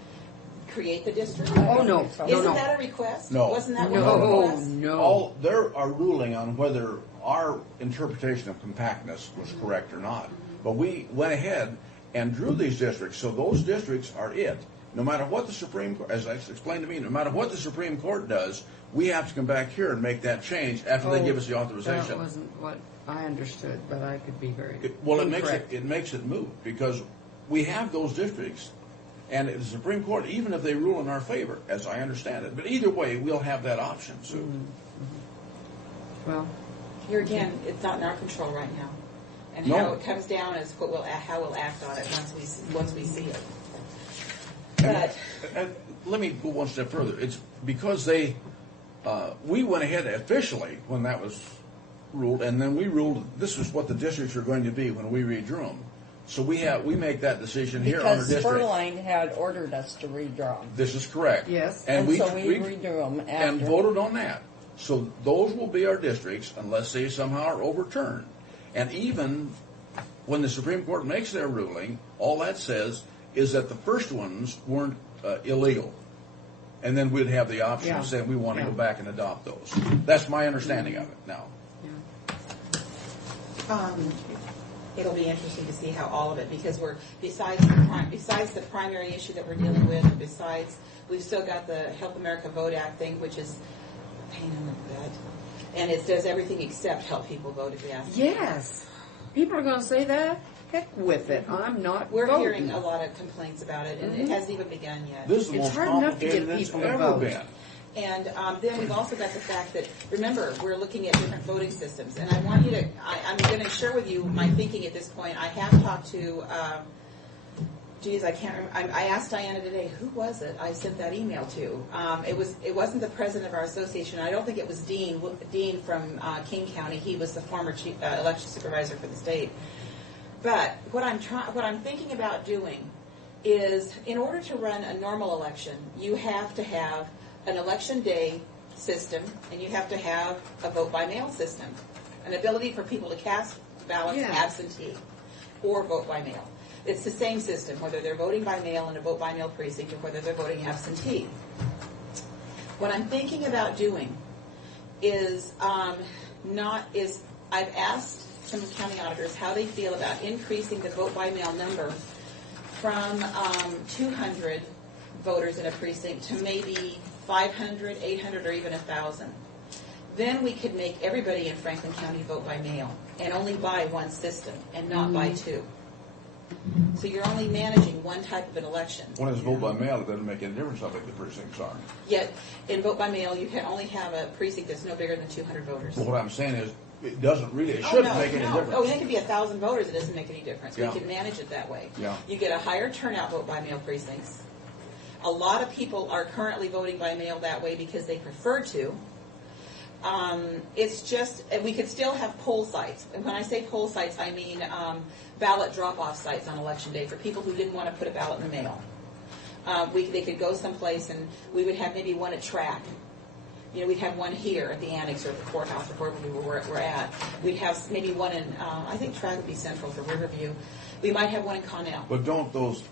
create the district? Oh, no. Isn't that a request? No. Wasn't that No, one of the requests? no. they are ruling on whether our interpretation of compactness was correct or not. But we went ahead and drew these districts, so those districts are it. no matter what the Supreme Court, as I explained to me, no matter what the Supreme Court does, we have to come back here and make that change after they give us the authorization. That wasn't what I understood, but I could be very It makes it moot because we have those districts, and the Supreme Court, even if they rule in our favor, as I understand it, but either way, we'll have that option soon. Well, here again, it's not in our control right now, and how it comes down is how we'll act on it once we see it. But and let me go one step further. It's because we went ahead officially when that was ruled, and then we ruled this was what the districts are going to be when we redrew them. So we make that decision here on our Because district. Spurline had ordered us to redraw them. This is correct. Yes. And so we redrew them after. and voted on that. So those will be our districts unless they somehow are overturned. And even when the Supreme Court makes their ruling, all that says is that the first ones weren't illegal. And then we'd have the option of saying we want to go back and adopt those. That's my understanding of it now. it'll be interesting to see how all of it, because we're, besides the primary issue that we're dealing with, and besides, we've still got the Help America Vote Act thing, which is a pain in the butt. And it does everything except help people vote if you ask them. Yes. People are going to say that. Heck with it. I'm not We're voting. hearing a lot of complaints about it, and it hasn't even begun yet. This is the It's most hard enough to get complicated it's people to ever vote. been. And then we've also got the fact that, remember, we're looking at different voting systems. And I want you to, I'm going to share with you my thinking at this point. I have talked to, I can't remember. I asked Diana today, who was it I sent that email to? It wasn't the president of our association. I don't think it was Dean from King County. He was the former election supervisor for the state. But what I'm thinking about doing is, in order to run a normal election, you have to have an election day system, and you have to have a vote by mail system, an ability for people to cast ballots absentee or vote by mail. It's the same system, whether they're voting by mail in a vote by mail precinct or whether they're voting absentee. What I'm thinking about doing is I've asked some county auditors how they feel about increasing the vote by mail number from 200 voters in a precinct to maybe 500, 800, or even 1,000. Then we could make everybody in Franklin County vote by mail and only buy one system and not buy two. So you're only managing one type of an election. When it's vote by mail, it doesn't make any difference how big the precincts are. Yet, in vote by mail, you can only have a precinct that's no bigger than 200 voters. Well, what I'm saying is, it doesn't really, it shouldn't make any difference. Oh, it could be 1,000 voters. It doesn't make any difference. Yeah. We can manage it that way. Yeah. You get a higher turnout vote by mail precincts. A lot of people are currently voting by mail that way because they prefer to. It's just, and we could still have poll sites. And when I say poll sites, I mean ballot drop-off sites on Election Day for people who didn't want to put a ballot in the mail. They could go someplace, and we would have maybe one at Track. You know, we'd have one here at the annex or at the courthouse or wherever we're at. We'd have maybe one in, I think Track would be central for Riverview. We might have one in Connell. But don't those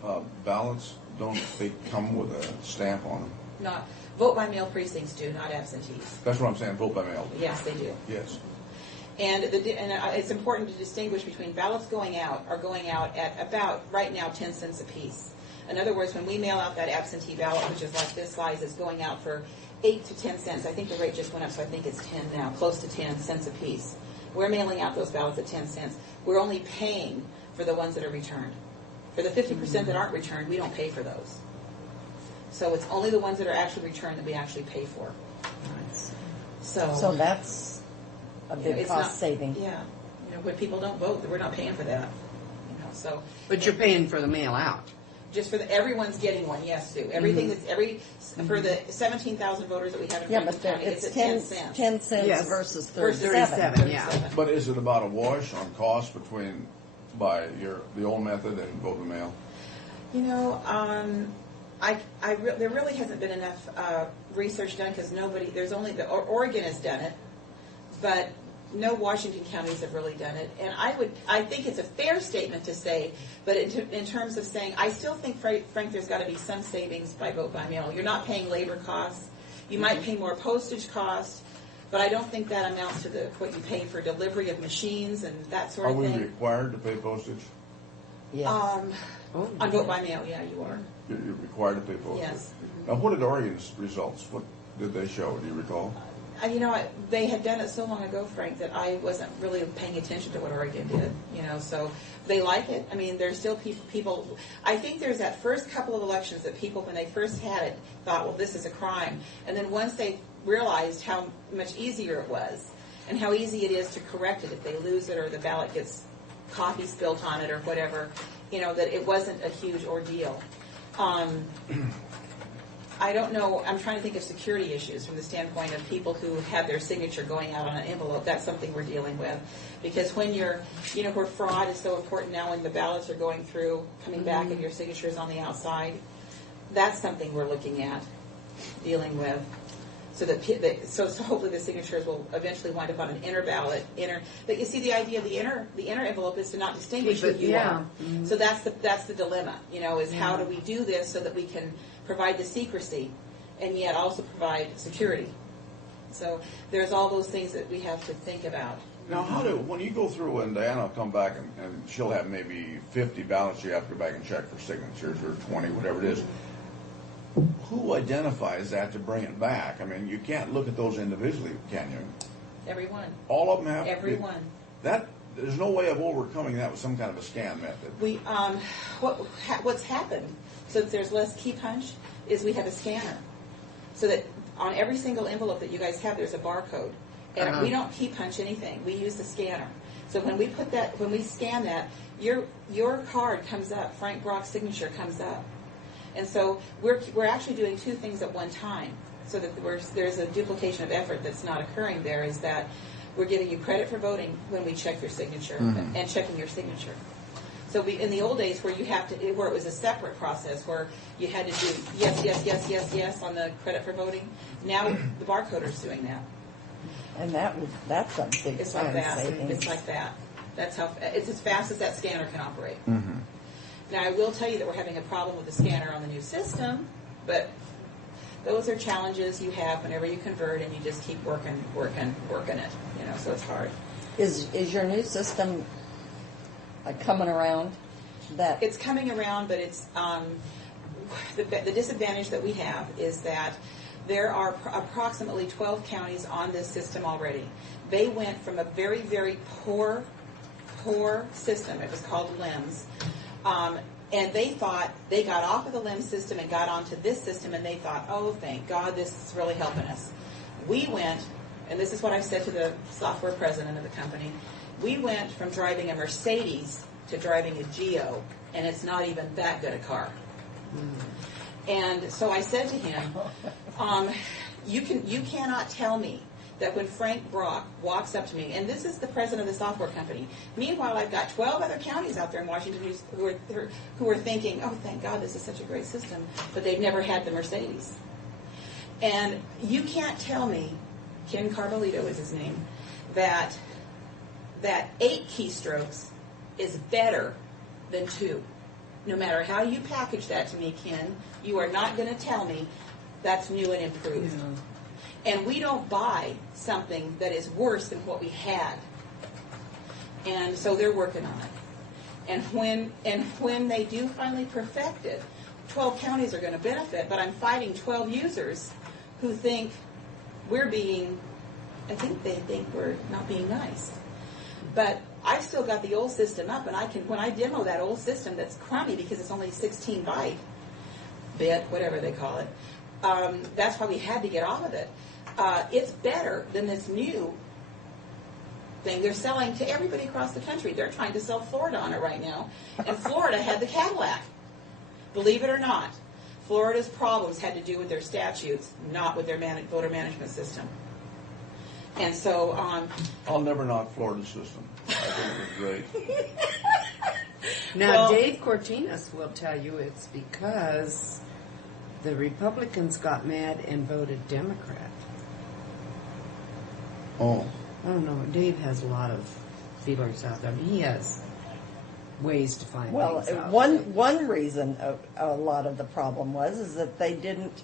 ballots, don't they come with a stamp on them? Not vote by mail precincts do, not absentees. That's what I'm saying, vote by mail. Yes, they do. Yes. And it's important to distinguish between ballots going out at about, right now, 10 cents a piece. In other words, when we mail out that absentee ballot, which is like this size, is going out for 8 to 10 cents. I think the rate just went up, so I think it's 10 now, close to 10 cents a piece. We're mailing out those ballots at 10 cents. We're only paying for the ones that are returned. For the 50% that aren't returned, we don't pay for those. So it's only the ones that are actually returned that we actually pay for. Nice. So that's a big it's cost not, saving. Yeah. You know, when people don't vote, we're not paying for that. You know, so. But you're paying for the mail out. Just for everyone's getting one, yes, Sue. Everything that's for the 17,000 voters that we have in Franklin County, it's at 10 cents. 10 cents Yes. versus Versus 37. 37, yeah. But is it about a wash on cost by the old method and vote by mail? You know, there really hasn't been enough research done because Oregon has done it, but no Washington counties have really done it. And I think it's a fair statement to say, but in terms of saying, I still think, Frank, there's got to be some savings by vote by mail. You're not paying labor costs. You might pay more postage costs, but I don't think that amounts to what you pay for delivery of machines and that sort of thing. Are we required to pay postage? Yes. Oh, On vote by mail, yeah, you are. You're required to pay postage. Yes. Now, what did Oregon's results, what did they show? Do you recall? You know, they had done it so long ago, Frank, that I wasn't really paying attention to what Oregon did. You know, so they like it. I mean, there's still people. I think there's that first couple of elections that people, when they first had it, thought, well, this is a crime. And then once they realized how much easier it was, and how easy it is to correct it if they lose it or the ballot gets coffee spilt on it or whatever, you know, that it wasn't a huge ordeal. I don't know, I'm trying to think of security issues from the standpoint of people who have their signature going out on an envelope. That's something we're dealing with. Because when you're, you know, where fraud is so important now when the ballots are going through, coming back and your signature is on the outside, that's something we're looking at, dealing with. So that so hopefully the signatures will eventually wind up on an inner ballot. But you see, the idea of the inner envelope is to not distinguish who you are. Mm-hmm. So that's the dilemma. You know, is how do we do this so that we can provide the secrecy and yet also provide security. So there's all those things that we have to think about. Now, when you go through and Diana will come back and she'll have maybe 50 ballots you have to go back and check for signatures or 20, whatever it is. Who identifies that to bring it back? I mean, you can't look at those individually, can you? Everyone. All of them have Everyone. There's no way of overcoming that with some kind of a scan method. What's happened since there's less key punch is we have a scanner, so that on every single envelope that you guys have, there's a barcode, and we don't key punch anything. We use the scanner. So when we scan that, your card comes up. Frank Brock's signature comes up. And so we're actually doing two things at one time, so that there's a duplication of effort that's not occurring there, is that we're giving you credit for voting when we check your signature and checking your signature. So in the old days where it was a separate process where you had to do yes on the credit for voting, now the barcoder's doing that. And that's a big It's like that. savings. It's like that. That's how it's as fast as that scanner can operate. Mm-hmm. Now, I will tell you that we're having a problem with the scanner on the new system, but those are challenges you have whenever you convert and you just keep working it, you know, so it's hard. Is your new system coming around? It's coming around, but it's the disadvantage that we have is that there are approximately 12 counties on this system already. They went from a very, very poor system. It was called LIMS. And they thought they got off of the LIMS system and got onto this system, and they thought, oh, thank God, this is really helping us. We went, and this is what I said to the software president of the company, we went from driving a Mercedes to driving a Geo, and it's not even that good a car. And so I said to him, you cannot tell me that when Frank Brock walks up to me, and this is the president of the software company, meanwhile I've got 12 other counties out there in Washington who are thinking, oh, thank God, this is such a great system, but they've never had the Mercedes. And you can't tell me, Ken Carbolito is his name, that 8 keystrokes is better than 2. No matter how you package that to me, Ken, you are not going to tell me that's new and improved. Yeah. And we don't buy something that is worse than what we had. And so they're working on it. And when they do finally perfect it, 12 counties are going to benefit, but I'm fighting 12 users who think they think we're not being nice. But I've still got the old system up, and when I demo that old system that's crummy because it's only 16 bit, whatever they call it, that's why we had to get off of it. It's better than this new thing they're selling to everybody across the country. They're trying to sell Florida on it right now, and Florida had the Cadillac. Believe it or not, Florida's problems had to do with their statutes, not with their voter management system. And so, I'll never knock Florida's system. I think it was great. Now, Dave Cortinas will tell you it's because the Republicans got mad and voted Democrat. Oh. I don't know. Dave has a lot of feelers out there. He has ways to find things out. One reason a lot of the problem is that they didn't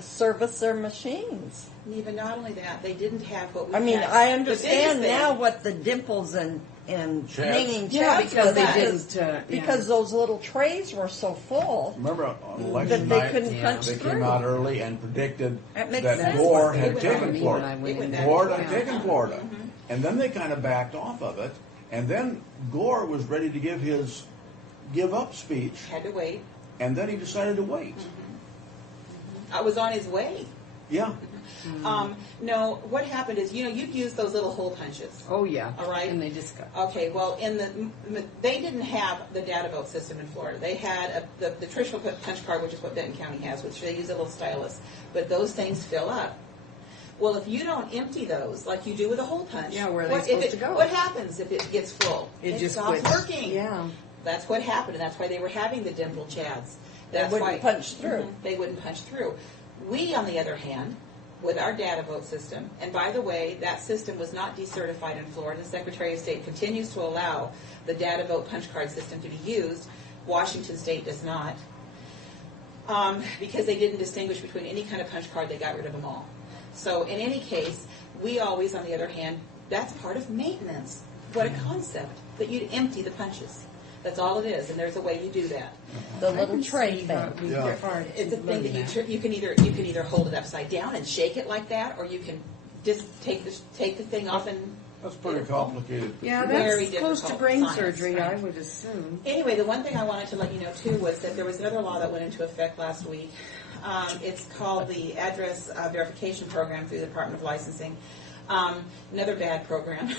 service their machines. Even not only that, they didn't have what we I mean, had. I The understand biggest now thing- what the dimples and Chads. hanging Yeah, chads because were, they because- didn't, because those little trays were so full Remember on that election they night, couldn't punch they through. came out early and predicted That makes that sense. Gore It had went taken on me Florida. when I went in. Gore had Yeah. taken Florida. And then they kind of backed off of it. And then Gore was ready to give his give up speech. Had to wait. And then he decided to wait. I was on his way. Yeah. No, what happened is, you'd use those little hole punches. Oh, yeah. All right. And they just got. Okay, well, they didn't have the data vote system in Florida. They had the traditional punch card, which is what Benton County has, which they use a little stylus. But those things fill up. Well, if you don't empty those like you do with a hole punch, Yeah, where are they what- supposed if to go? What happens if it gets full? It just stops quits. working. Yeah. That's what happened, and that's why they were having the dimple chads. That's wouldn't why, punch through. They wouldn't punch through. We, on the other hand, with our data vote system, and by the way, that system was not decertified in Florida. The Secretary of State continues to allow the data vote punch card system to be used. Washington State does not, because they didn't distinguish between any kind of punch card. They got rid of them all. So in any case, we always, on the other hand, that's part of maintenance. What a concept, that you'd empty the punches. That's all it is, and there's a way you do that. The little tray thing. Yeah. It's a thing that you can either hold it upside down and shake it like that, or you can just take the thing off and. That's pretty complicated. Yeah, Very that's close to difficult brain science, surgery, right. I would assume. Anyway, the one thing I wanted to let you know too was that there was another law that went into effect last week. It's called the Address Verification Program through the Department of Licensing. Another bad program.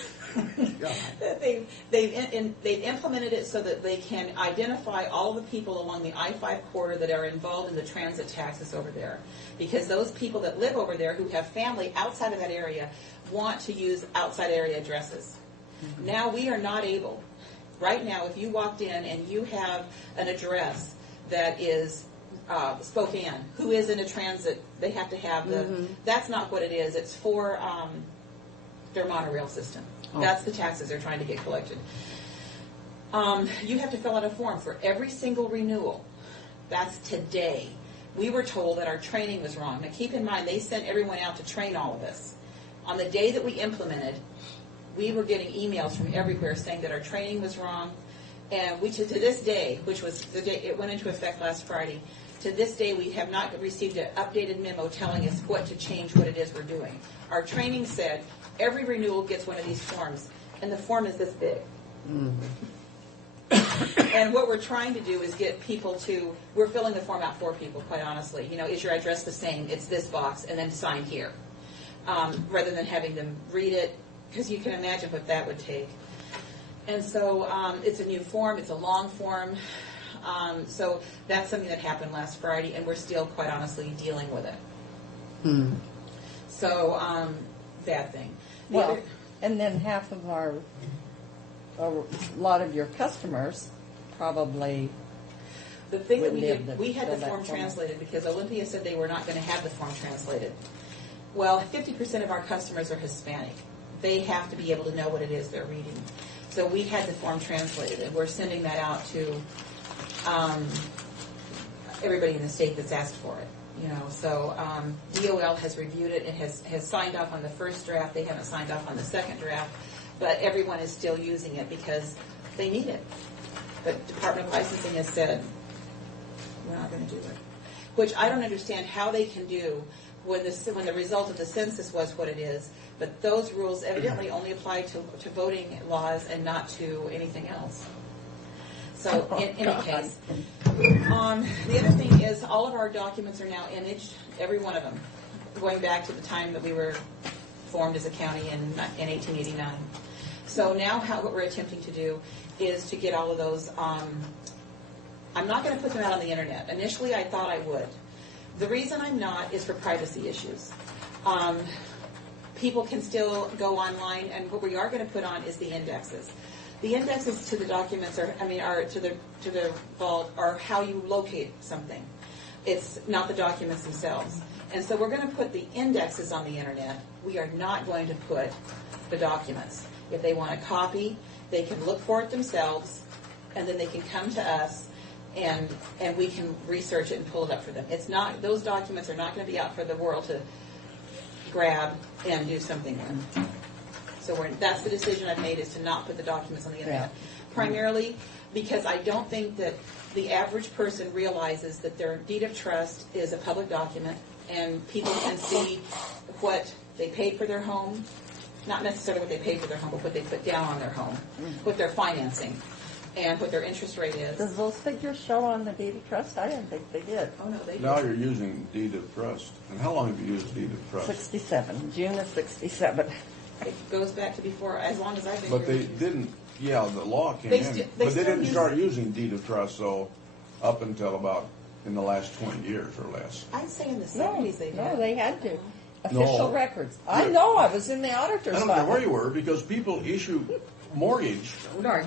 They've implemented it so that they can identify all the people along the I-5 corridor that are involved in the transit taxes over there. Because those people that live over there who have family outside of that area want to use outside area addresses. Now we are not able. Right now, if you walked in and you have an address that is Spokane, who is in a transit, they have to have the, that's not what it is. It's for their monorail system. That's the taxes they're trying to get collected. You have to fill out a form for every single renewal. That's today. We were told that our training was wrong. Now keep in mind, they sent everyone out to train all of us. On the day that we implemented, we were getting emails from everywhere saying that our training was wrong. And we, to this day, which was the day it went into effect last Friday, to this day we have not received an updated memo telling us what to change, what it is we're doing. Our training said every renewal gets one of these forms, and the form is this big. And what we're trying to do is get people to, we're filling the form out for people, quite honestly. Is your address the same? It's this box, and then sign here. Rather than having them read it, because you can imagine what that would take. And so it's a new form. It's a long form. So that's something that happened last Friday, and we're still, quite honestly, dealing with it. So, bad thing. Well, and then half of a lot of your customers probably. The thing that wouldn't be able to we had the fill that form form out. translated because Olympia said they were not going to have the form translated. Well, 50% of our customers are Hispanic. They have to be able to know what it is they're reading. So we had the form translated, and we're sending that out to everybody in the state that's asked for it. So DOL has reviewed it and has signed off on the first draft. They haven't signed off on the second draft, but everyone is still using it because they need it. But Department of Licensing has said, we're not going to do it. Which I don't understand how they can do when the result of the census was what it is. But those rules evidently only apply to voting laws and not to anything else. So in any case, the other thing is all of our documents are now imaged, every one of them, going back to the time that we were formed as a county in 1889. So now what we're attempting to do is to get all of those. I'm not going to put them out on the internet. Initially, I thought I would. The reason I'm not is for privacy issues. People can still go online, and what we are going to put on is the indexes. The indexes to the documents are to the vault are how you locate something. It's not the documents themselves. And so we're going to put the indexes on the internet. We are not going to put the documents. If they want a copy, they can look for it themselves, and then they can come to us, and we can research it and pull it up for them. It's not, those documents are not going to be out for the world to grab and do something with. So that's the decision I've made, is to not put the documents on the internet. Primarily because I don't think that the average person realizes that their deed of trust is a public document, and people can see what they paid for their home, not necessarily what they paid for their home, but what they put down on their home, what they're financing, and what their interest rate is. Does those figures show on the deed of trust? I didn't think they did. Oh, no, they do. Now you're using deed of trust. And how long have you used deed of trust? 67, June of 67. It goes back to before, as long as I've been But here. they didn't, yeah, the law came They in. sti- they But they still didn't use start it. using deed of trust, so up until about in the last 20 years or less. I'd say in the No, 70s they did. no, they had to. No. Official records. I Yeah. know, I was in the auditor's I don't care file. where you were, because people issue mortgage,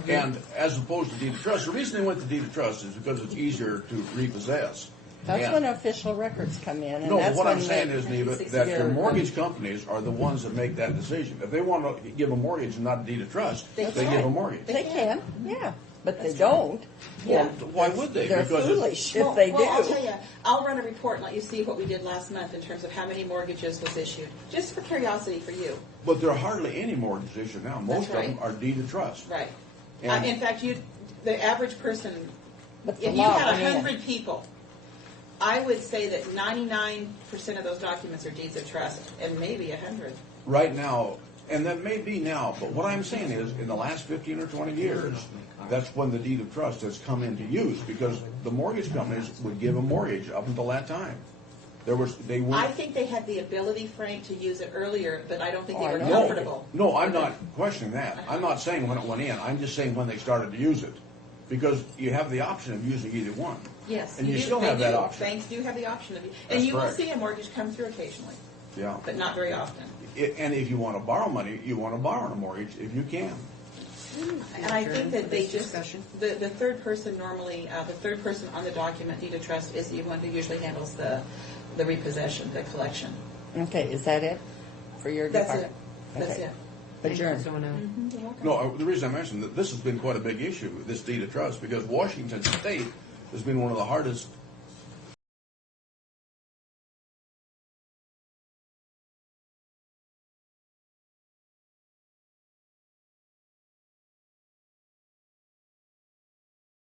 and as opposed to deed of trust. The reason they went to deed of trust is because it's easier to repossess. That's And- when official records come in, and No, that's what when I'm saying the- is, Neva, that the mortgage companies are the ones that make that decision. If they want to give a mortgage and not a deed of trust, they That's give a right. mortgage. They can, yeah, but they don't. Well, why would they? They're Because it's- foolish if they Well, I'll do. tell you, I'll run a report and let you see what we did last month in terms of how many mortgages was issued, just for curiosity for you. But there are hardly any mortgages issued now. Most That's of them right. are deed of trust. Right. And- In fact, the average person, But the if you law had went in. 100 people, I would say that 99% of those documents are deeds of trust, and maybe 100. Right now, and that may be now, but what I'm saying is, in the last 15 or 20 years, that's when the deed of trust has come into use, because the mortgage companies would give a mortgage up until that time. They I weren't. think they had the ability, Frank, to use it earlier, but I don't think they were No, comfortable. no, I'm not questioning that. I'm not saying when it went in. I'm just saying when they started to use it, because you have the option of using either one. Yes, and you do. still They have that do. option. Banks do have the option of, and That's you will correct. see a mortgage come through occasionally, Yeah. but not very often. And if you want to borrow money, you want to borrow on a mortgage if you can. And I think that they just, the third person normally, the third person on the document, deed of trust, is the one who usually handles the repossession, the collection. Okay, is that it for your That's department? it. That's Okay. it. Adjourn. No, the reason I mentioned that this has been quite a big issue, this deed of trust, because Washington State has been one of the hardest